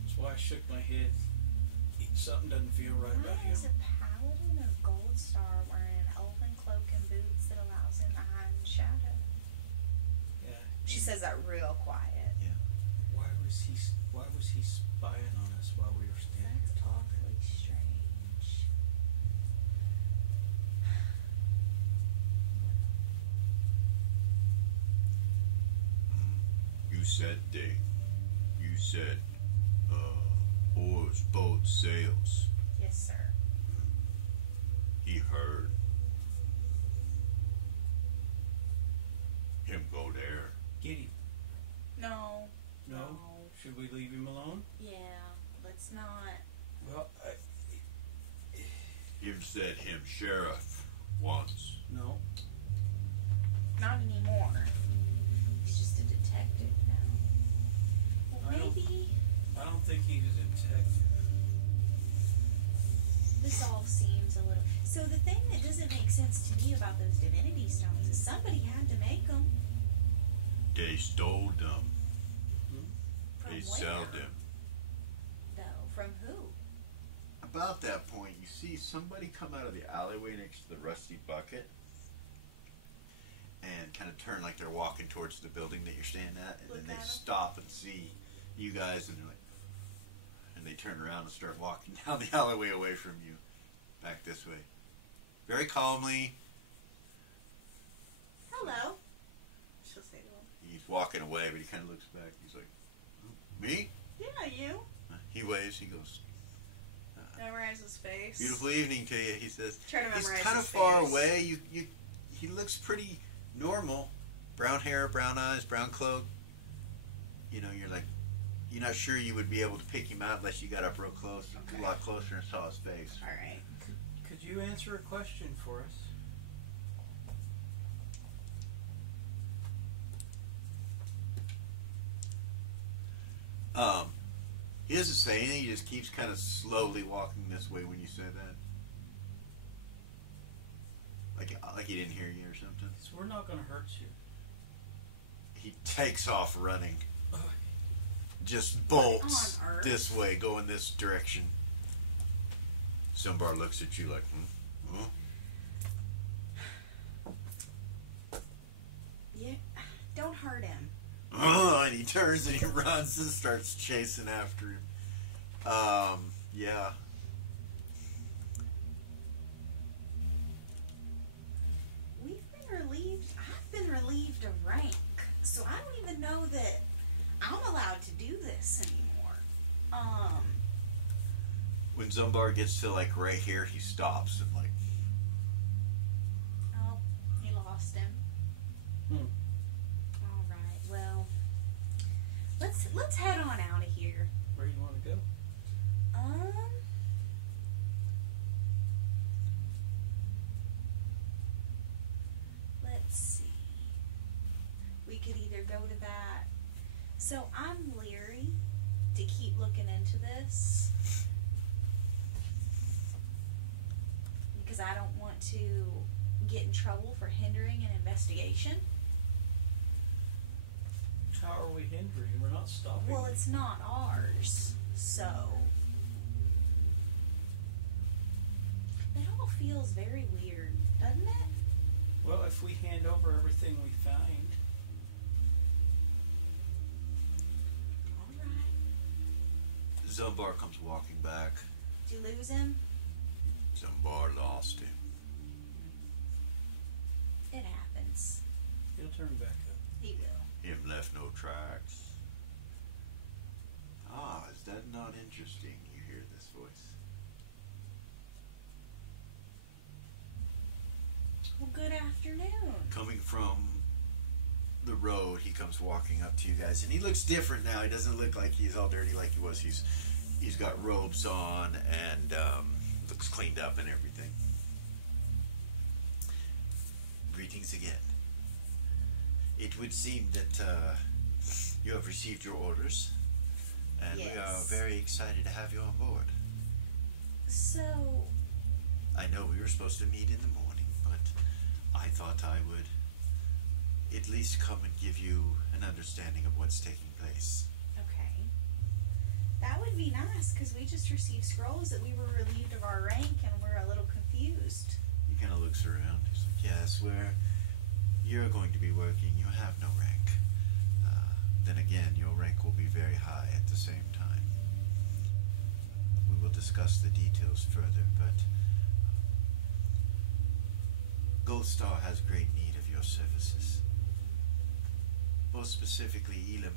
That's why I shook my head. Something doesn't feel right about Why him. is a paladin of Gold Star wearing an elven cloak and boots that allows him to hide in shadow? Yeah. She says that real quiet. Why was he spying on us while we were standing That's here talking? awfully strange. You said you said, oars, boats, sails. Yes, sir. He heard him go there. Get him. No. No? Should we leave him alone? Yeah, let's not. Well, Him said him sheriff once. no. Not anymore. He's just a detective now. Maybe I don't think he was a detective. this all seems a little. So the thing that doesn't make sense to me about those divinity stones is somebody had to make them. They stole them. From They where? sold them. Though, from who? About that point, you see somebody come out of the alleyway next to the rusty bucket and kind of turn like they're walking towards the building that you're standing at, and Look then they at 'em. stop and see you guys, and they're like, and they turn around and start walking down the alleyway away from you, back this way, very calmly. Hello. She'll say to him. He's walking away, but he kind of looks back. He's like, "Me?" Yeah, you. He waves. He goes, Memorize his face. "Beautiful evening to you," he says. Try to He's memorize kind of his far face. away. He looks pretty normal. Brown hair, brown eyes, brown cloak. You know, you're not sure you would be able to pick him out unless you got up real close, Okay. a lot closer, and saw his face. All right. Could you answer a question for us? He doesn't say anything. He just keeps kind of slowly walking this way when you say that. Like he didn't hear you or something. So we're not going to hurt you. He takes off running. Ugh. Just bolts on earth? this way, going this direction. Zumbar looks at you like, Yeah. Don't hurt him. And he turns and he runs and starts chasing after him. Yeah. We've been relieved. I've been relieved of rank, so I don't even know that I'm allowed to do this anymore. When Zumbar gets to like right here, he stops and like, Oh, he lost him. Hmm. All right. Well, let's head on out of here. Where do you want to go? Let's see. We could either go to that. So I'm leery to keep looking into this because I don't want to get in trouble for hindering an investigation. How are we hindering? We're not stopping. Well, it's not ours, so it all feels very weird, doesn't it? Well, if we hand over everything we find, All right. Zumbar comes walking back. Did you lose him? Zumbar lost him. It happens. he'll turn back up. He will. Him left no tracks. Ah, is that not interesting? You hear this voice. Well, good afternoon. Coming from the road, he comes walking up to you guys, and he looks different now. He doesn't look like he's all dirty like he was. He's got robes on and looks cleaned up and everything. Greetings again. It would seem that you have received your orders, and we are Yes. very excited to have you on board. So, I know we were supposed to meet in the morning, but I thought I would at least come and give you an understanding of what's taking place. okay. That would be nice because we just received scrolls that we were relieved of our rank and we're a little confused. He kind of looks around. He's like, yes, you're going to be working. You have no rank. Then again, your rank will be very high at the same time. We will discuss the details further, but Gold Star has great need of your services. Most specifically, Elam,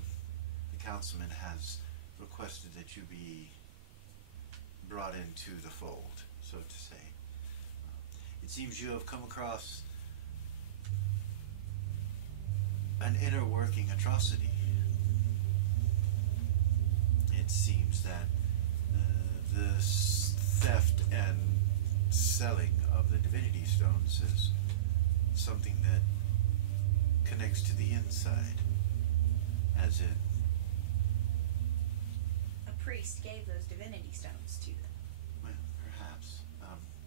the councilman, has requested that you be brought into the fold, so to say. It seems you have come across an inner working atrocity. It seems that the theft and selling of the divinity stones is something that connects to the inside, as in priest gave those divinity stones to them. Well, perhaps.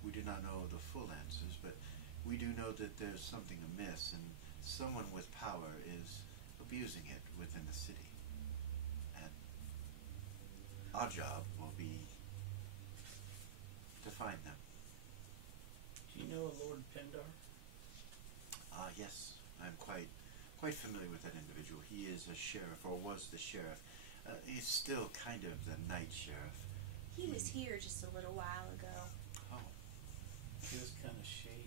We do not know the full answers, but we do know that there's something amiss, and someone with power is abusing it within the city. And our job will be to find them. Do you know a Lord Pendar? Yes. I'm quite familiar with that individual. He is a sheriff, or was the sheriff. He's still kind of the night sheriff. He was here just a little while ago. Oh. He was kind of shady.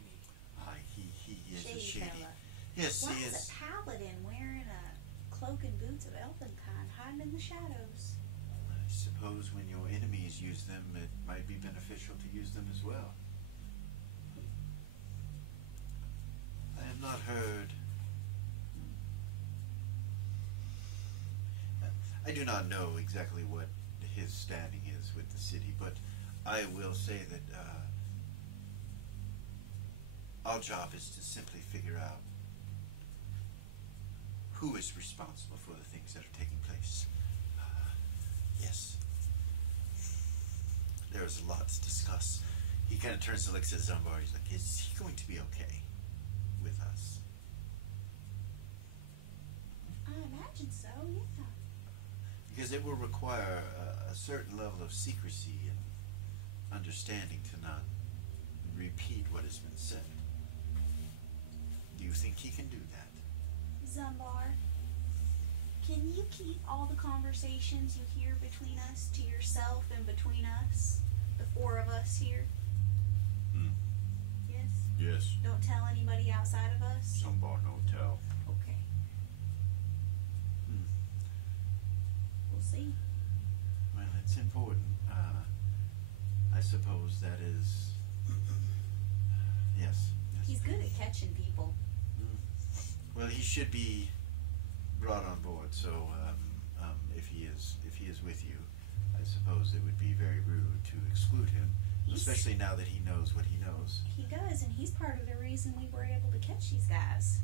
He is Shady a shady. fella. Yes, Why he is is. a paladin wearing a cloak and boots of elfenkind hiding in the shadows? I suppose when your enemies use them, it might be beneficial to use them as well. I have not heard. I do not know exactly what his standing is with the city, but I will say that our job is to simply figure out who is responsible for the things that are taking place. Yes. There is a lot to discuss. He kind of turns and looks at Zumbar. He's like, is he going to be okay with us? I imagine so, yeah. Because it will require a certain level of secrecy and understanding to not repeat what has been said. Do you think he can do that? Zumbar, can you keep all the conversations you hear between us to yourself and between us? The four of us here? Yes? Yes. Don't tell anybody outside of us? Zumbar, no tell. Okay. We'll see. Well, it's important. I suppose that is. Yes. He's good at catching people. Well, he should be brought on board. So, if he is with you, I suppose it would be very rude to exclude him, especially now that he knows what he knows. He does, and he's part of the reason we were able to catch these guys.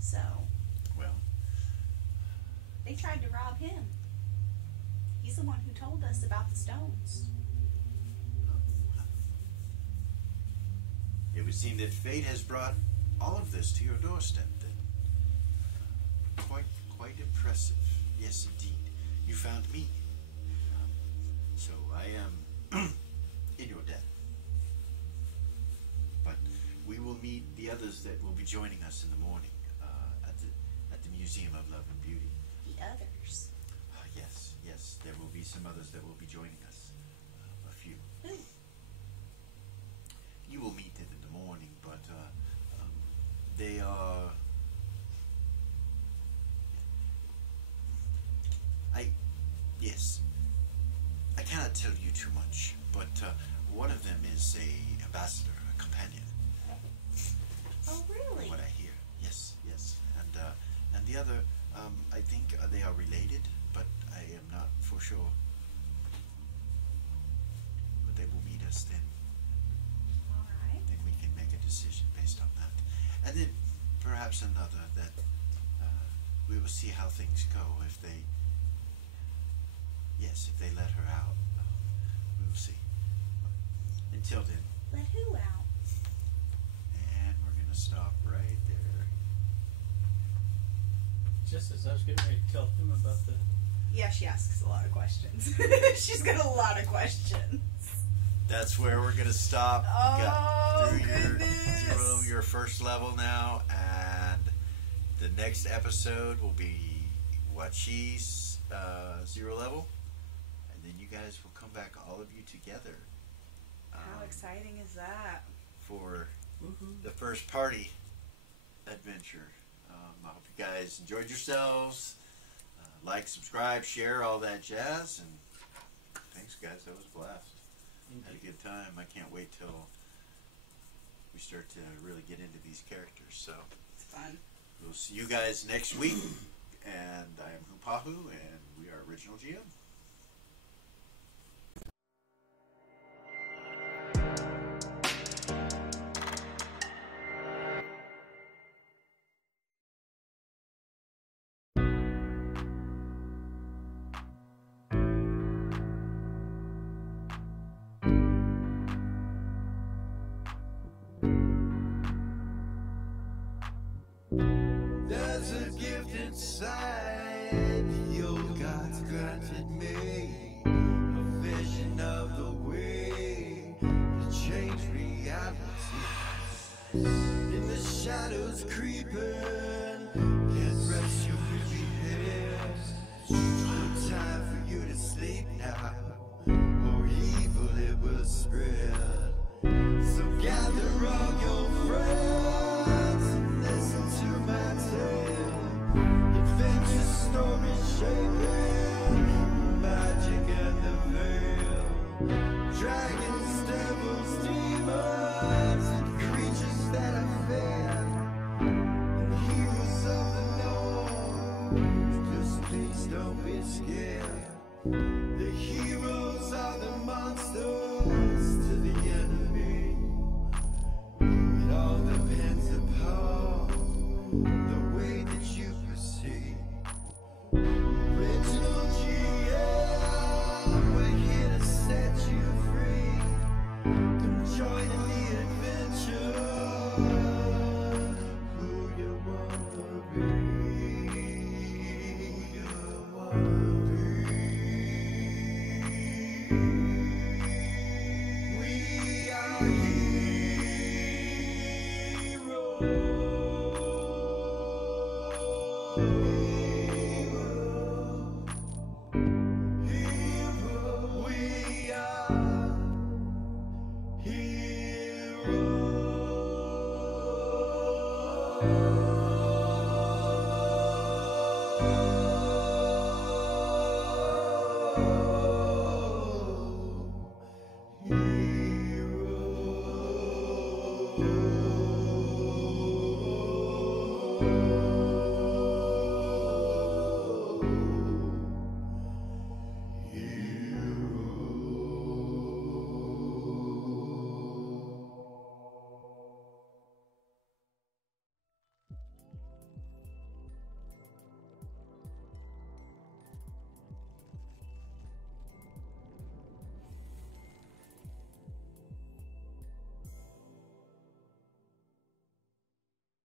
So. Well. They tried to rob him. He's the one who told us about the stones. It would seem that fate has brought all of this to your doorstep, then. Quite impressive. Yes, indeed. You found me. So I am in your debt. But we will meet the others that will be joining us in the morning at the Museum of Love and Beauty. The others? Yes. There will be some others that will be joining us. A few. Who? You will meet them in the morning, but they are. Yes. I cannot tell you too much, but one of them is a ambassador, a companion. Oh, really? From what I hear, yes, and the other, I think they are related, but I am not for sure. But they will meet us then. All right. Then we can make a decision based on that, and then perhaps another that we will see how things go. If they let her out, we will see. But until then. Let who out? And we're going to stop right there. Just as I was getting ready to tell him about the... Yeah, she asks a lot of questions. She's got a lot of questions. That's where we're going to stop. Oh, You got through goodness. your first level now, and the next episode will be Wachi's 0 level, and then you guys will come back, all of you together. How exciting is that? For the first party adventure. I hope you guys enjoyed yourselves. Like, subscribe, share, all that jazz, and thanks guys, that was a blast. Had a good time. I can't wait till we start to really get into these characters. So It's fun. we'll see you guys next week. And I am Hupahu, and we are Original GM. In the shadows creeping, can't rest your weary head. No time for you to sleep now, or evil it will spread. So gather all your friends and listen to my tale. Adventure story shaping, magic and the veil. Dragons, devils, demons, and creatures that are fair. And heroes of the north, just please don't be scared. The heroes are the monsters to the enemy. It all depends upon the way that you proceed. Original GM, we're here to set you free. Come join in the adventure. Who you wanna be? Who you wanna be? We are heroes.